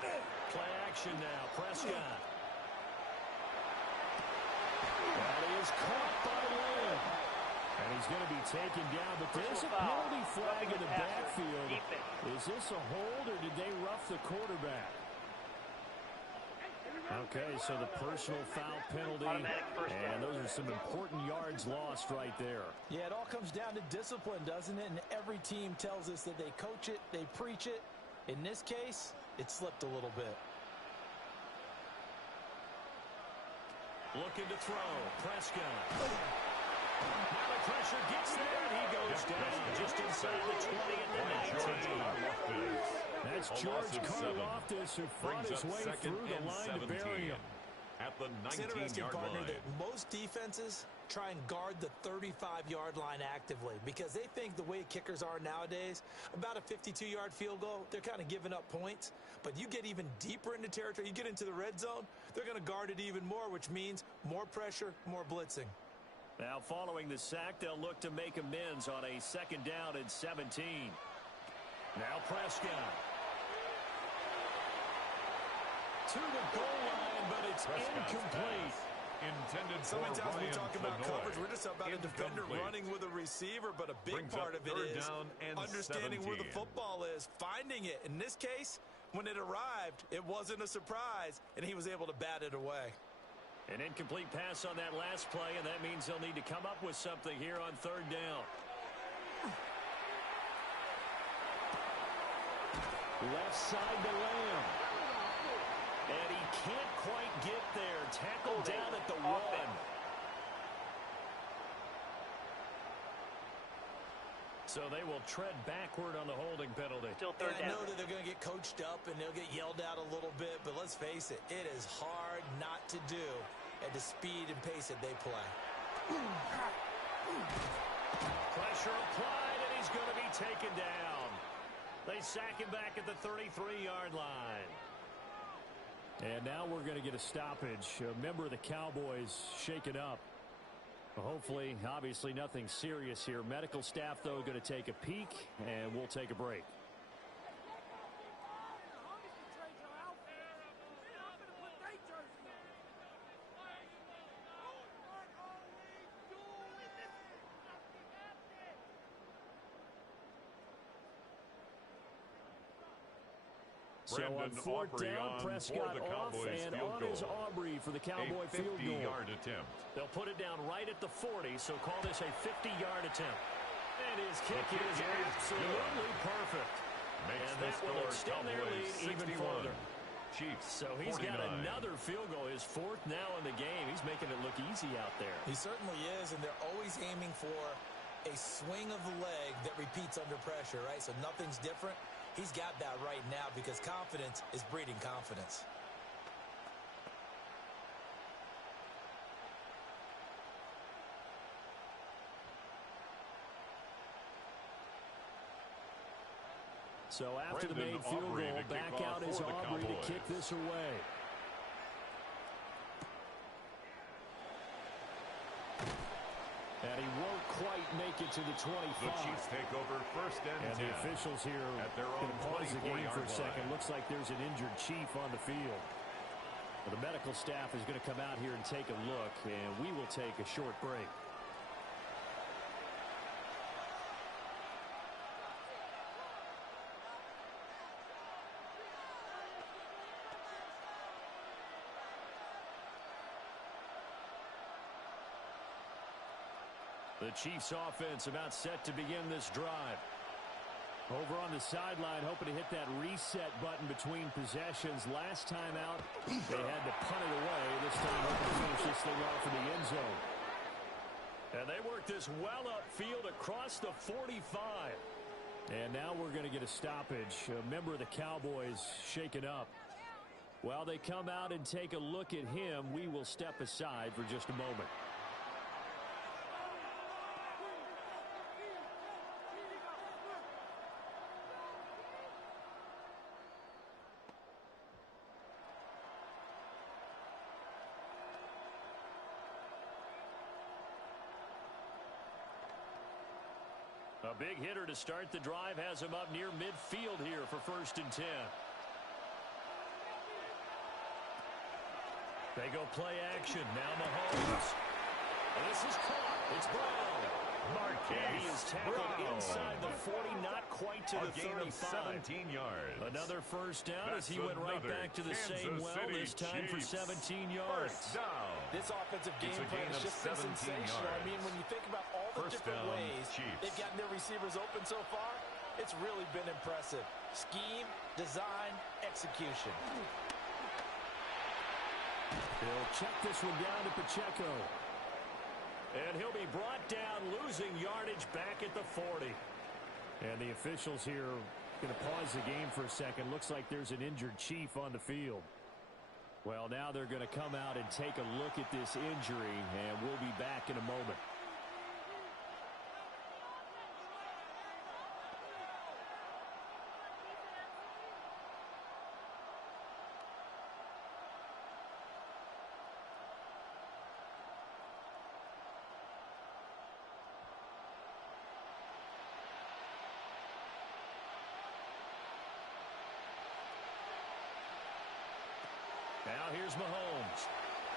Play action now. Prescott. That is caught by Lamb. And he's going to be taken down. But there's a penalty flag in the backfield. Is this a hold or did they rough the quarterback? Okay, so the personal foul penalty, and those are some important yards lost right there. Yeah, it all comes down to discipline, doesn't it? And every team tells us that they coach it, they preach it. In this case, it slipped a little bit. Looking to throw. Prescott. Now the pressure gets there, and he goes down just inside the 20 at the 19. That's George Karlaftis, who fought his way through the line to bury him. At the 19-yard line. That most defenses try and guard the 35-yard line actively because they think the way kickers are nowadays, about a 52-yard field goal, they're kind of giving up points. But you get even deeper into territory, you get into the red zone, they're going to guard it even more, which means more pressure, more blitzing. Now following the sack, they'll look to make amends on a 2nd down and 17. Now Prescott. To the goal line, but it's incomplete. Intended so many times we Ryan talk about Fennoy. coverage, we're just about a defender running with a receiver, but a big part of it is understanding 17. where the football is, finding it. In this case, when it arrived, it wasn't a surprise, and he was able to bat it away. An incomplete pass on that last play, and that means they'll need to come up with something here on 3rd down. Left side to Lamb. And he can't quite get there. Tackled down at the 1. So they will tread backward on the holding penalty. Still 3rd down. I know that they're going to get coached up and they'll get yelled at a little bit, but let's face it, it is hard not to do at the speed and pace that they play. Pressure applied, and he's going to be taken down. They sack him back at the 33-yard line. And now we're going to get a stoppage. A member of the Cowboys shaken up. Hopefully, obviously, nothing serious here. Medical staff, though, going to take a peek, and we'll take a break. So on 4th down, Prescott off, and on is Aubrey for the Cowboy field goal. 50-yard attempt. They'll put it down right at the 40, so call this a 50-yard attempt. And his kick is absolutely perfect. Makes and the that will extend their lead 61. even further. Chiefs, so he's 49. got another field goal, his 4th now in the game. He's making it look easy out there. He certainly is, and they're always aiming for a swing of the leg that repeats under pressure, right? So nothing's different. He's got that right now because confidence is breeding confidence. So after the made field goal, back out is Aubrey to kick this away. And he won't quite make it to the 25. The Chiefs take over 1st and 10. The officials here at their own pause the game for a second. Line. Looks like there's an injured Chief on the field. Well, the medical staff is going to come out here and take a look, and we will take a short break. The Chiefs offense about set to begin this drive. Over on the sideline, hoping to hit that reset button between possessions. Last time out, they had to punt it away. This time, hoping to finish this thing off in the end zone. And they work this well upfield across the 45. And now we're going to get a stoppage. A member of the Cowboys shaken up. While they come out and take a look at him, we will step aside for just a moment. A big hitter to start the drive has him up near midfield here for 1st and 10. They go play action. Now Mahomes. And this is caught. It's Brown. He is tackled inside the 40, not quite to the 35. 17 yards. Another first down as he went right back to the same well, this time for 17 yards. This offensive game plan has just been sensational. I mean, when you think about all the different ways they've gotten their receivers open so far, it's really been impressive. Scheme, design, execution. He'll check this one down to Pacheco. And he'll be brought down, losing yardage back at the 40. And the officials here going to pause the game for a second. Looks like there's an injured Chief on the field. Well, now they're going to come out and take a look at this injury, and we'll be back in a moment. Now here's Mahomes.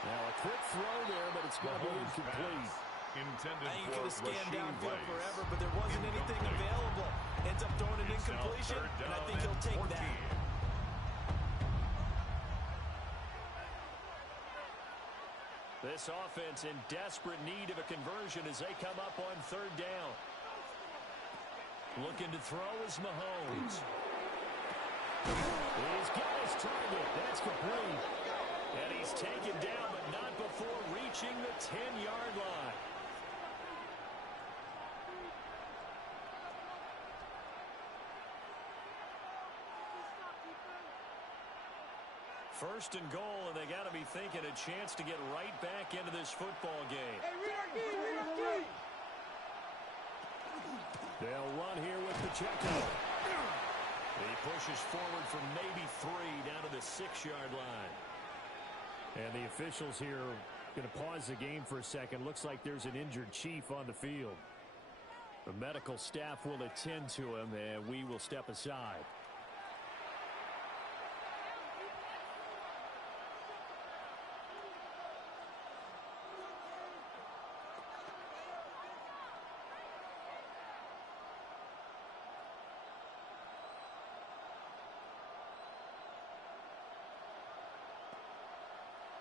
Now a quick throw there, but it's going to be incomplete. Intended you for could have scanned downfield Rice. forever, but there wasn't anything available. Ends up throwing an incompletion, and I think he'll take 14. that. This offense in desperate need of a conversion as they come up on 3rd down. Looking to throw is Mahomes. He's got his target. That's complete. And he's taken down, but not before reaching the 10-yard line. First and goal, and they got to be thinking a chance to get right back into this football game. Hey, read our key, read our key. They'll run here with Pacheco. He pushes forward from maybe 3 down to the 6-yard line. And the officials here going to pause the game for a second. Looks like there's an injured Chief on the field. The medical staff will attend to him, and we will step aside.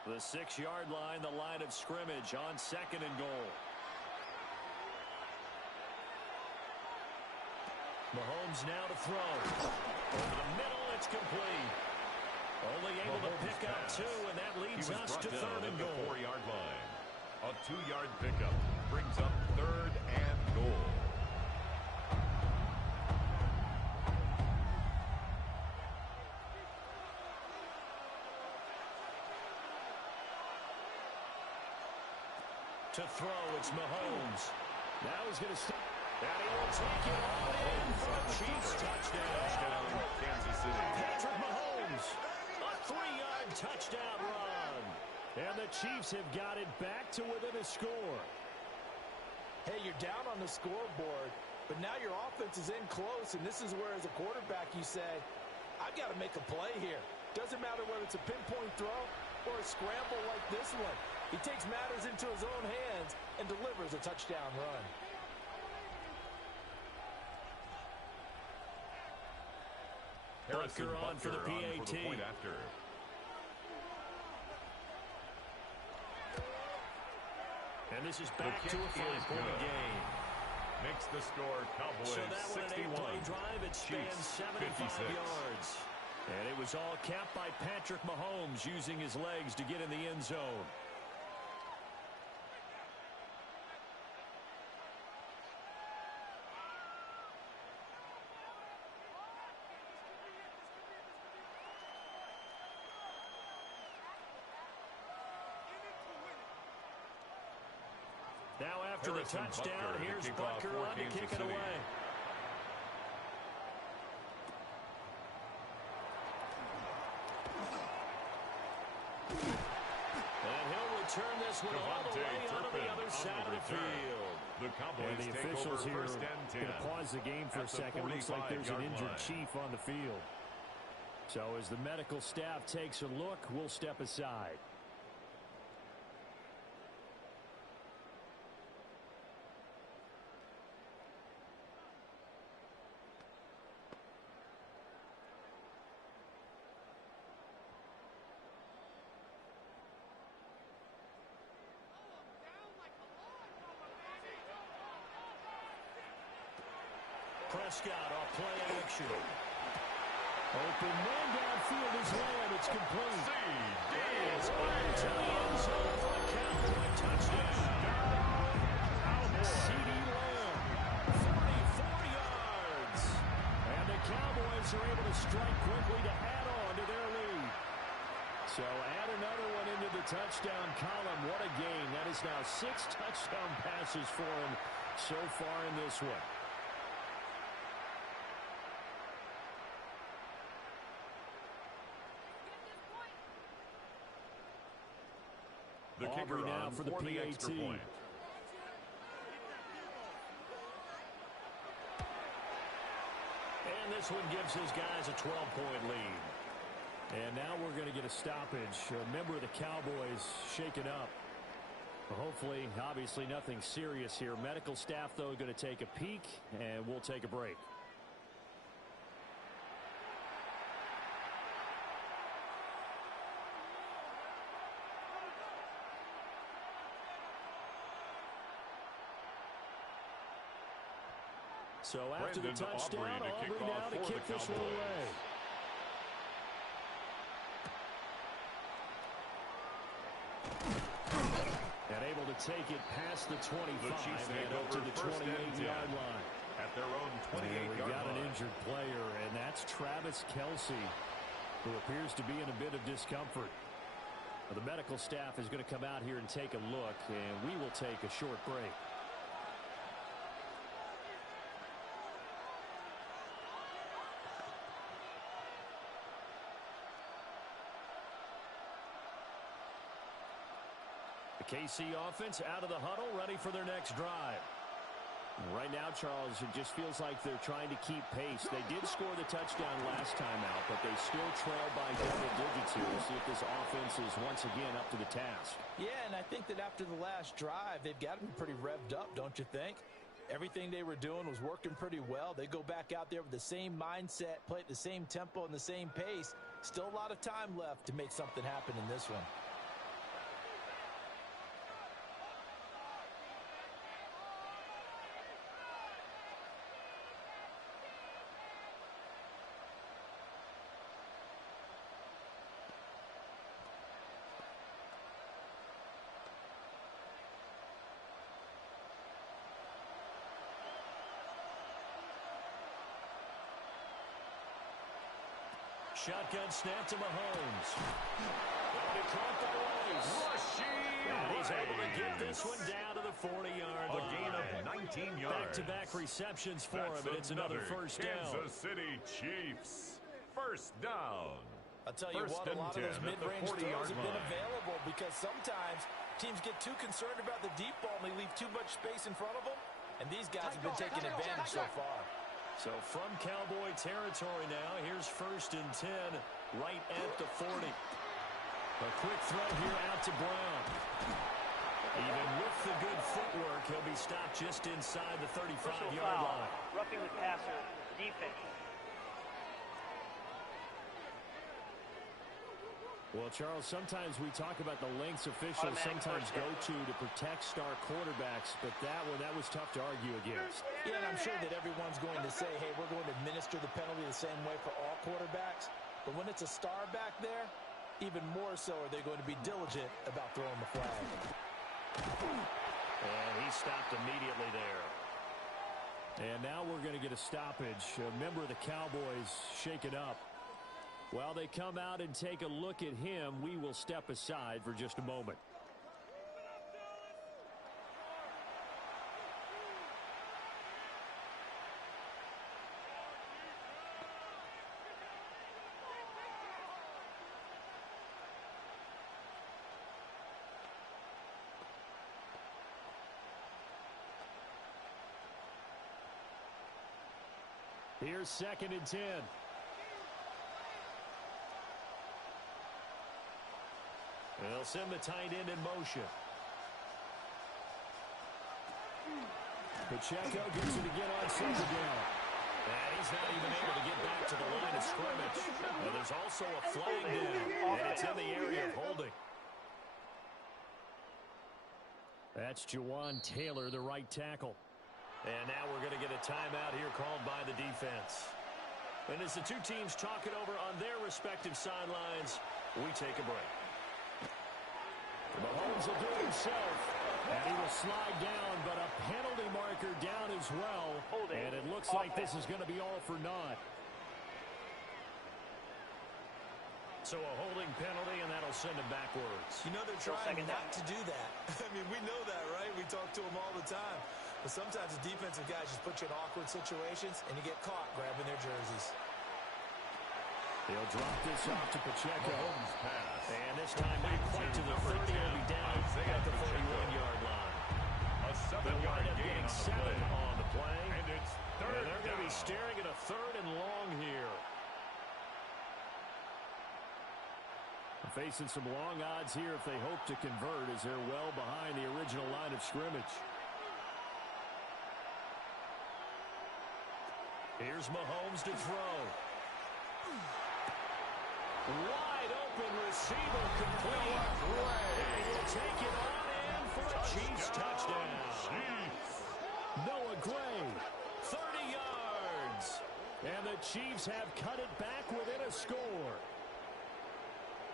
The 6-yard line, the line of scrimmage on 2nd and goal. Mahomes now to throw. Over the middle, it's complete. Only able to pick up 2, and that leads us to 3rd and goal. 4-yard line. A 2-yard pickup brings up 3rd and goal. To throw, it's Mahomes. Now he's going to stop. And he will take it all in for a Chiefs touchdown. Kansas City. Patrick Mahomes, a 3-yard touchdown run. And the Chiefs have got it back to within a score. Hey, you're down on the scoreboard, but now your offense is in close, and this is where, as a quarterback, you say, I've got to make a play here. Doesn't matter whether it's a pinpoint throw or a scramble like this one. He takes matters into his own hands and delivers a touchdown run. Butker on for the PAT. And this is back to a 5-point game. Makes the score Cowboys 61. So that one an 8-play drive. It spans 75 yards. And it was all capped by Patrick Mahomes using his legs to get in the end zone. Now after the touchdown, here's Butker on to kick it away. And he'll turn this one all the way onto the other side of the field. The Cowboys and the take officials over here first and 10. going to pause the game for a second. Looks like there's an injured chief on the field. So as the medical staff takes a look, we'll step aside. Prescott off play action. Open man downfield is land. It's complete. It's into the end zone for a Cowboy touchdown. C.D. Lamb, 44 yards. And the Cowboys are able to strike quickly to add on to their lead. So add another one into the touchdown column. What a game. That is now 6 touchdown passes for him so far in this one. The kicker now on for the PAT. extra point. And this one gives his guys a 12-point lead. And now we're going to get a stoppage. A member of the Cowboys shaken up. Hopefully, obviously, nothing serious here. Medical staff, though, going to take a peek, and we'll take a break. So after the touchdown, Aubrey now to kick this one away. And able to take it past the 25 and up to the 28-yard line. At their own 28-yard line. We've got an injured player, and that's Travis Kelce, who appears to be in a bit of discomfort. The medical staff is going to come out here and take a look, and we will take a short break. KC offense out of the huddle, ready for their next drive. Right now, Charles, it just feels like they're trying to keep pace. They did score the touchdown last time out, but they still trail by double digits here. We'll see if this offense is once again up to the task. Yeah, and I think that after the last drive, they've got to be pretty revved up, don't you think? Everything they were doing was working pretty well. They go back out there with the same mindset, play at the same tempo and the same pace. Still a lot of time left to make something happen in this one. Shotgun snap to Mahomes. And he caught the race. And he's able to get this one down to the 40-yard line. A gain of 19 yards. Back-to-back receptions for him, and it's another first down. Kansas City Chiefs. First down. I'll tell you what, a lot of those mid-range throws have been available because sometimes teams get too concerned about the deep ball and they leave too much space in front of them, and these guys have been taking advantage so far. So from Cowboy territory now, here's 1st and 10 right at the 40. A quick throw here out to Brown. Even with the good footwork, he'll be stopped just inside the 35-yard line. Roughing the passer, defense. Well, Charles, sometimes we talk about the lengths officials sometimes go to protect star quarterbacks, but that was tough to argue against. Yeah, and I'm sure that everyone's going to say, hey, we're going to administer the penalty the same way for all quarterbacks. But when it's a star back there, even more so are they going to be diligent about throwing the flag. And he stopped immediately there. And now we're going to get a stoppage. A member of the Cowboys shaken up. While they come out and take a look at him, we will step aside for just a moment. Here's 2nd and 10. They'll send the tight end in motion. Pacheco gets it again on 2nd down. And he's not even able to get back to the line of scrimmage. Well, there's also a flag down, and it's in the area of holding. That's Jawan Taylor, the right tackle. And now we're going to get a timeout here called by the defense. And as the two teams talk it over on their respective sidelines, we take a break. Mahomes will do it himself. And he will slide down, but a penalty marker down as well. And it looks like this is going to be all for naught. So a holding penalty, and that'll send him backwards. You know they're trying not to do that. I mean, we know that, right? We talk to them all the time. But sometimes the defensive guys just put you in awkward situations, and you get caught grabbing their jerseys. He'll drop this off to Pacheco. Mahomes pass. And this time not quite to the 30. He'll be down at the 41-yard line. A 7-yard gain on the play. And it's third and they're going to be down. staring at a 3rd and long here. Facing some long odds here if they hope to convert as they're well behind the original line of scrimmage. Here's Mahomes to throw. Wide open receiver complete. And he'll take it on in for a Chiefs touchdown. Noah Gray. 30 yards. And the Chiefs have cut it back within a score.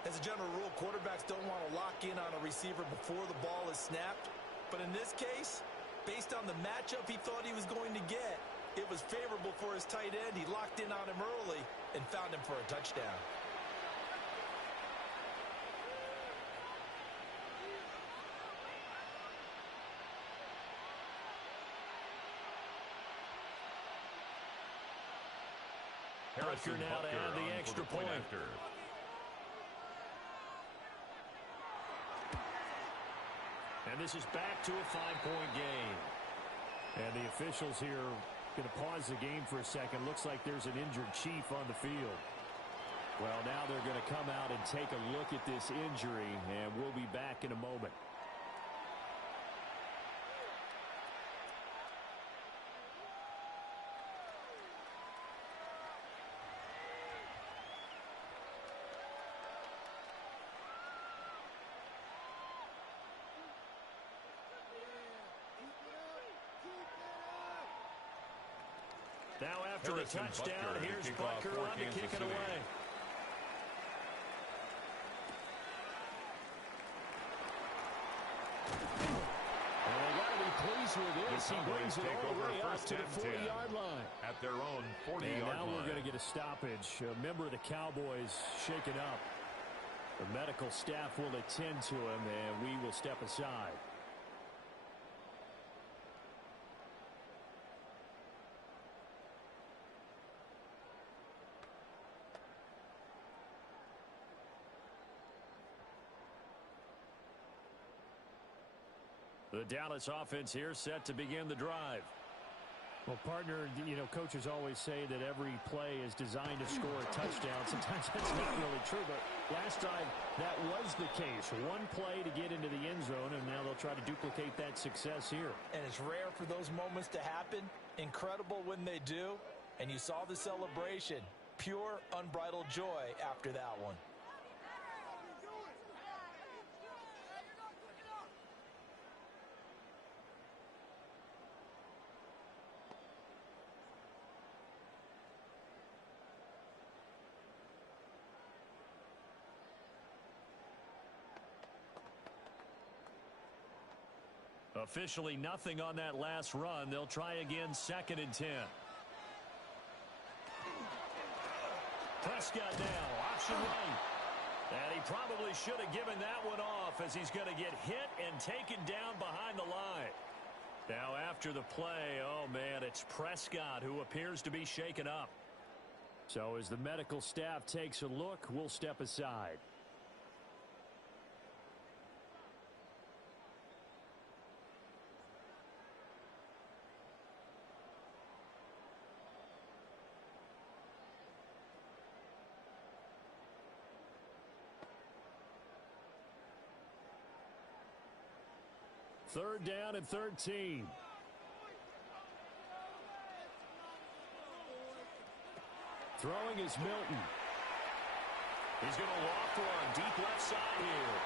As a general rule, quarterbacks don't want to lock in on a receiver before the ball is snapped. But in this case, based on the matchup he thought he was going to get, it was favorable for his tight end. He locked in on him early and found him for a touchdown. Butker now to add the extra point. And this is back to a 5-point game. And the officials here going to pause the game for a second. Looks like there's an injured Chief on the field. Well, now they're going to come out and take a look at this injury, and we'll be back in a moment. Now after the touchdown, here's Butker on to kick it away. And they got to be pleased with this. He brings it all the way up to the 40-yard line. At their own 40-yard line. And now we're going to get a stoppage. A member of the Cowboys shaken up. The medical staff will attend to him, and we will step aside. The Dallas offense here set to begin the drive. Well, partner, you know, coaches always say that every play is designed to score a touchdown. Sometimes that's not really true, but last drive that was the case. One play to get into the end zone, and now they'll try to duplicate that success here. And it's rare for those moments to happen. Incredible when they do. And you saw the celebration. Pure, unbridled joy after that one. Officially nothing on that last run. They'll try again, 2nd and 10. Prescott now, option right. And he probably should have given that one off as he's going to get hit and taken down behind the line. Now after the play, oh man, it's Prescott who appears to be shaken up. So as the medical staff takes a look, we'll step aside. Third down and 13. Throwing is Milton. He's going to loft one deep left side here.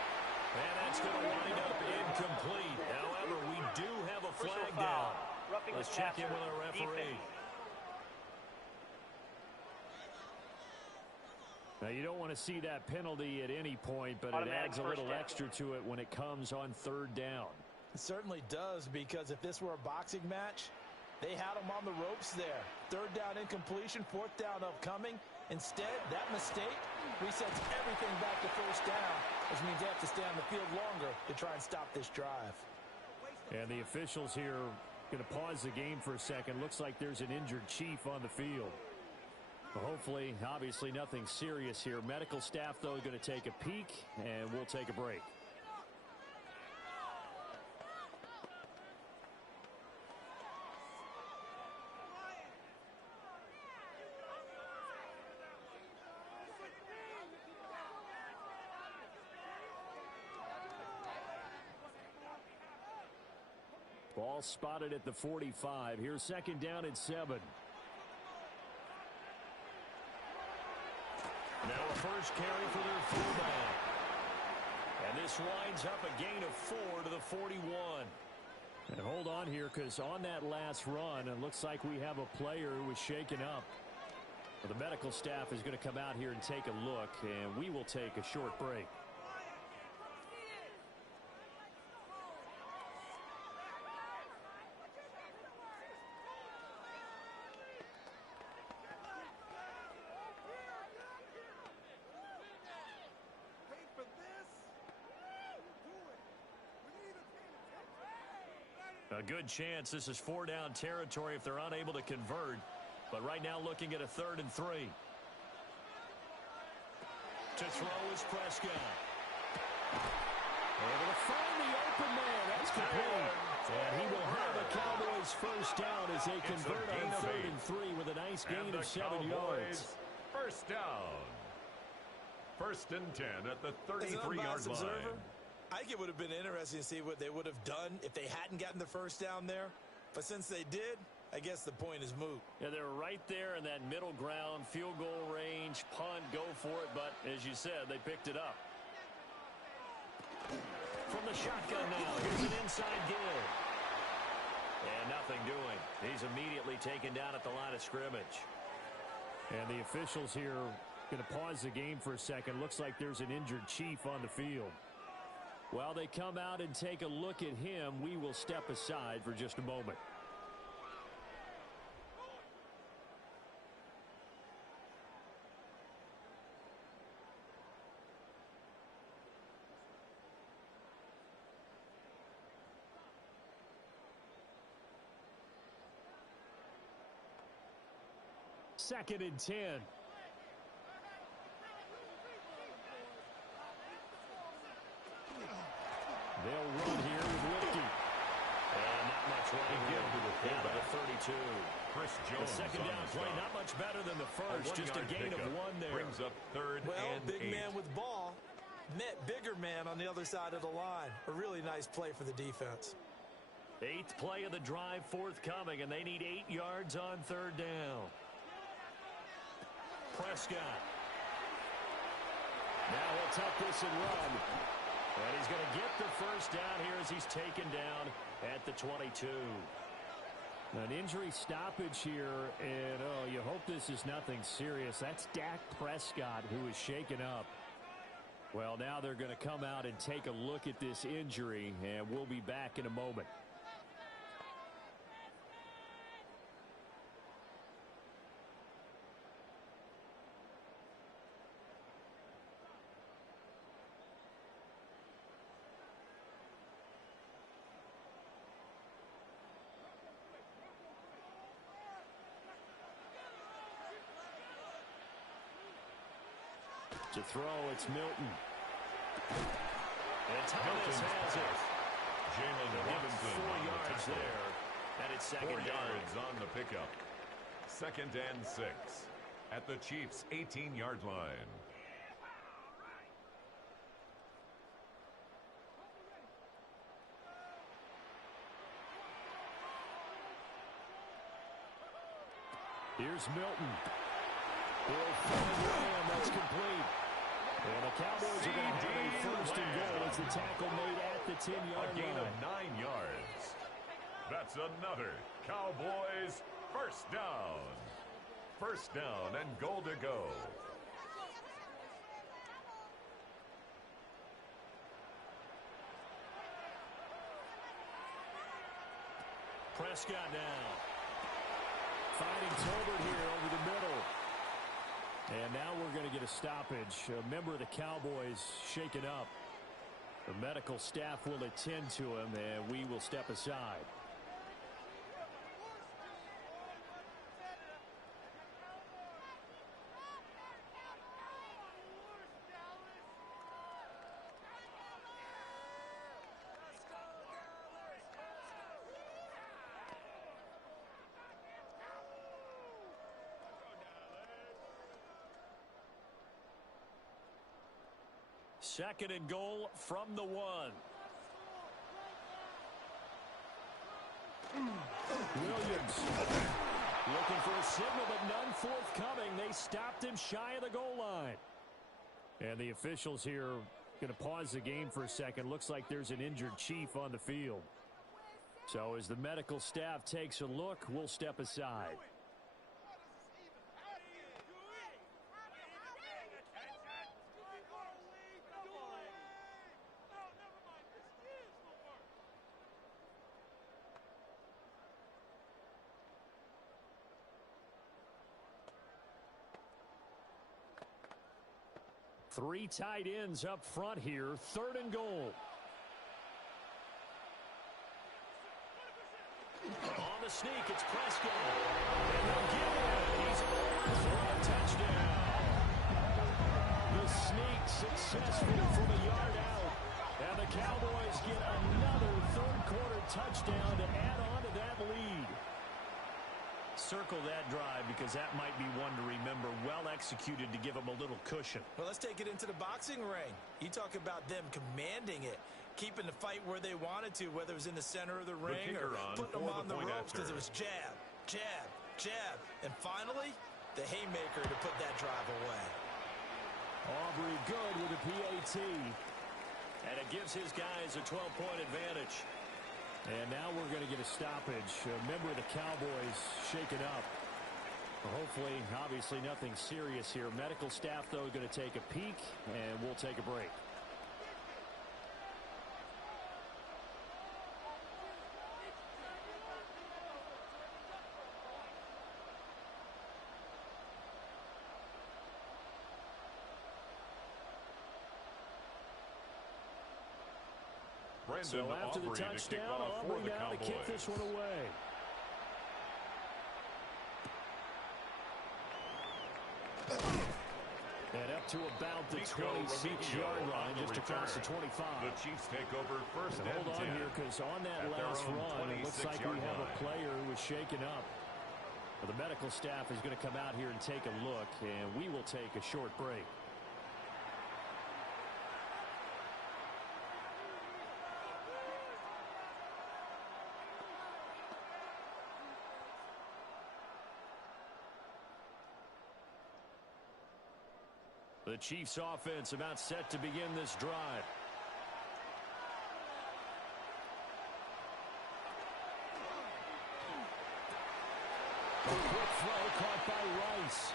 And that's going to wind up incomplete. However, we do have a flag down. Let's check in with our referee. Now, you don't want to see that penalty at any point, but it adds a little extra to it when it comes on third down. It certainly does, because if this were a boxing match, they had him on the ropes there. Third down incompletion, fourth down upcoming. Instead, that mistake resets everything back to first down, which means they have to stay on the field longer to try and stop this drive. And the officials here going to pause the game for a second. Looks like there's an injured Chief on the field. Well, hopefully, obviously nothing serious here. Medical staff, though, going to take a peek, and we'll take a break. Ball spotted at the 45. Here's second down and 7. Now a first carry for their fullback. And this winds up a gain of 4 to the 41. And hold on here, because on that last run, it looks like we have a player who was shaken up. Well, the medical staff is going to come out here and take a look, and we will take a short break. A good chance this is 4-down territory if they're unable to convert. But right now looking at a 3rd and 3. To throw is Prescott. Able to find the open man. That's complete. And he will have a Cowboys first down as they convert on 3rd and 3 with a nice gain of 7 yards. First down. 1st and 10 at the 33-yard line. I think it would have been interesting to see what they would have done if they hadn't gotten the first down there. But since they did, I guess the point is moot. Yeah, they're right there in that middle ground, field goal range, punt, go for it. But as you said, they picked it up. From the shotgun now, here's an inside give. And nothing doing. He's immediately taken down at the line of scrimmage. And the officials here going to pause the game for a second. Looks like there's an injured Chief on the field. While they come out and take a look at him, we will step aside for just a moment. Second and 10. They'll run here with Lipke. And not much running here to the fullback. 32. Chris Jones. The second down play, not much better than the first. Just a gain of 1 there. Brings up 3rd and 8. Big man with ball met bigger man on the other side of the line. A really nice play for the defense. 8th play of the drive forthcoming, and they need 8 yards on 3rd down. Prescott. Now he'll tuck this and run. And he's going to get the first down here as he's taken down at the 22. An injury stoppage here, and you hope this is nothing serious. That's Dak Prescott, who is shaken up. Well, now they're going to come out and take a look at this injury, and we'll be back in a moment. To throw, it's Milton. And Thomas has it. Jalen Robinson 4 yards there. And it's 4 second yards on the pickup. 2nd and 6 at the Chiefs' 18-yard line. Here's Milton. He'll find Graham. That's complete. And the Cowboys are going to have a first and goal as the tackle made at the 10-yard line. A gain of 9 yards. That's another Cowboys first down. First down and goal to go. Prescott now. Finding Tolbert here over the middle. And now we're going to get a stoppage. A member of the Cowboys shaken up. The medical staff will attend to him, and we will step aside. Second and goal from the 1. Williams looking for a signal, but none forthcoming. They stopped him shy of the goal line. And the officials here going to pause the game for a second. Looks like there's an injured Chief on the field. So as the medical staff takes a look, we'll step aside. Three tight ends up front here. Third and goal. On the sneak, it's Prescott. And they'll get him. He's overthrown. Touchdown. The sneak successful from a yard out. And the Cowboys get another third-quarter touchdown to add on to that lead. Circle that drive because that might be one to remember. Well executed to give them a little cushion. Well, let's take it into the boxing ring. You talk about them commanding it, keeping the fight where they wanted to, whether it was in the center of the ring or putting them on the ropes because it was jab, jab, jab. And finally, the haymaker to put that drive away. Aubrey good with a PAT. And it gives his guys a 12-point advantage. And now we're going to get a stoppage. A member of the Cowboys shaken up. Hopefully, obviously, nothing serious here. Medical staff, though, going to take a peek, and we'll take a break. So after the touchdown, Aubrey now to kick this one away. And up to about the 26-yard line, just across the 25. The Chiefs take over first and 10. Hold on here, because on that last run, it looks like we have a player who was shaken up. Well, the medical staff is going to come out here and take a look, and we will take a short break. The Chiefs offense about set to begin this drive. A quick throw caught by Rice.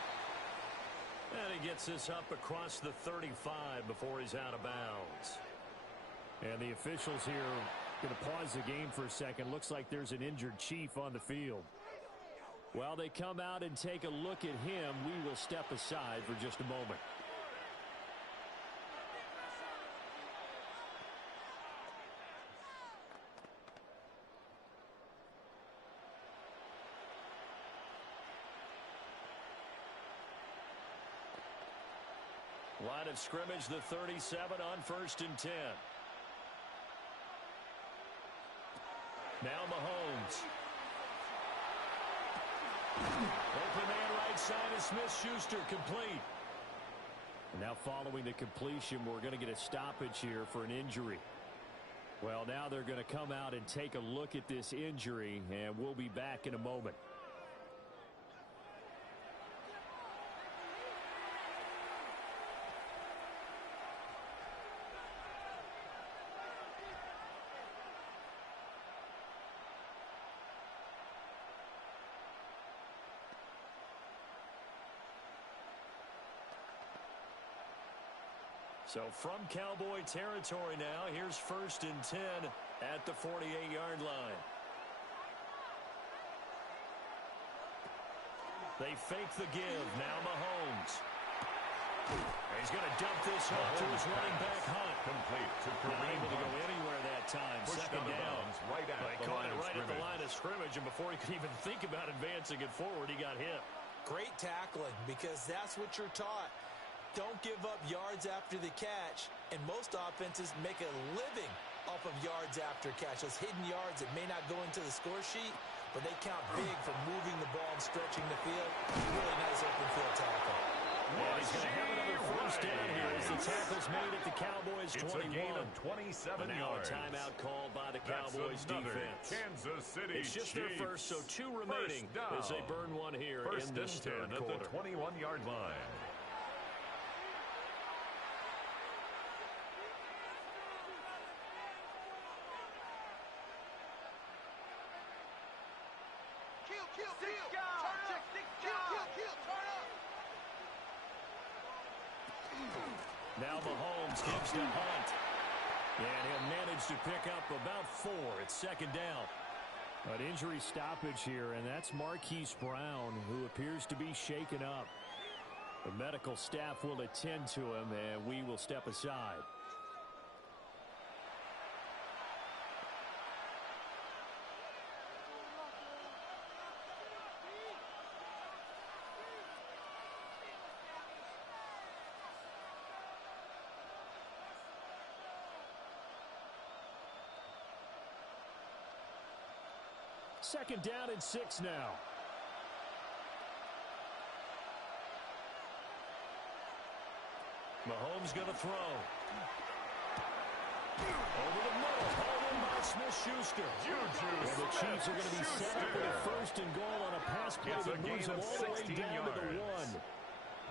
And he gets this up across the 35 before he's out of bounds. And the officials here going to pause the game for a second. Looks like there's an injured Chief on the field. While they come out and take a look at him, we will step aside for just a moment. Line of scrimmage, the 37 on 1st and 10. Now Mahomes. Open man right side is Smith-Schuster, complete. Now following the completion, we're going to get a stoppage here for an injury. Well, now they're going to come out and take a look at this injury, and we'll be back in a moment. So from Cowboy territory now, here's 1st and 10 at the 48-yard line. They fake the give. Now Mahomes. He's going to dump this off to his running back, Hunt. Complete to Not able to go anywhere that time. Pushed 2nd down. Right at They caught it right at the line of scrimmage, and before he could even think about advancing it forward, he got hit. Great tackling, because that's what you're taught. Don't give up yards after the catch, and most offenses make a living off of yards after catch. Those hidden yards that may not go into the score sheet, but they count big for moving the ball and stretching the field. Really nice open field tackle. And he's going to have another 1st down here as the tackle's made at the Cowboys' 21. It's a gain of 27 but now yards. A timeout called by the Cowboys defense. Kansas City It's just Chiefs. their first, so 2 remaining as they burn one here in this 3rd quarter. At the 21-yard line. Now Mahomes gives to Hunt. And he'll manage to pick up about 4. It's 2nd down. An injury stoppage here, and that's Marquise Brown, who appears to be shaken up. The medical staff will attend to him, and we will step aside. Second down and 6 now. Mahomes going to throw. Over the middle. Hauled in by Smith-Schuster. And the Chiefs are going to be set up with a 1st and goal on a pass play that moves them all the way down to the 1.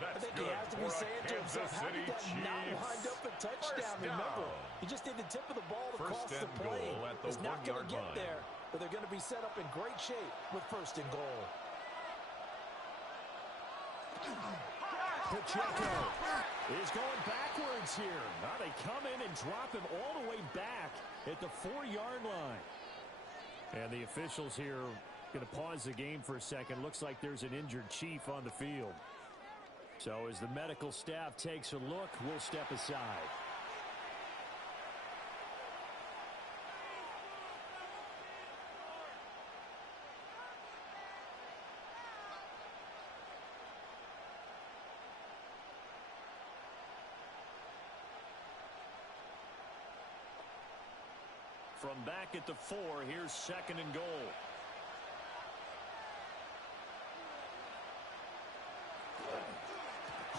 I think he has to be saying to himself, how did that not wind up a touchdown? Remember, he just did the tip of the ball to cross the plane. He's not going to get there, but they're going to be set up in great shape with 1st and goal. Pacheco is going backwards here. Now they come in and drop him all the way back at the 4-yard line. And the officials here going to pause the game for a second. Looks like there's an injured Chief on the field. So as the medical staff takes a look, we'll step aside. From back at the 4, here's 2nd and goal.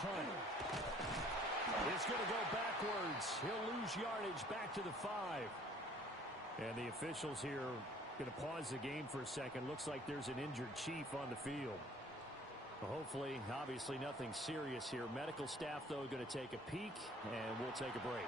Hunt is going to go backwards. He'll lose yardage back to the 5. And the officials here going to pause the game for a second. Looks like there's an injured Chief on the field. Hopefully, obviously nothing serious here. Medical staff, though, going to take a peek, and we'll take a break.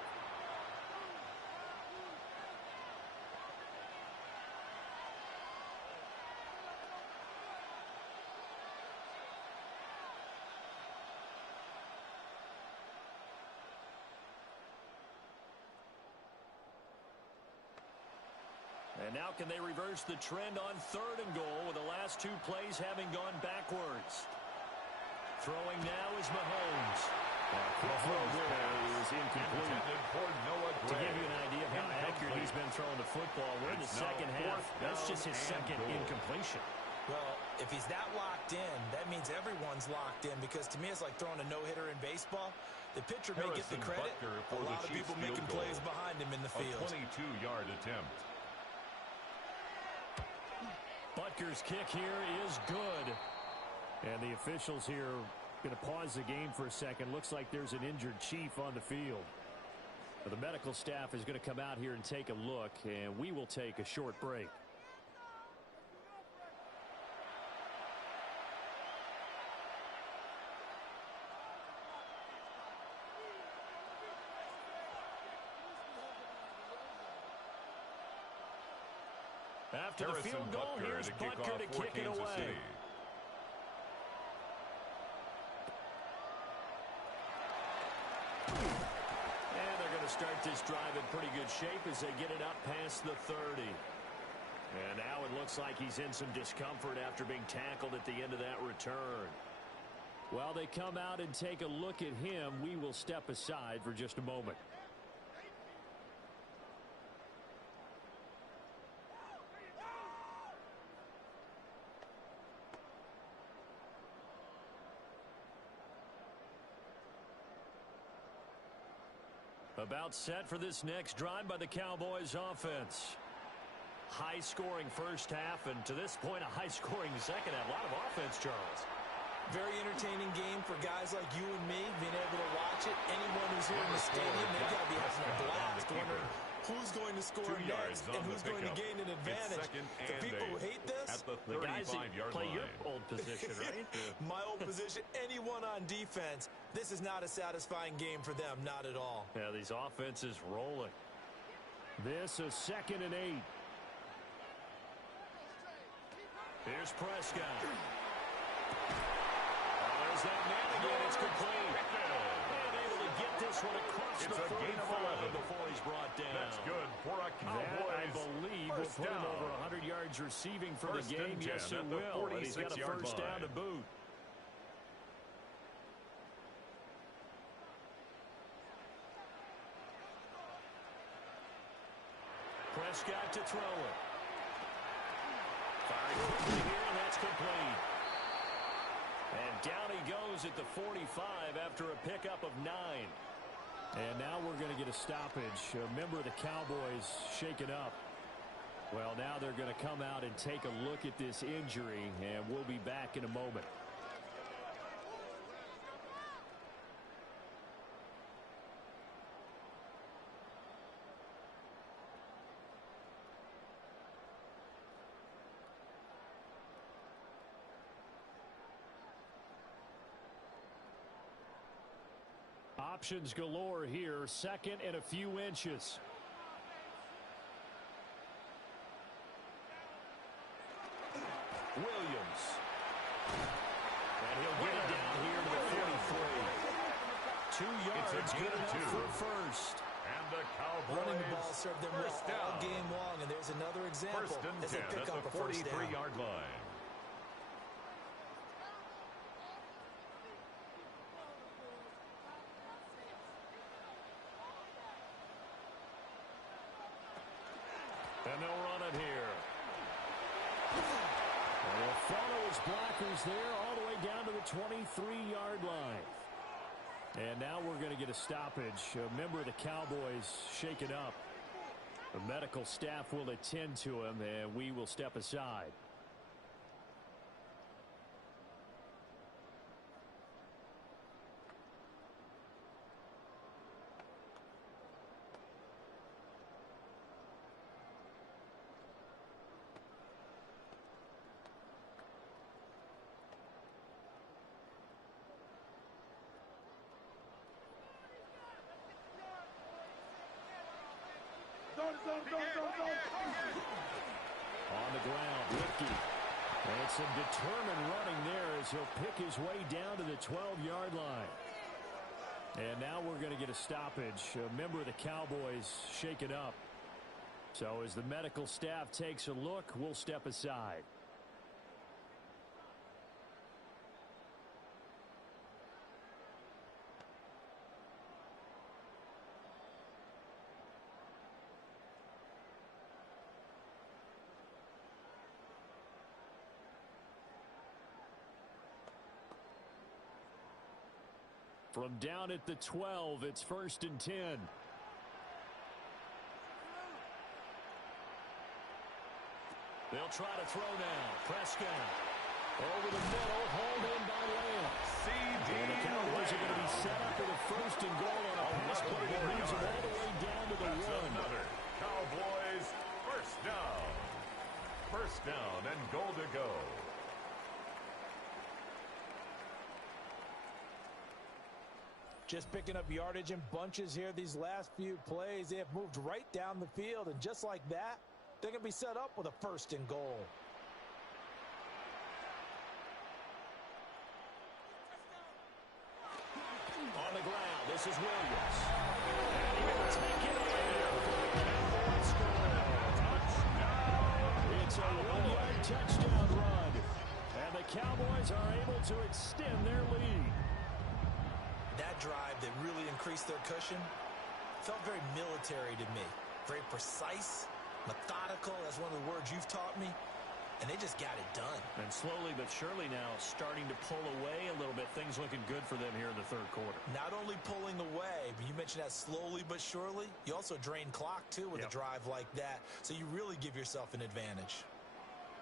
And now can they reverse the trend on 3rd and goal with the last 2 plays having gone backwards? Throwing now is Mahomes. Quick throw there is incomplete. To give you an idea of how accurate he's been throwing the football, we're in the 2nd half. That's just his 2nd incompletion. Well, if he's that locked in, that means everyone's locked in, because to me it's like throwing a no-hitter in baseball. The pitcher may get the credit. A lot of people making plays behind him in the field. A 22-yard attempt. Butker's kick here is good. And the officials here going to pause the game for a second. Looks like there's an injured Chief on the field. The medical staff is going to come out here and take a look, and we will take a short break. After the field goal, here's Butker to kick it away. start this drive in pretty good shape as they get it up past the 30. And now it looks like he's in some discomfort after being tackled at the end of that return. While they come out and take a look at him, we will step aside for just a moment. About set for this next drive by the Cowboys offense. High-scoring first half, and to this point, a high-scoring second half. A lot of offense, Charles. Very entertaining game for guys like you and me, being able to watch it. Anyone who's here in the stadium, they've got to be having a blast, wondering who's going to score next and who's going to gain an advantage. The people who hate this, the guys that play your old position, right? My old position, anyone on defense, this is not a satisfying game for them, not at all. Yeah, these offenses rolling. This is 2nd and 8. Here's Prescott. There's that man again. It's complete. And able to get this one across the 45 before he's brought down. That's good for a Cowboys. That, I believe, will put him over 100 yards receiving for the game. Yes, it will. And he's got a first down to boot. Prescott to throw it. Firing quickly here, and that's complete. And down he goes at the 45 after a pickup of 9. And now we're going to get a stoppage. A member of the Cowboys shaken up. Well, now they're going to come out and take a look at this injury, and we'll be back in a moment. Options galore here. 2nd and a few inches. Williams. And he'll get it down here to the 43. 2 yards, good enough for first. And the Cowboys running the ball served them well all game long, and there's another example. 1st and 10 pick at up the 43-yard line. And they'll run it here. And they'll follow his blockers there all the way down to the 23-yard line. And now we're going to get a stoppage. A member of the Cowboys shaken up. The medical staff will attend to him, and we will step aside. On the ground, Lipke. And some determined running there as he'll pick his way down to the 12-yard line. And now we're going to get a stoppage. A member of the Cowboys shaken up. So as the medical staff takes a look, we'll step aside. From down at the 12, it's 1st and 10. They'll try to throw now. Prescott over the middle, hauled in by Lamb. And the Cowboys are going to be set up with a 1st and goal on a pass play that moves them all the way down to the 1. Another Cowboys 1st down. 1st down and goal to go. Just picking up yardage in bunches here these last few plays. They have moved right down the field, and just like that, they're going to be set up with a 1st and goal. On the ground, this is Williams. And he release their cushion. Felt very military to me. Very precise, methodical. That's one of the words you've taught me. And they just got it done. And slowly but surely now starting to pull away a little bit. Things looking good for them here in the third quarter. Not only pulling away, but you mentioned that slowly but surely. You also drain clock, too, with a drive like that. So you really give yourself an advantage.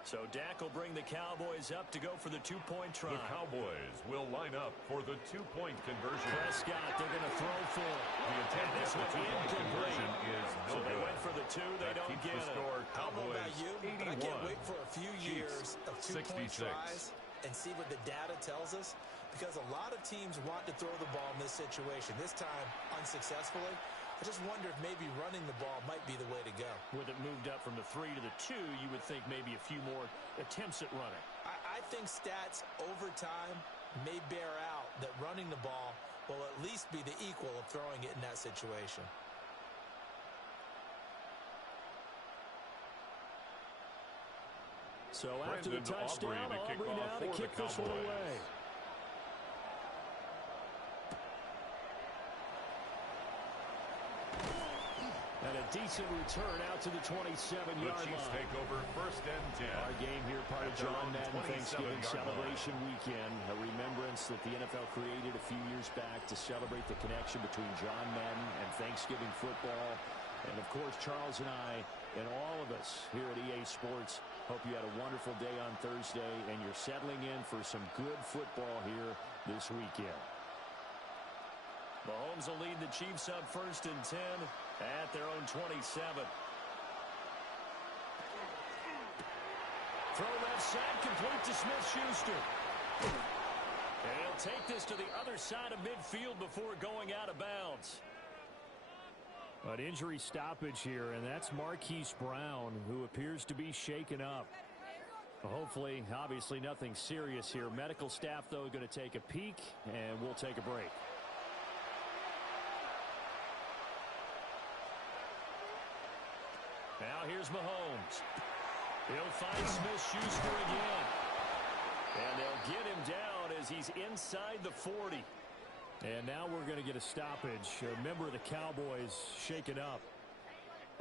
So Dak will bring the Cowboys up to go for the two-point try. The Cowboys will line up for the two-point conversion. Prescott, they're going to throw for it. The attempt at the two-point conversion is no so they good. went for the two. They don't get it. Score, I don't know Cowboys about you, but I can't wait for a few years of two-point 66. tries and see what the data tells us. Because a lot of teams want to throw the ball in this situation. This time, unsuccessfully. I just wonder if maybe running the ball might be the way to go. With it moved up from the 3 to the 2, you would think maybe a few more attempts at running. I think stats over time may bear out that running the ball will at least be the equal of throwing it in that situation. So after the touchdown, Aubrey now to kick this one away. And a decent return out to the 27-yard line. The Chiefs take over 1st and 10. Our game here, part of John Madden Thanksgiving celebration weekend. A remembrance that the NFL created a few years back to celebrate the connection between John Madden and Thanksgiving football. And, of course, Charles and I and all of us here at EA Sports hope you had a wonderful day on Thursday and you're settling in for some good football here this weekend. Mahomes will lead the Chiefs up 1st and 10 at their own 27. Throw left side, complete to Smith-Schuster. And he'll take this to the other side of midfield before going out of bounds. An injury stoppage here, and that's Marquise Brown, who appears to be shaken up. Hopefully, obviously, nothing serious here. Medical staff, though, going to take a peek, and we'll take a break. Now here's Mahomes. He'll find Smith-Schuster again. And they'll get him down as he's inside the 40. And now we're going to get a stoppage. A member of the Cowboys shaken up.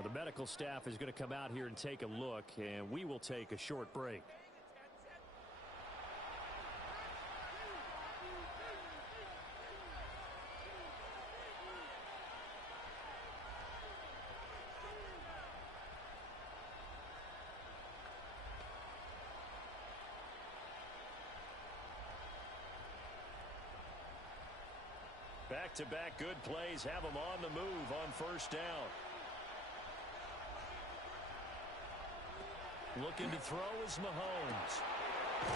The medical staff is going to come out here and take a look, and we will take a short break. Back-to-back good plays have them on the move on 1st down. Looking to throw is Mahomes.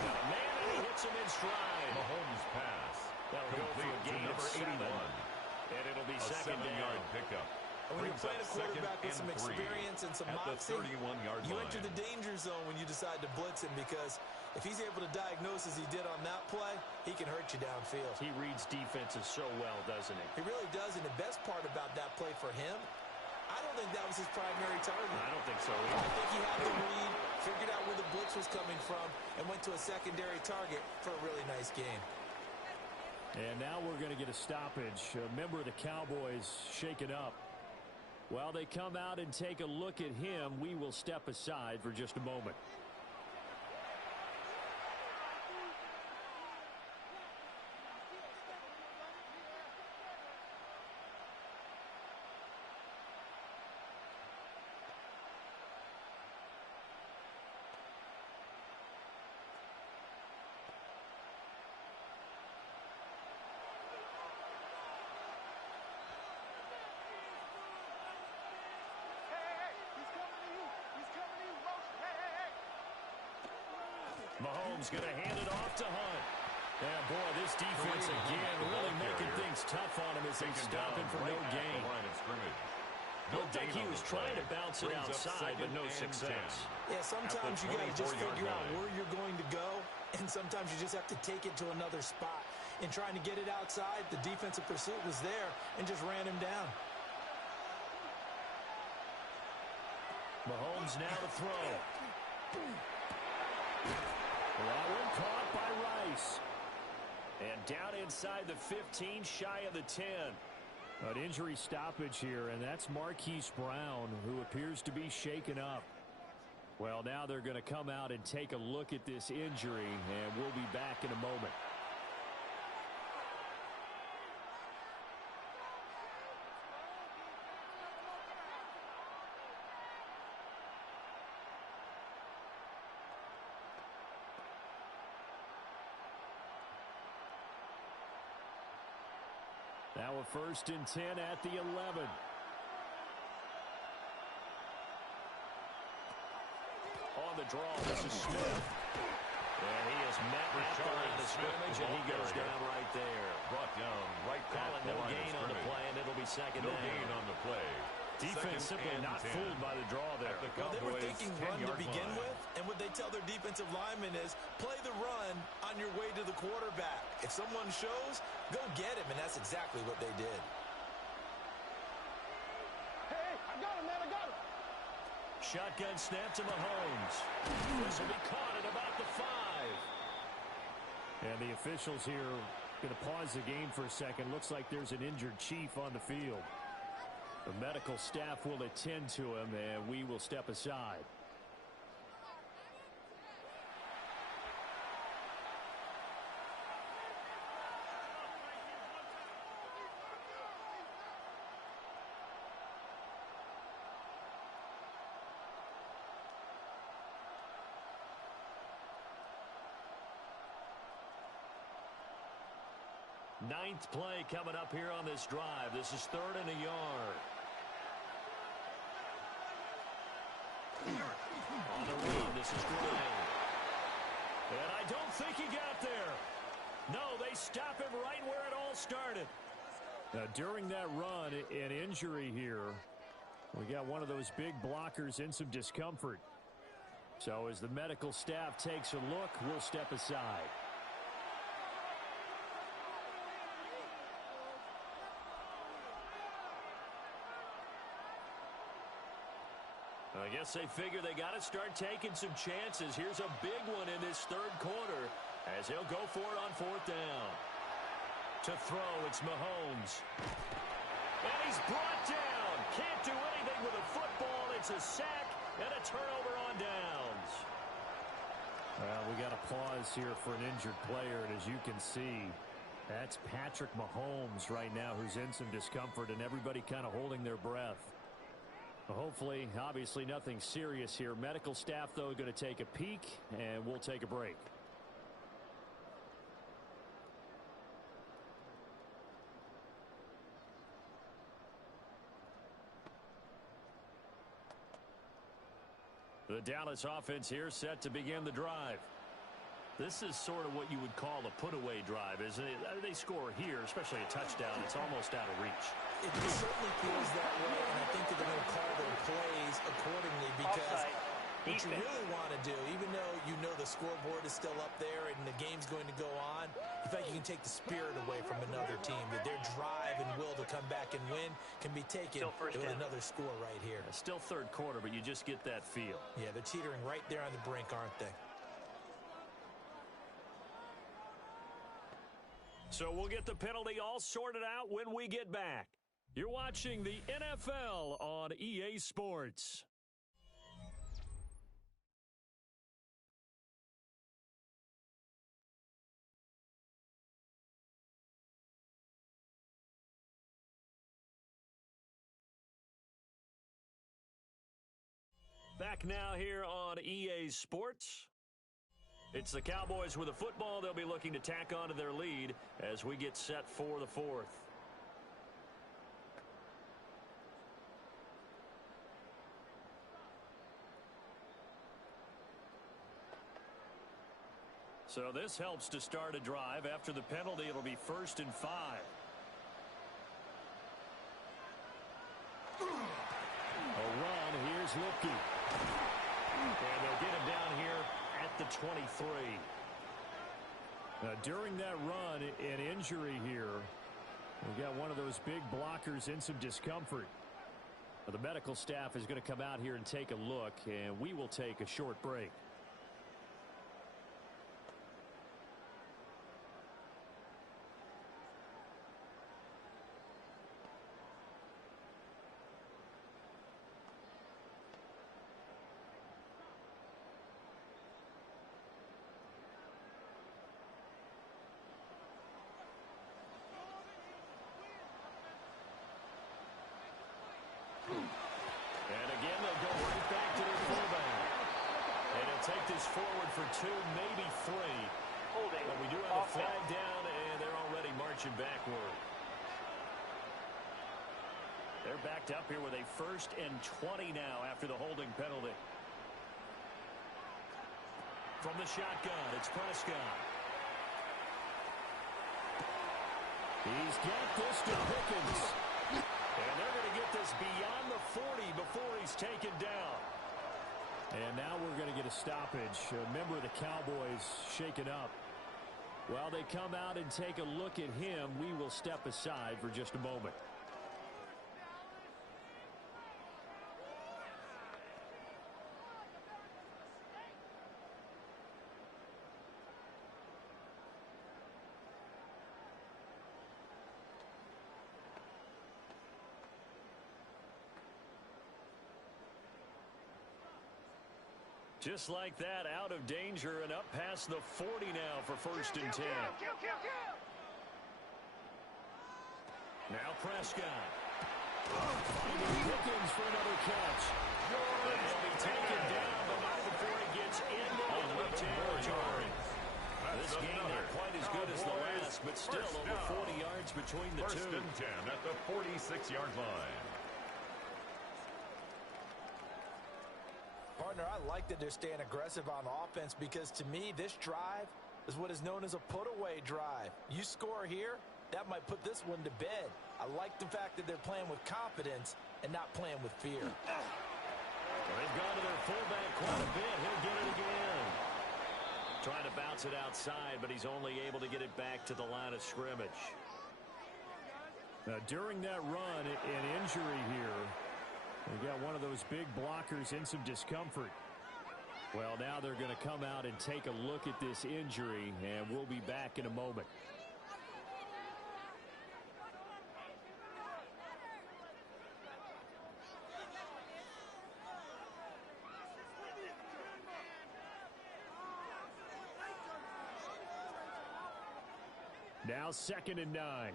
Got a man, and he hits him in stride. Mahomes pass. That'll go for a gain of 7. And it'll be second down. 7-yard pickup. And when you're playing a quarterback with some experience and some moxie, you enter the danger zone when you decide to blitz him, because if he's able to diagnose as he did on that play, he can hurt you downfield. He reads defenses so well, doesn't he? He really does, and the best part about that play for him, I don't think that was his primary target. I don't think so either. I think he had the read, figured out where the blitz was coming from, and went to a secondary target for a really nice gain. And now we're going to get a stoppage. A member of the Cowboys shaken up. While they come out and take a look at him, we will step aside for just a moment. Mahomes going to hand it off to Hunt. Yeah, boy, this defense again really making things tough on him as they stop him for no gain. Looked like he was trying to bounce it outside, but no success. Yeah, sometimes you got to just figure out where you're going to go, and sometimes you just have to take it to another spot. In trying to get it outside, the defensive pursuit was there and just ran him down. Mahomes now to throw. That one caught by Rice. And down inside the 15, shy of the 10. An injury stoppage here, and that's Marquise Brown, who appears to be shaken up. Well, now they're going to come out and take a look at this injury, and we'll be back in a moment. Now a 1st and 10 at the 11. On the draw, this is Smith. And he is met at the line of scrimmage, and he goes down right there. Brought down right Call it no gain on the play, and it'll be second down. No gain on the play. Defense simply not fooled by the draw there. Well, they were thinking run to begin with, and what they tell their defensive linemen is play the run on your way to the quarterback. If someone shows, go get him, and that's exactly what they did. Hey, I got him, man, I got him. Shotgun snap to Mahomes. This will be caught at about the 5. And the officials here going to pause the game for a second. Looks like there's an injured Chief on the field. The medical staff will attend to him, and we will step aside. Ninth play coming up here on this drive. This is 3rd and a yard. On the run, this is Gray. And I don't think he got there. No, they stop him right where it all started. Now, during that run, an injury here. We got one of those big blockers in some discomfort. So as the medical staff takes a look, we'll step aside. I guess they figure they got to start taking some chances. Here's a big one in this 3rd quarter as he'll go for it on 4th down. To throw, it's Mahomes. And he's brought down. Can't do anything with a football. It's a sack and a turnover on downs. Well, we got a pause here for an injured player, and as you can see, that's Patrick Mahomes right now who's in some discomfort, and everybody kind of holding their breath. Hopefully, obviously nothing serious here. Medical staff, though, going to take a peek, and we'll take a break. The Dallas offense here set to begin the drive. This is sort of what you would call a put-away drive, isn't it? They score here, especially a touchdown. It's almost out of reach. It certainly feels that way, and I think they're going to call their plays accordingly because what you really want to do, even though you know the scoreboard is still up there and the game's going to go on, in fact, you can take the spirit away from another team. That their drive and will to come back and win can be taken with another score right here. Still 3rd quarter, but you just get that feel. Yeah, they're teetering right there on the brink, aren't they? So we'll get the penalty all sorted out when we get back. You're watching the NFL on EA Sports. Back now here on EA Sports. It's the Cowboys with a football. They'll be looking to tack onto their lead as we get set for the 4th. So this helps to start a drive. After the penalty, it'll be 1st and 5. A run. Here's Lipke. And they'll get him down here at the 23. During that run, an injury here. We got one of those big blockers in some discomfort. The medical staff is going to come out here and take a look, and we will take a short break. take this forward for 2, maybe 3. Holding. But we do have a flag down, and they're already marching backward. They're backed up here with a 1st and 20 now after the holding penalty. From the shotgun, it's Prescott. He's got this to Pickens. And they're going to get this beyond the 40 before he's taken down. And now we're going to get a stoppage. A member of the Cowboys shaken up. While they come out and take a look at him, we will step aside for just a moment. Just like that, out of danger and up past the 40 now for 1st and 10. Now Prescott. Finding Pickens for another catch. And he'll be taken down, but not before he gets into enemy territory. This game not quite as good as the last, but still over 40 yards between the two. 1st and 10 at the 46-yard line. Partner, I like that they're staying aggressive on offense because to me, this drive is what is known as a put-away drive. You score here, that might put this one to bed. I like the fact that they're playing with confidence and not playing with fear. They've gone to their fullback quite a bit. He'll get it again. Trying to bounce it outside, but he's only able to get it back to the line of scrimmage. Now, during that run, an injury here. They got one of those big blockers in some discomfort. Well, now they're going to come out and take a look at this injury, and we'll be back in a moment. Now 2nd and 9.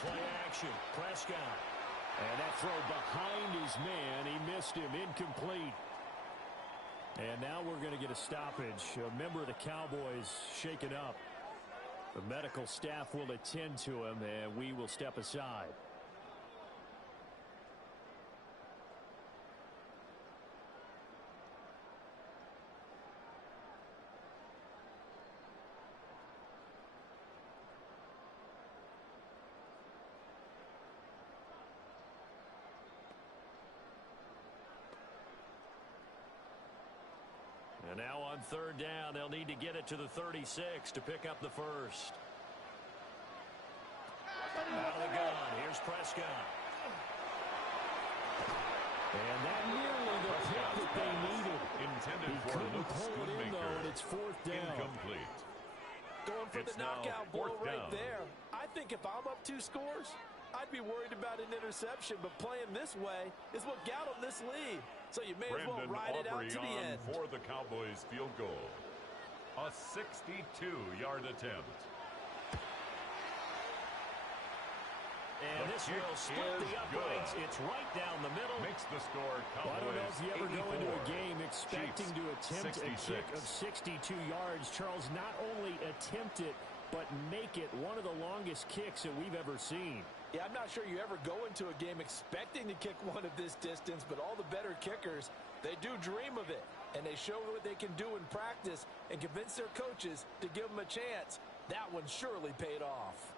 Play action, Prescott. And that throw behind his man, he missed him, incomplete. And now we're going to get a stoppage. A member of the Cowboys shaken up. The medical staff will attend to him, and we will step aside. And now on 3rd down, they'll need to get it to the 36 to pick up the 1st. Out of the gun, here's Prescott. And that nearly the pick that they needed. Intended for Luke Schoonmaker. And it's 4th down. Incomplete. Going for the knockout blow right down. there. I think if I'm up 2 scores, I'd be worried about an interception, but playing this way is what got them this lead. So you may as well ride it out to the end. For the Cowboys field goal. A 62-yard attempt. And this will split the uprights. It's right down the middle. Makes the score Cowboys. Well, I don't know if you ever 84. go into a game expecting Chiefs, to attempt 66. a kick of 62 yards. Charles, not only attempt it, but make it one of the longest kicks that we've ever seen. Yeah, I'm not sure you ever go into a game expecting to kick one of this distance, but all the better kickers, they do dream of it. And they show what they can do in practice and convince their coaches to give them a chance. That one surely paid off.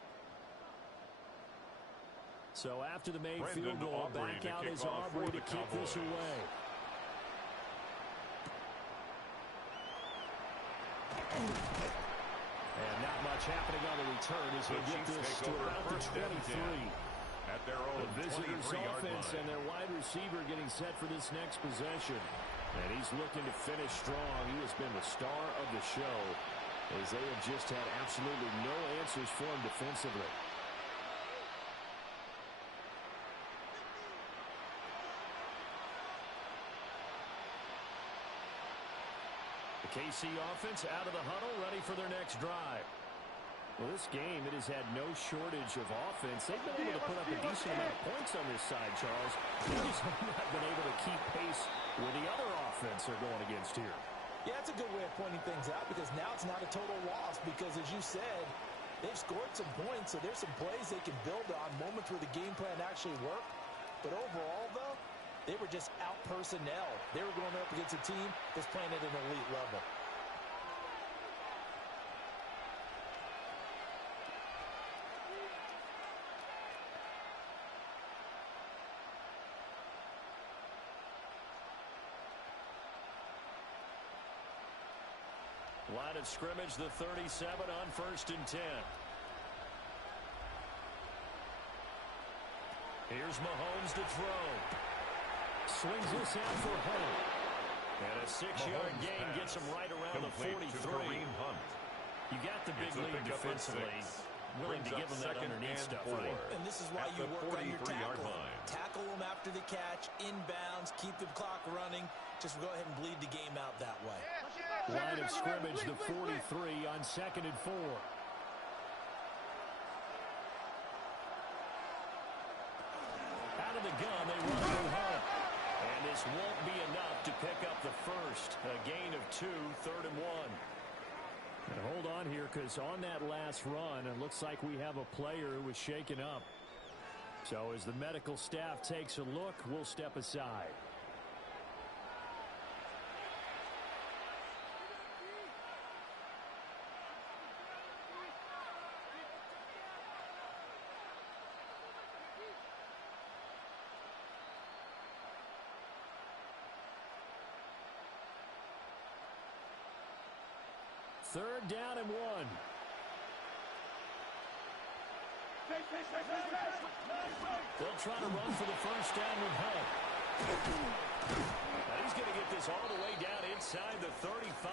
So after the made Brendan field goal, Aubrey back to out kick is off Aubrey for to the kick this Cowboys. away. And not much happening on the return as they get this to about the 23. At their own The visitors' 23-yard offense line. and their wide receiver getting set for this next possession. And he's looking to finish strong. He has been the star of the show as they have just had absolutely no answers for him defensively. The KC offense out of the huddle, ready for their next drive. Well, this game, it has had no shortage of offense. They've been able to put up a decent amount of points on this side, Charles. They just have not been able to keep pace with the other offense they're going against here. Yeah, that's a good way of pointing things out because now it's not a total loss because, as you said, they've scored some points, so there's some plays they can build on, moments where the game plan actually worked. But overall, though, they were just out-personnel. They were going up against a team that's playing at an elite level. Line of scrimmage, the 37 on 1st and 10. Here's Mahomes to throw. Swings this out for home. And a 6-yard gain gets him right around the 43. You got the big lead defensively. Willing to give him that underneath stuff, right? And this is why you work on your tackle. Tackle them after the catch, inbounds, keep the clock running. Just go ahead and bleed the game out that way. Line of scrimmage, the 43 on 2nd and 4. Out of the gun, they run through home. And this won't be enough to pick up the first. A gain of 2, 3rd and 1. And hold on here, because on that last run, it looks like we have a player who was shaken up. So as the medical staff takes a look, we'll step aside. Third down and 1. They'll try to run for the first down with help. Now he's going to get this all the way down inside the 35.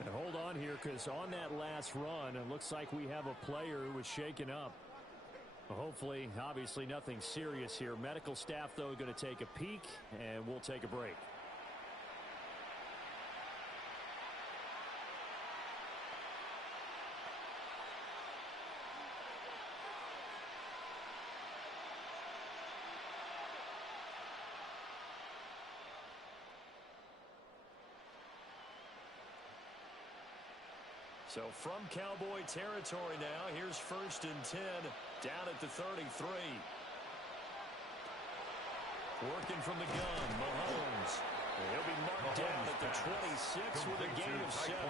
And hold on here, because on that last run, it looks like we have a player who was shaken up. Hopefully, obviously nothing serious here. Medical staff, though, going to take a peek, and we'll take a break. So from Cowboy territory now, here's 1st and 10 down at the 33. Working from the gun, Mahomes. He'll be marked down at the 26 with a gain of 7.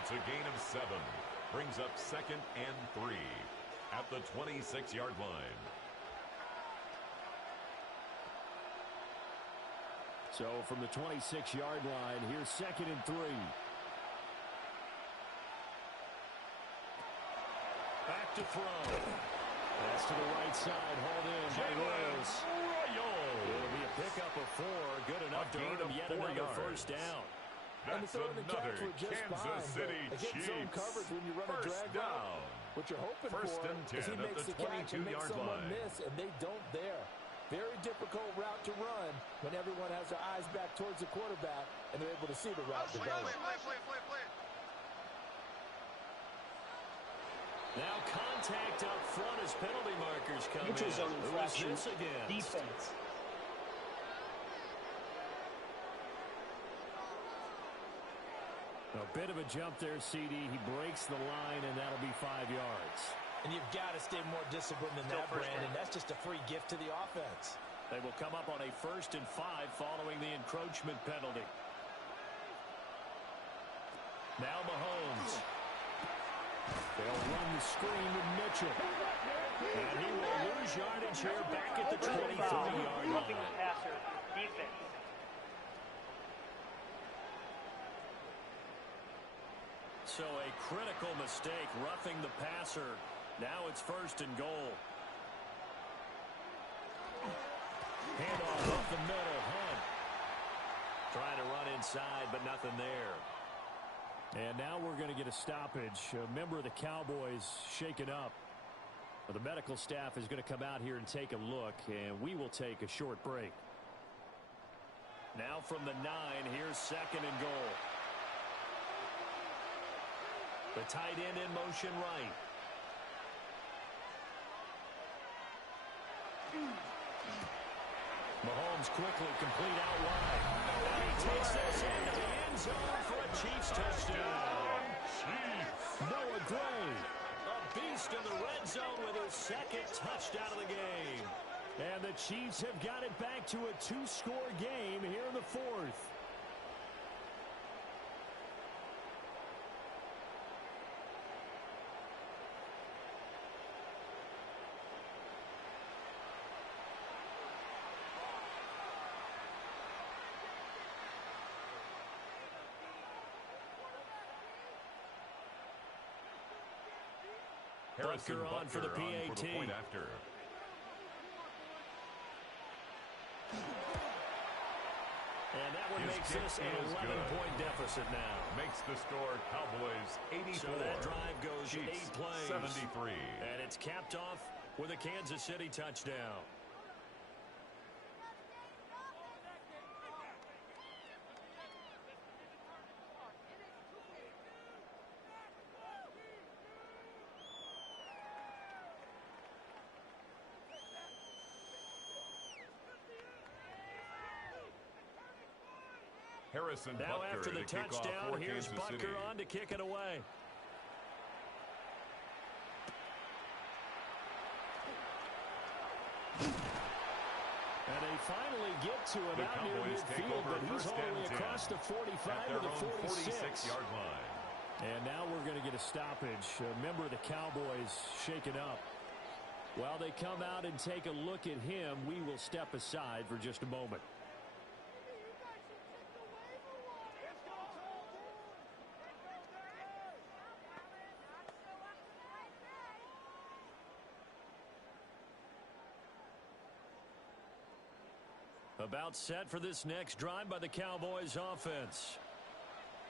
It's a gain of 7. Brings up 2nd and 3 at the 26-yard line. So from the 26-yard line, here's 2nd and 3. Back to throw. Pass to the right side, hauled in by Royals. It'll be a pickup of 4, good enough to earn him yet another first down. That's another Kansas City Chiefs when you run first a drag down. What you're hoping First for and 10 is he at makes the the catch and makes 22-yard someone line. miss, and they don't there. Very difficult route to run when everyone has their eyes back towards the quarterback and they're able to see the route develop. Now contact up front as penalty markers come in. Who is this against? Defense. A bit of a jump there, CD. He breaks the line, and that'll be 5 yards. And you've got to stay more disciplined than that, Brandon. That's just a free gift to the offense. They will come up on a 1st and 5 following the encroachment penalty. Now Mahomes. They'll run the screen with Mitchell. And he will lose yardage here back at the 23-yard Roughing line. the passer. Defense. So a critical mistake, roughing the passer. Now it's 1st and goal. Handoff up the middle. Hunt trying to run inside, but nothing there. And now we're going to get a stoppage. A member of the Cowboys shaken up. The medical staff is going to come out here and take a look, and we will take a short break. Now from the 9, here's 2nd and goal. The tight end in motion right. Mahomes quickly complete out wide. And he takes this into the end zone for a Chiefs touchdown. Noah Gray, a beast in the red zone with his second touchdown of the game. And the Chiefs have got it back to a two-score game here in the fourth. Butker on for the PAT. For the point after. And that one makes this an 11-point deficit now. Makes the score Cowboys 84. So that drive goes Chiefs 8 plays. 73. And it's capped off with a Kansas City touchdown. Harrison now Butker after the touchdown, here's Butker on to kick it away. And they finally get to him out near midfield, but he's all the way across the 45 to the 46-yard line. And now we're going to get a stoppage. A member of the Cowboys shaken up. While they come out and take a look at him, we will step aside for just a moment. About set for this next drive by the Cowboys offense.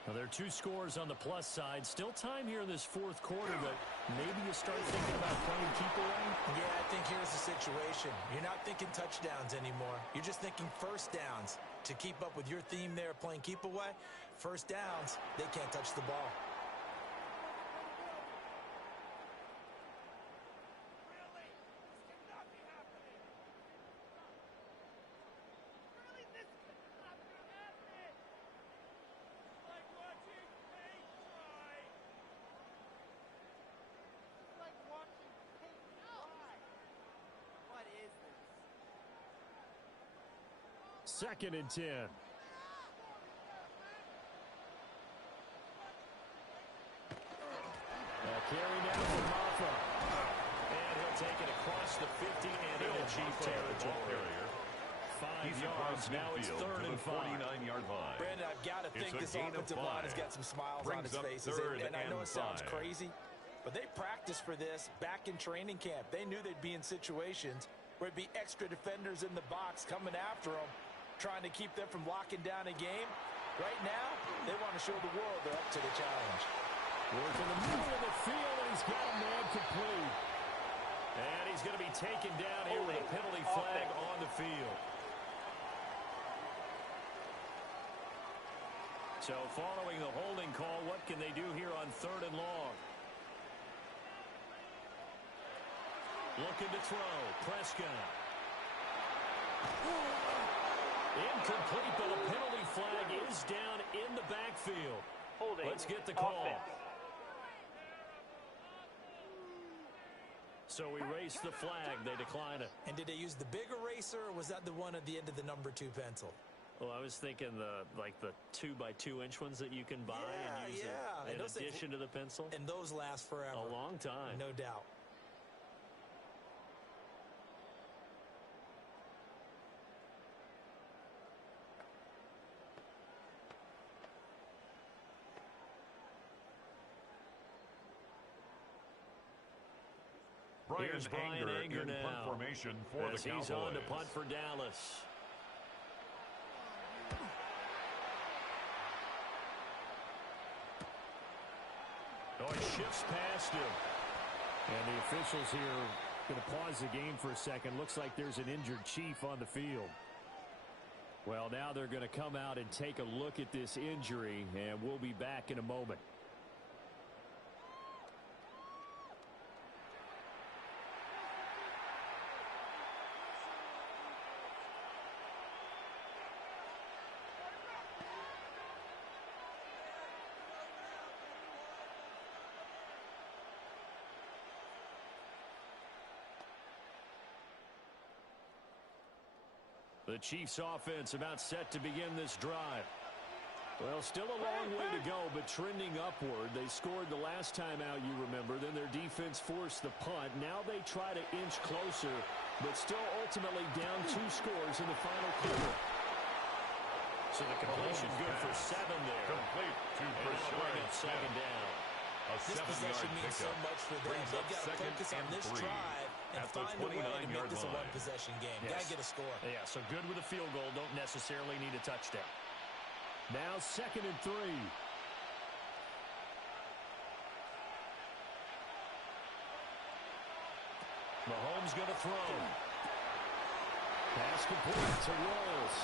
Now, there are two scores on the plus side. Still time here in this fourth quarter, but maybe you start thinking about playing keep away. Yeah, I think here's the situation. You're not thinking touchdowns anymore. You're just thinking first downs. To keep up with your theme there, playing keep away, first downs, they can't touch the ball. Second and 10. Carry now for Maffa. And he'll take it across the 50 and into Chief territory. 5 yards. Now it's third and 5. 49-yard line. Brandon, I've got to think this offensive line has got some smiles on its faces. And I know it sounds crazy, but they practiced for this back in training camp. They knew they'd be in situations where it'd be extra defenders in the box coming after them, trying to keep them from locking down a game. Right now, they want to show the world they're up to the challenge. Working the middle of the field, and he's got a man complete. And he's going to be taken down here with a penalty flag on the field. So following the holding call, what can they do here on third and long? Looking to throw. Prescott. Incomplete, but a penalty flag is down in the backfield. Holding. Let's get the call. Offense. So we raise the flag. They decline it. And did they use the big eraser, or was that the one at the end of the number 2 pencil? Well, I was thinking the 2x2-inch ones that you can buy and use it in addition to the pencil. And those last forever. A long time. No doubt. Here's Brian Anger in now. punt formation for the Cowboys. He's on to punt for Dallas. Oh, he shifts past him. And the officials here going to pause the game for a second. Looks like there's an injured Chief on the field. Well, now they're going to come out and take a look at this injury, and we'll be back in a moment. The Chiefs offense about set to begin this drive. Well, still a long way to go, but trending upward. They scored the last time out, you remember. Then their defense forced the punt. Now they try to inch closer, but still ultimately down 2 scores in the final quarter. So the completion good for 7 there. Complete to bring up second down. This possession means so much for them. They've got to focus on this drive and find a way to make this a one-possession game. Yes. Got to get a score. Yeah, so good with a field goal. Don't necessarily need a touchdown. Now 2nd and 3. Mahomes going to throw. Pass complete to Rolls.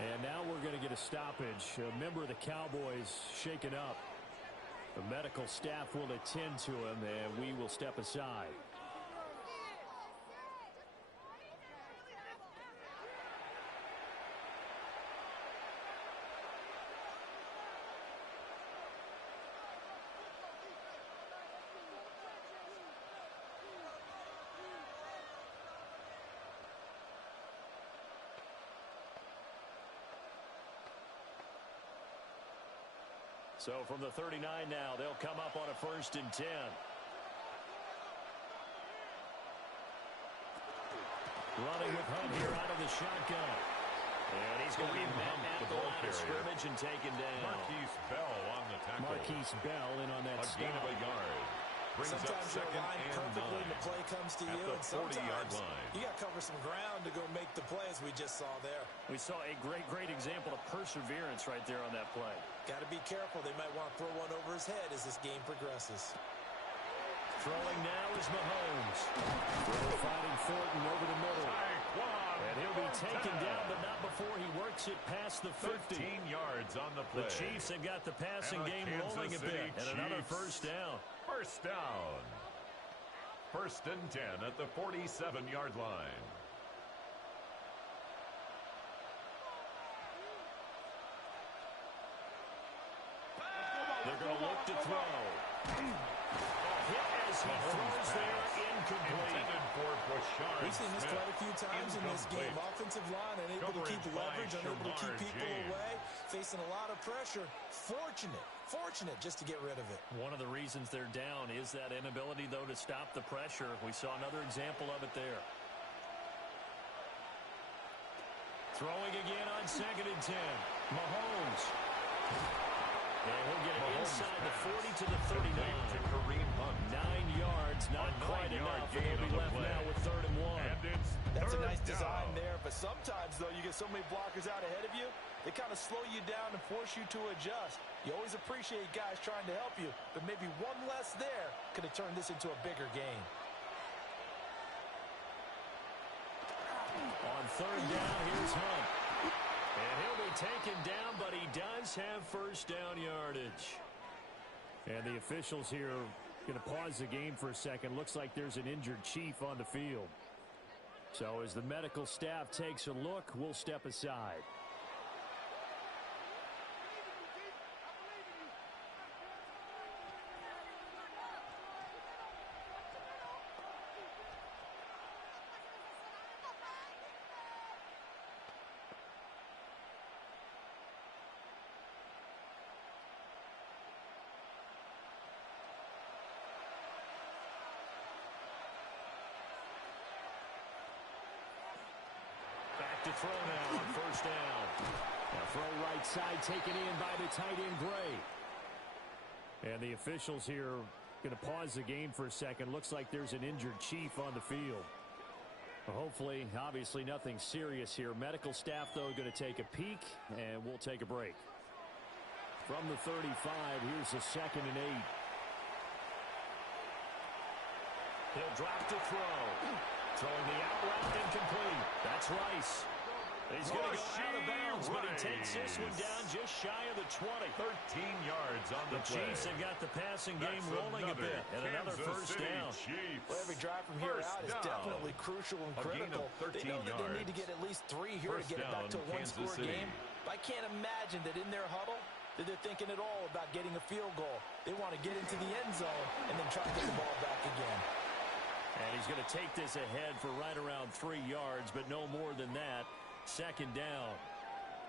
And now we're going to get a stoppage. A member of the Cowboys shaken up. The medical staff will attend to him, and we will step aside. So from the 39 now, they'll come up on a 1st and 10. Running with Hunt here out of the shotgun. And he's going to be met at the line of scrimmage and taken down. Marquise Bell on the tackle. Marquise Bell in on that gain of a yard. Brings sometimes up 2nd and 9. Perfectly and the play comes to you, and sometimes line. You got to cover some ground to go make the play, as we just saw there. We saw a great example of perseverance right there on that play. Got to be careful. They might want to throw one over his head as this game progresses. Throwing now is Mahomes. Fighting Thornton over the middle. And he'll be taken down, but not before he works it past the 50. 15 yards on the play. The Chiefs have got the passing game rolling a bit. And another 1st down. 1st down. 1st and 10 at the 47-yard line. They're going to look to throw. Hit as he throws there, incomplete. We've seen this quite a few times in this game. Offensive line unable to keep leverage, unable to keep people away, facing a lot of pressure. Fortunate just to get rid of it. One of the reasons they're down is that inability, though, to stop the pressure. We saw another example of it there. Throwing again on 2nd and 10. Mahomes. And he'll get it inside the 40 to the 39. To Kareem Hunt. 9 yards, not quite enough. And they'll be left now with 3rd and 1. That's a nice design there, but sometimes, though, you get so many blockers out ahead of you, they kind of slow you down and force you to adjust. You always appreciate guys trying to help you, but maybe one less there could have turned this into a bigger game. On 3rd down, here's Hunt. And he'll be taken down, but he does have 1st down yardage. And the officials here going to pause the game for a second. Looks like there's an injured Chief on the field. So as the medical staff takes a look, we'll step aside. To throw now on 1st down. Now throw right side taken in by the tight end Gray. And the officials here going to pause the game for a second. Looks like there's an injured Chief on the field. Hopefully, obviously nothing serious here. Medical staff, though, going to take a peek, and we'll take a break. From the 35, here's the 2nd and 8. He'll drop to throw. Throwing the out route incomplete. That's Rice. He's going to go out of bounds, but he takes this one down just shy of the 20. 13 yards on the play. Chiefs have got the passing game rolling a bit. And another 1st down. Well, every drive from here out is definitely crucial and critical. They know that they need to get at least 3 here to get it back to a one-score game. But I can't imagine that in their huddle that they're thinking at all about getting a field goal. They want to get into the end zone and then try to get the ball back again. And he's going to take this ahead for right around 3 yards, but no more than that. Second down.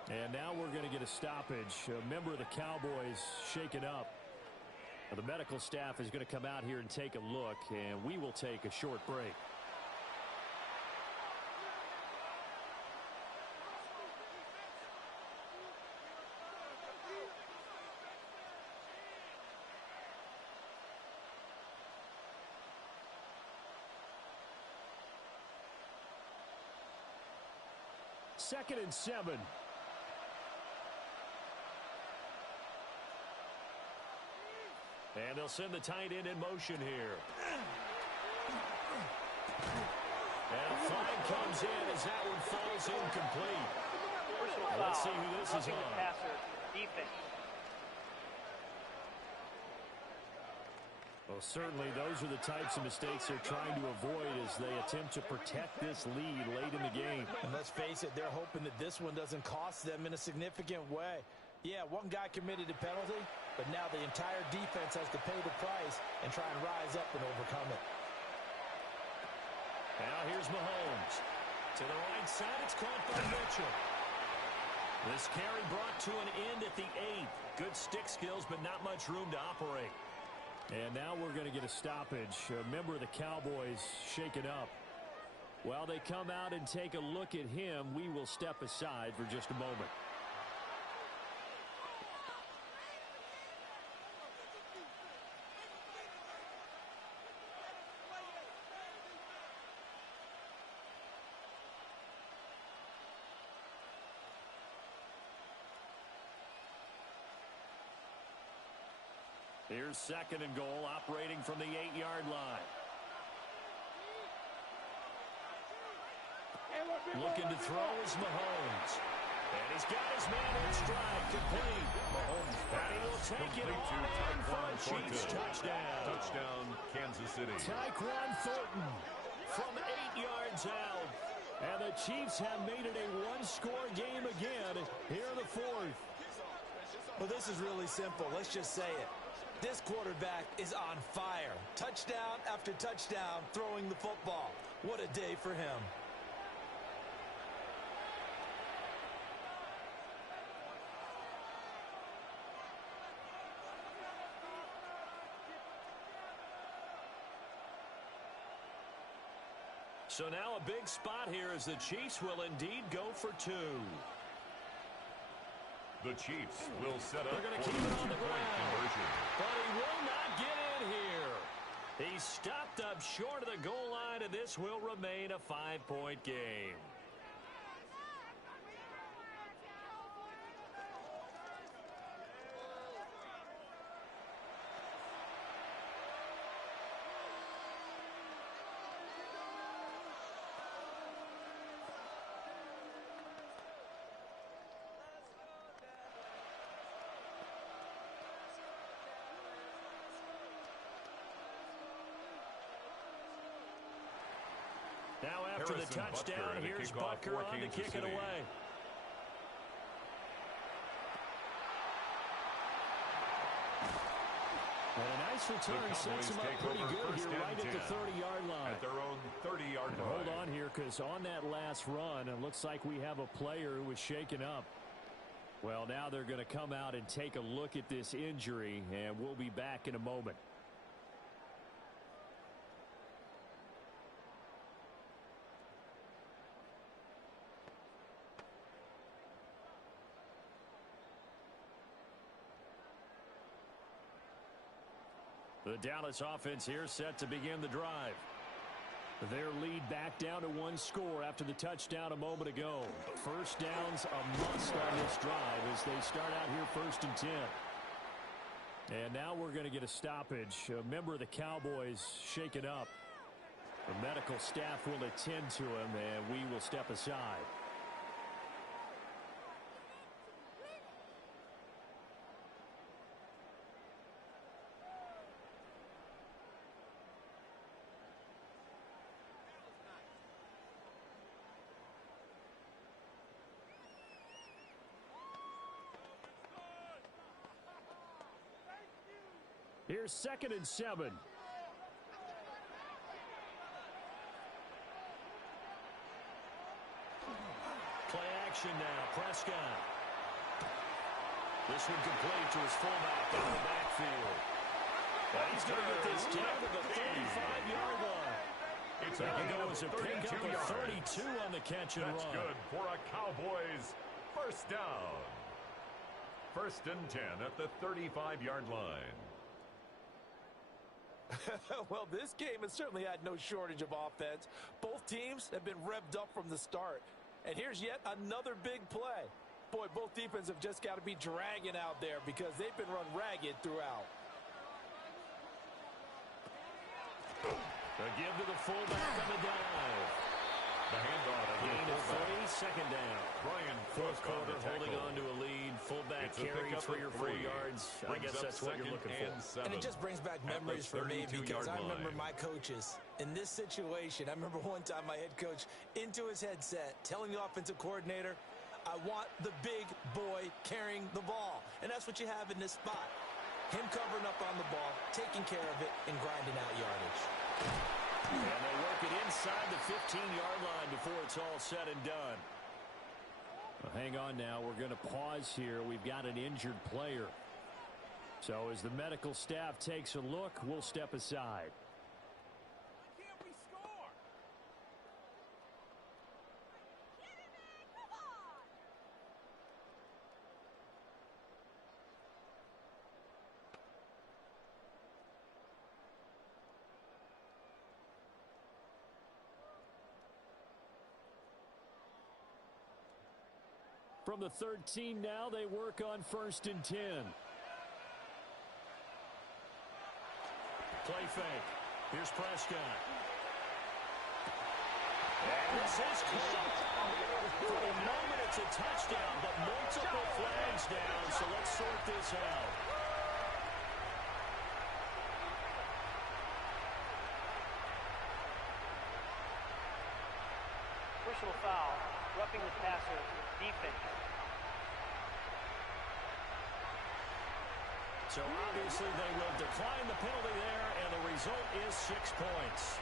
And now we're going to get a stoppage. A member of the Cowboys shaken up. The medical staff is going to come out here and take a look, and we will take a short break. Second and 7. And they'll send the tight end in motion here. And a flag comes in as that one falls incomplete. Let's see who this is on. Passer, defense. Well, certainly those are the types of mistakes they're trying to avoid as they attempt to protect this lead late in the game. And let's face it, they're hoping that this one doesn't cost them in a significant way. Yeah, one guy committed a penalty, but now the entire defense has to pay the price and try and rise up and overcome it. Now here's Mahomes. To the right side, it's caught by Mitchell. This carry brought to an end at the 8th. Good stick skills, but not much room to operate. And now we're going to get a stoppage. A member of the Cowboys shaken up. While they come out and take a look at him, we will step aside for just a moment. Here's second and goal, operating from the 8-yard line. Looking to throw is Mahomes. And he's got his man in stride, complete. Mahomes, and he will take it all in for a Chiefs touchdown. Touchdown, Kansas City. Tyquan Thornton from 8 yards out. And the Chiefs have made it a one-score game again here in the 4th. Well, this is really simple. Let's just say it. This quarterback is on fire. Touchdown after touchdown throwing the football. What a day for him. So now a big spot here as the Chiefs will indeed go for 2. The Chiefs will set up They're going to for keep the it on the two-point ground. conversion. But he will not get in here. He stopped up short of the goal line, and this will remain a 5-point game. Now after the touchdown, here's Butker on to kick it away. And a nice return sets them up pretty good here right at the 30-yard line. At their own 30-yard line. Hold on here, because on that last run, it looks like we have a player who was shaken up. Well, now they're going to come out and take a look at this injury, and we'll be back in a moment. The Dallas offense here set to begin the drive. Their lead back down to 1 score after the touchdown a moment ago. First down's a must on this drive as they start out here 1st and 10. And now we're going to get a stoppage. A member of the Cowboys shaken up. The medical staff will attend to him, and we will step aside. Here's 2nd and 7. action now. Prescott. This one complete to his fullback out of the backfield. Well, he's going to get this down to the 35-yard line. It's That'll a go as a pickup of 32 on the catch and That's run. good for a Cowboys first down. First and 10 at the 35-yard line. Well, this game has certainly had no shortage of offense. Both teams have been revved up from the start. And here's yet another big play. Boy, both defenses have just got to be dragging out there because they've been run ragged throughout. A give to the fullback on the dive. The handoff. A gain of 3, second down. Ryan Fourth Cook on quarter, the tackle. holding on to a lead. Fullback It's a carry, pickup 3 or of 4 3. yards. I Brings guess up that's what you're looking for. And it just brings back memories for me because I remember my coaches in this situation. I remember one time my head coach into his headset telling the offensive coordinator, I want the big boy carrying the ball. And that's what you have in this spot. Him covering up on the ball, taking care of it, and grinding out yardage. And they work it inside the 15-yard line before it's all said and done. Well, hang on now. We're going to pause here. We've got an injured player. So as the medical staff takes a look, we'll step aside. From the 13 now, they work on 1st and 10. Play fake. Here's Prescott. And this is caught. For the moment, it's a touchdown, but multiple flags down, so let's sort this out. Personal foul, roughing the passer, defense. So obviously they will decline the penalty there, and the result is 6 points.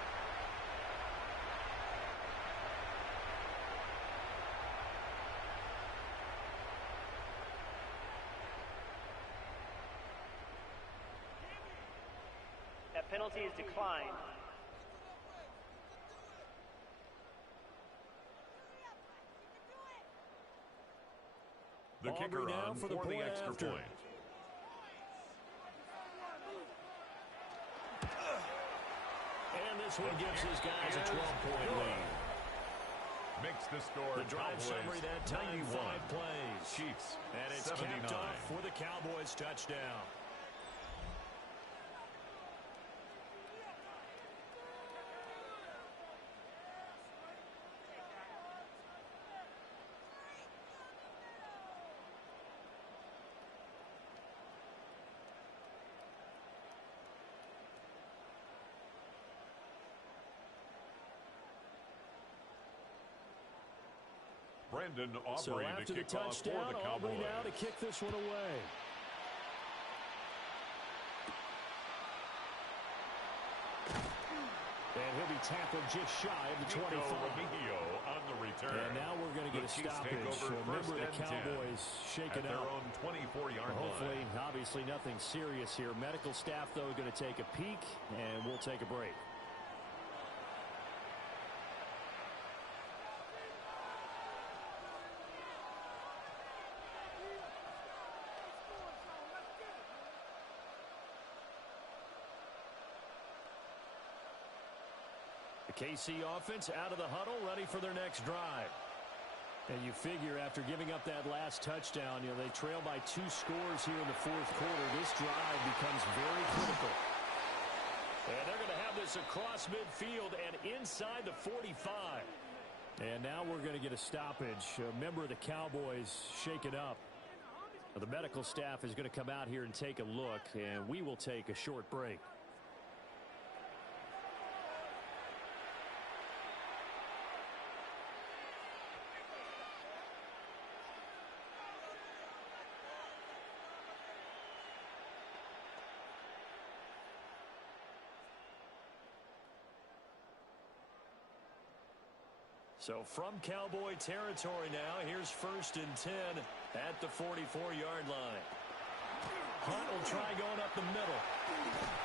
That penalty is declined. The kicker now on for the the extra after. point. And this one gives his guys a 12-point lead. Makes the score. The drive Cowboys summary that time, 91. 5 plays. Chiefs And it's 79. capped off for the Cowboys touchdown. Brandon Aubrey So after to the kick off for touchdown, the Aubrey Cowboys. now to kick this one away. And he'll be tackled just shy of the 25. Remigio on the return. And now we're going to get a stoppage. Remember the Cowboys shaking at their up. own 24-yard line. Hopefully, obviously nothing serious here. Medical staff, though, going to take a peek, and we'll take a break. KC offense out of the huddle, ready for their next drive. And you figure after giving up that last touchdown, they trail by 2 scores here in the 4th quarter. This drive becomes very critical. And they're going to have this across midfield and inside the 45. And now we're going to get a stoppage. A member of the Cowboys shaken up. The medical staff is going to come out here and take a look, and we will take a short break. So from Cowboy territory now, here's 1st and 10 at the 44-yard line. Hunt will try going up the middle.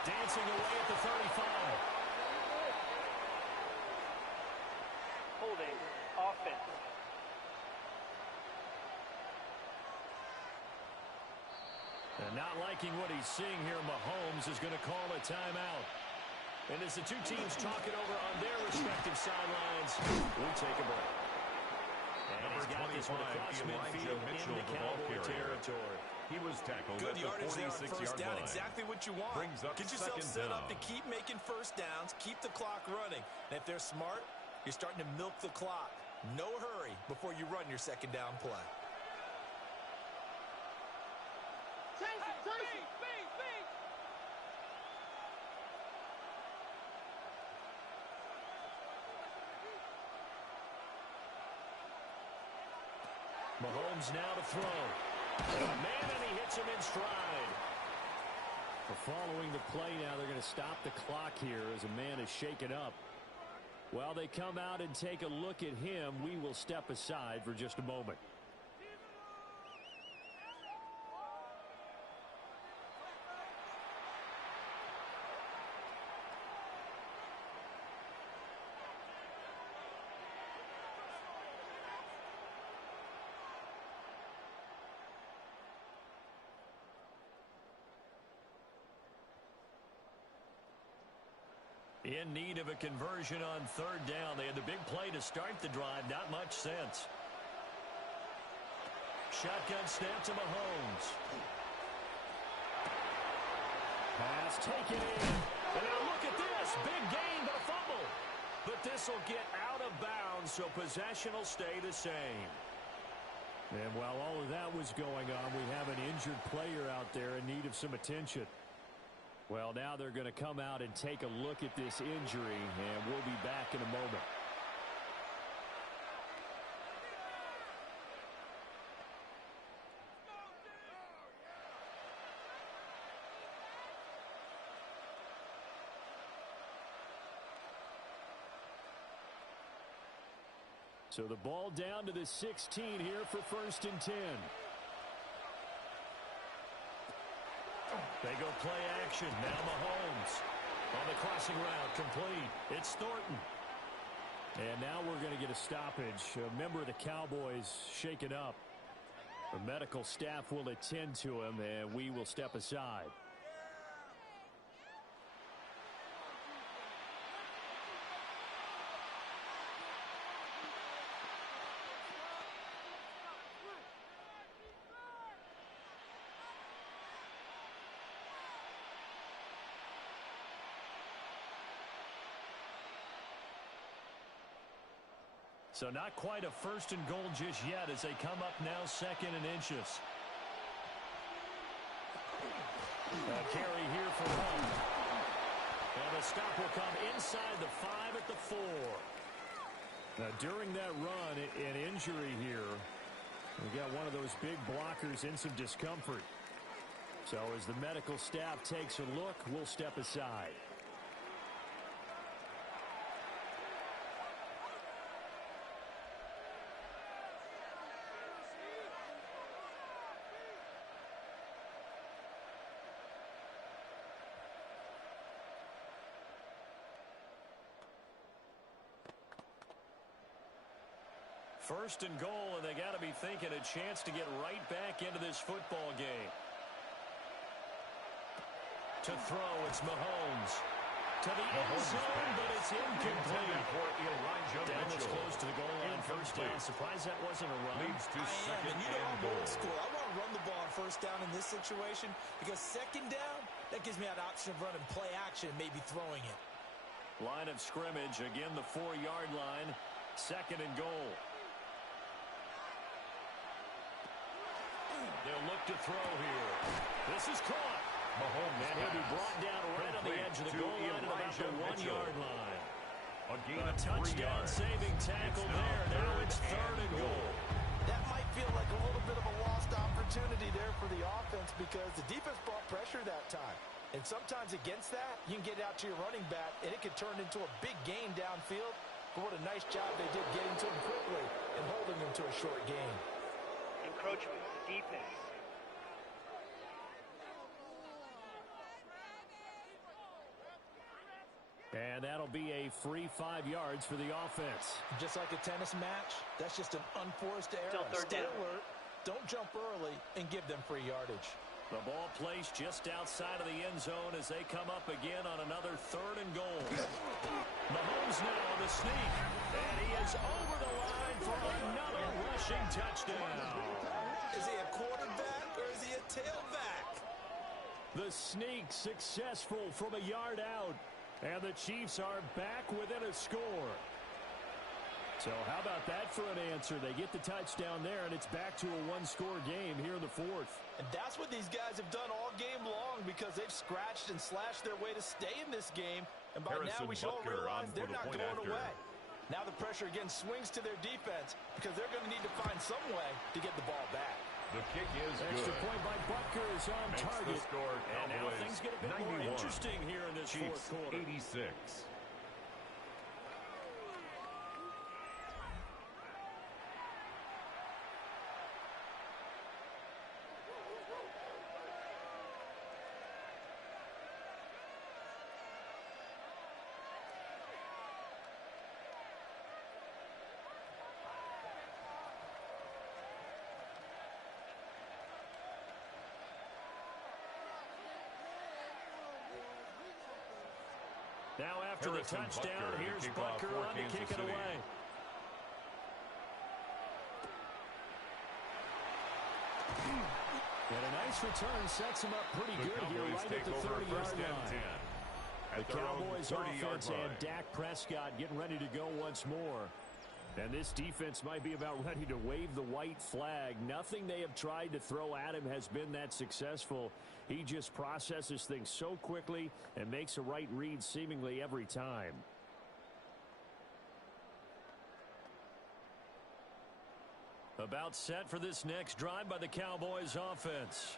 Dancing away at the 35. Holding. Offense. And not liking what he's seeing here, Mahomes is going to call a timeout. And as the two teams talk it over on their respective sidelines, we take a break. And Number 25, Elijah Mitchell, the ball carrier. Territory. He was tackled Good at the yardage there on 46-yard first down. line. Exactly what you want. Brings up Get yourself second set down. up to keep making first downs, keep the clock running. And if they're smart, you're starting to milk the clock. No hurry before you run your second down play. Mahomes now to throw. Man, and he hits him in stride. Following the play now, they're going to stop the clock here as a man is shaken up. While they come out and take a look at him, we will step aside for just a moment. In need of a conversion on 3rd down. They had the big play to start the drive. Not much sense. Shotgun snap to Mahomes. Pass taken in. And now look at this. Big gain, but a fumble. But this will get out of bounds, so possession will stay the same. And while all of that was going on, we have an injured player out there in need of some attention. Well, now they're going to come out and take a look at this injury, and we'll be back in a moment. So the ball down to the 16 here for 1st and 10. They go play action. Now Mahomes on the crossing route, complete. It's Thornton. And now we're going to get a stoppage. A member of the Cowboys shaken up. The medical staff will attend to him, and we will step aside. So not quite a 1st and goal just yet as they come up now 2nd and inches. A carry here for Hunt. And the stop will come inside the 5 at the 4. Now during that run, an injury here. We got one of those big blockers in some discomfort. So as the medical staff takes a look, we'll step aside. First and goal, and they got to be thinking a chance to get right back into this football game. To throw, it's Mahomes. To the end zone, but it's incomplete. Down this close to the goal line, 1st down. Surprised that wasn't a run. Leads to 2nd And you know and I'm goal. old school. I want to run the ball on 1st down in this situation because 2nd down, that gives me that option of running play action and maybe throwing it. Line of scrimmage, again the 4-yard line. 2nd and goal. They'll look to throw here. This is caught. Mahomes and he'll be brought down right on the edge of the goal line at about the 1-yard line. A gain A of 3 touchdown yards. saving tackle there. Now it's 3rd and goal. That might feel like a little bit of a lost opportunity there for the offense because the defense brought pressure that time. And sometimes against that, you can get out to your running back, and it could turn into a big gain downfield. but what a nice job they did getting to him quickly and holding him to a short gain. Encroachment, defense. And that'll be a free 5 yards for the offense. Just like a tennis match, that's just an unforced error. Stay alert, don't jump early, and give them free yardage. The ball placed just outside of the end zone as they come up again on another 3rd and goal. Mahomes now on the sneak, and he is over the line for another rushing touchdown. Is he a quarterback or is he a tailback? The sneak successful from a yard out. And the Chiefs are back within a score. So how about that for an answer? They get the touchdown there, and it's back to a one-score game here in the 4th. And that's what these guys have done all game long because they've scratched and slashed their way to stay in this game. And by now we should all realize they're not going away. Now the pressure again swings to their defense because they're going to need to find some way to get the ball back. The kick is good. Extra point by Butker is on target. Score, and now things get a bit 91. more interesting here in this Chiefs, 4th quarter. 86. Now after the touchdown, here's Butker on to kick it away. And a nice return sets him up pretty good here right at the 30-yard line. The Cowboys offense and Dak Prescott getting ready to go once more. And this defense might be about ready to wave the white flag. Nothing they have tried to throw at him has been that successful. He just processes things so quickly and makes a right read seemingly every time. About set for this next drive by the Cowboys offense.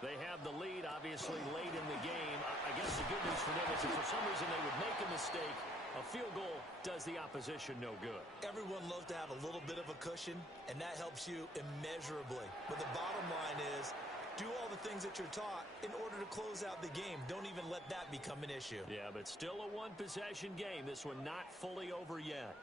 They have the lead, obviously, late in the game. I guess the good news for them is if for some reason they would make a mistake, a field goal does the opposition no good. Everyone loves to have a little bit of a cushion, and that helps you immeasurably. But the bottom line is, do all the things that you're taught in order to close out the game. Don't even let that become an issue. Yeah, but still a one-possession game. This one not fully over yet.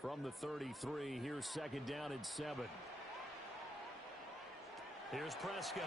From the 33, here's 2nd down and 7. Here's Prescott.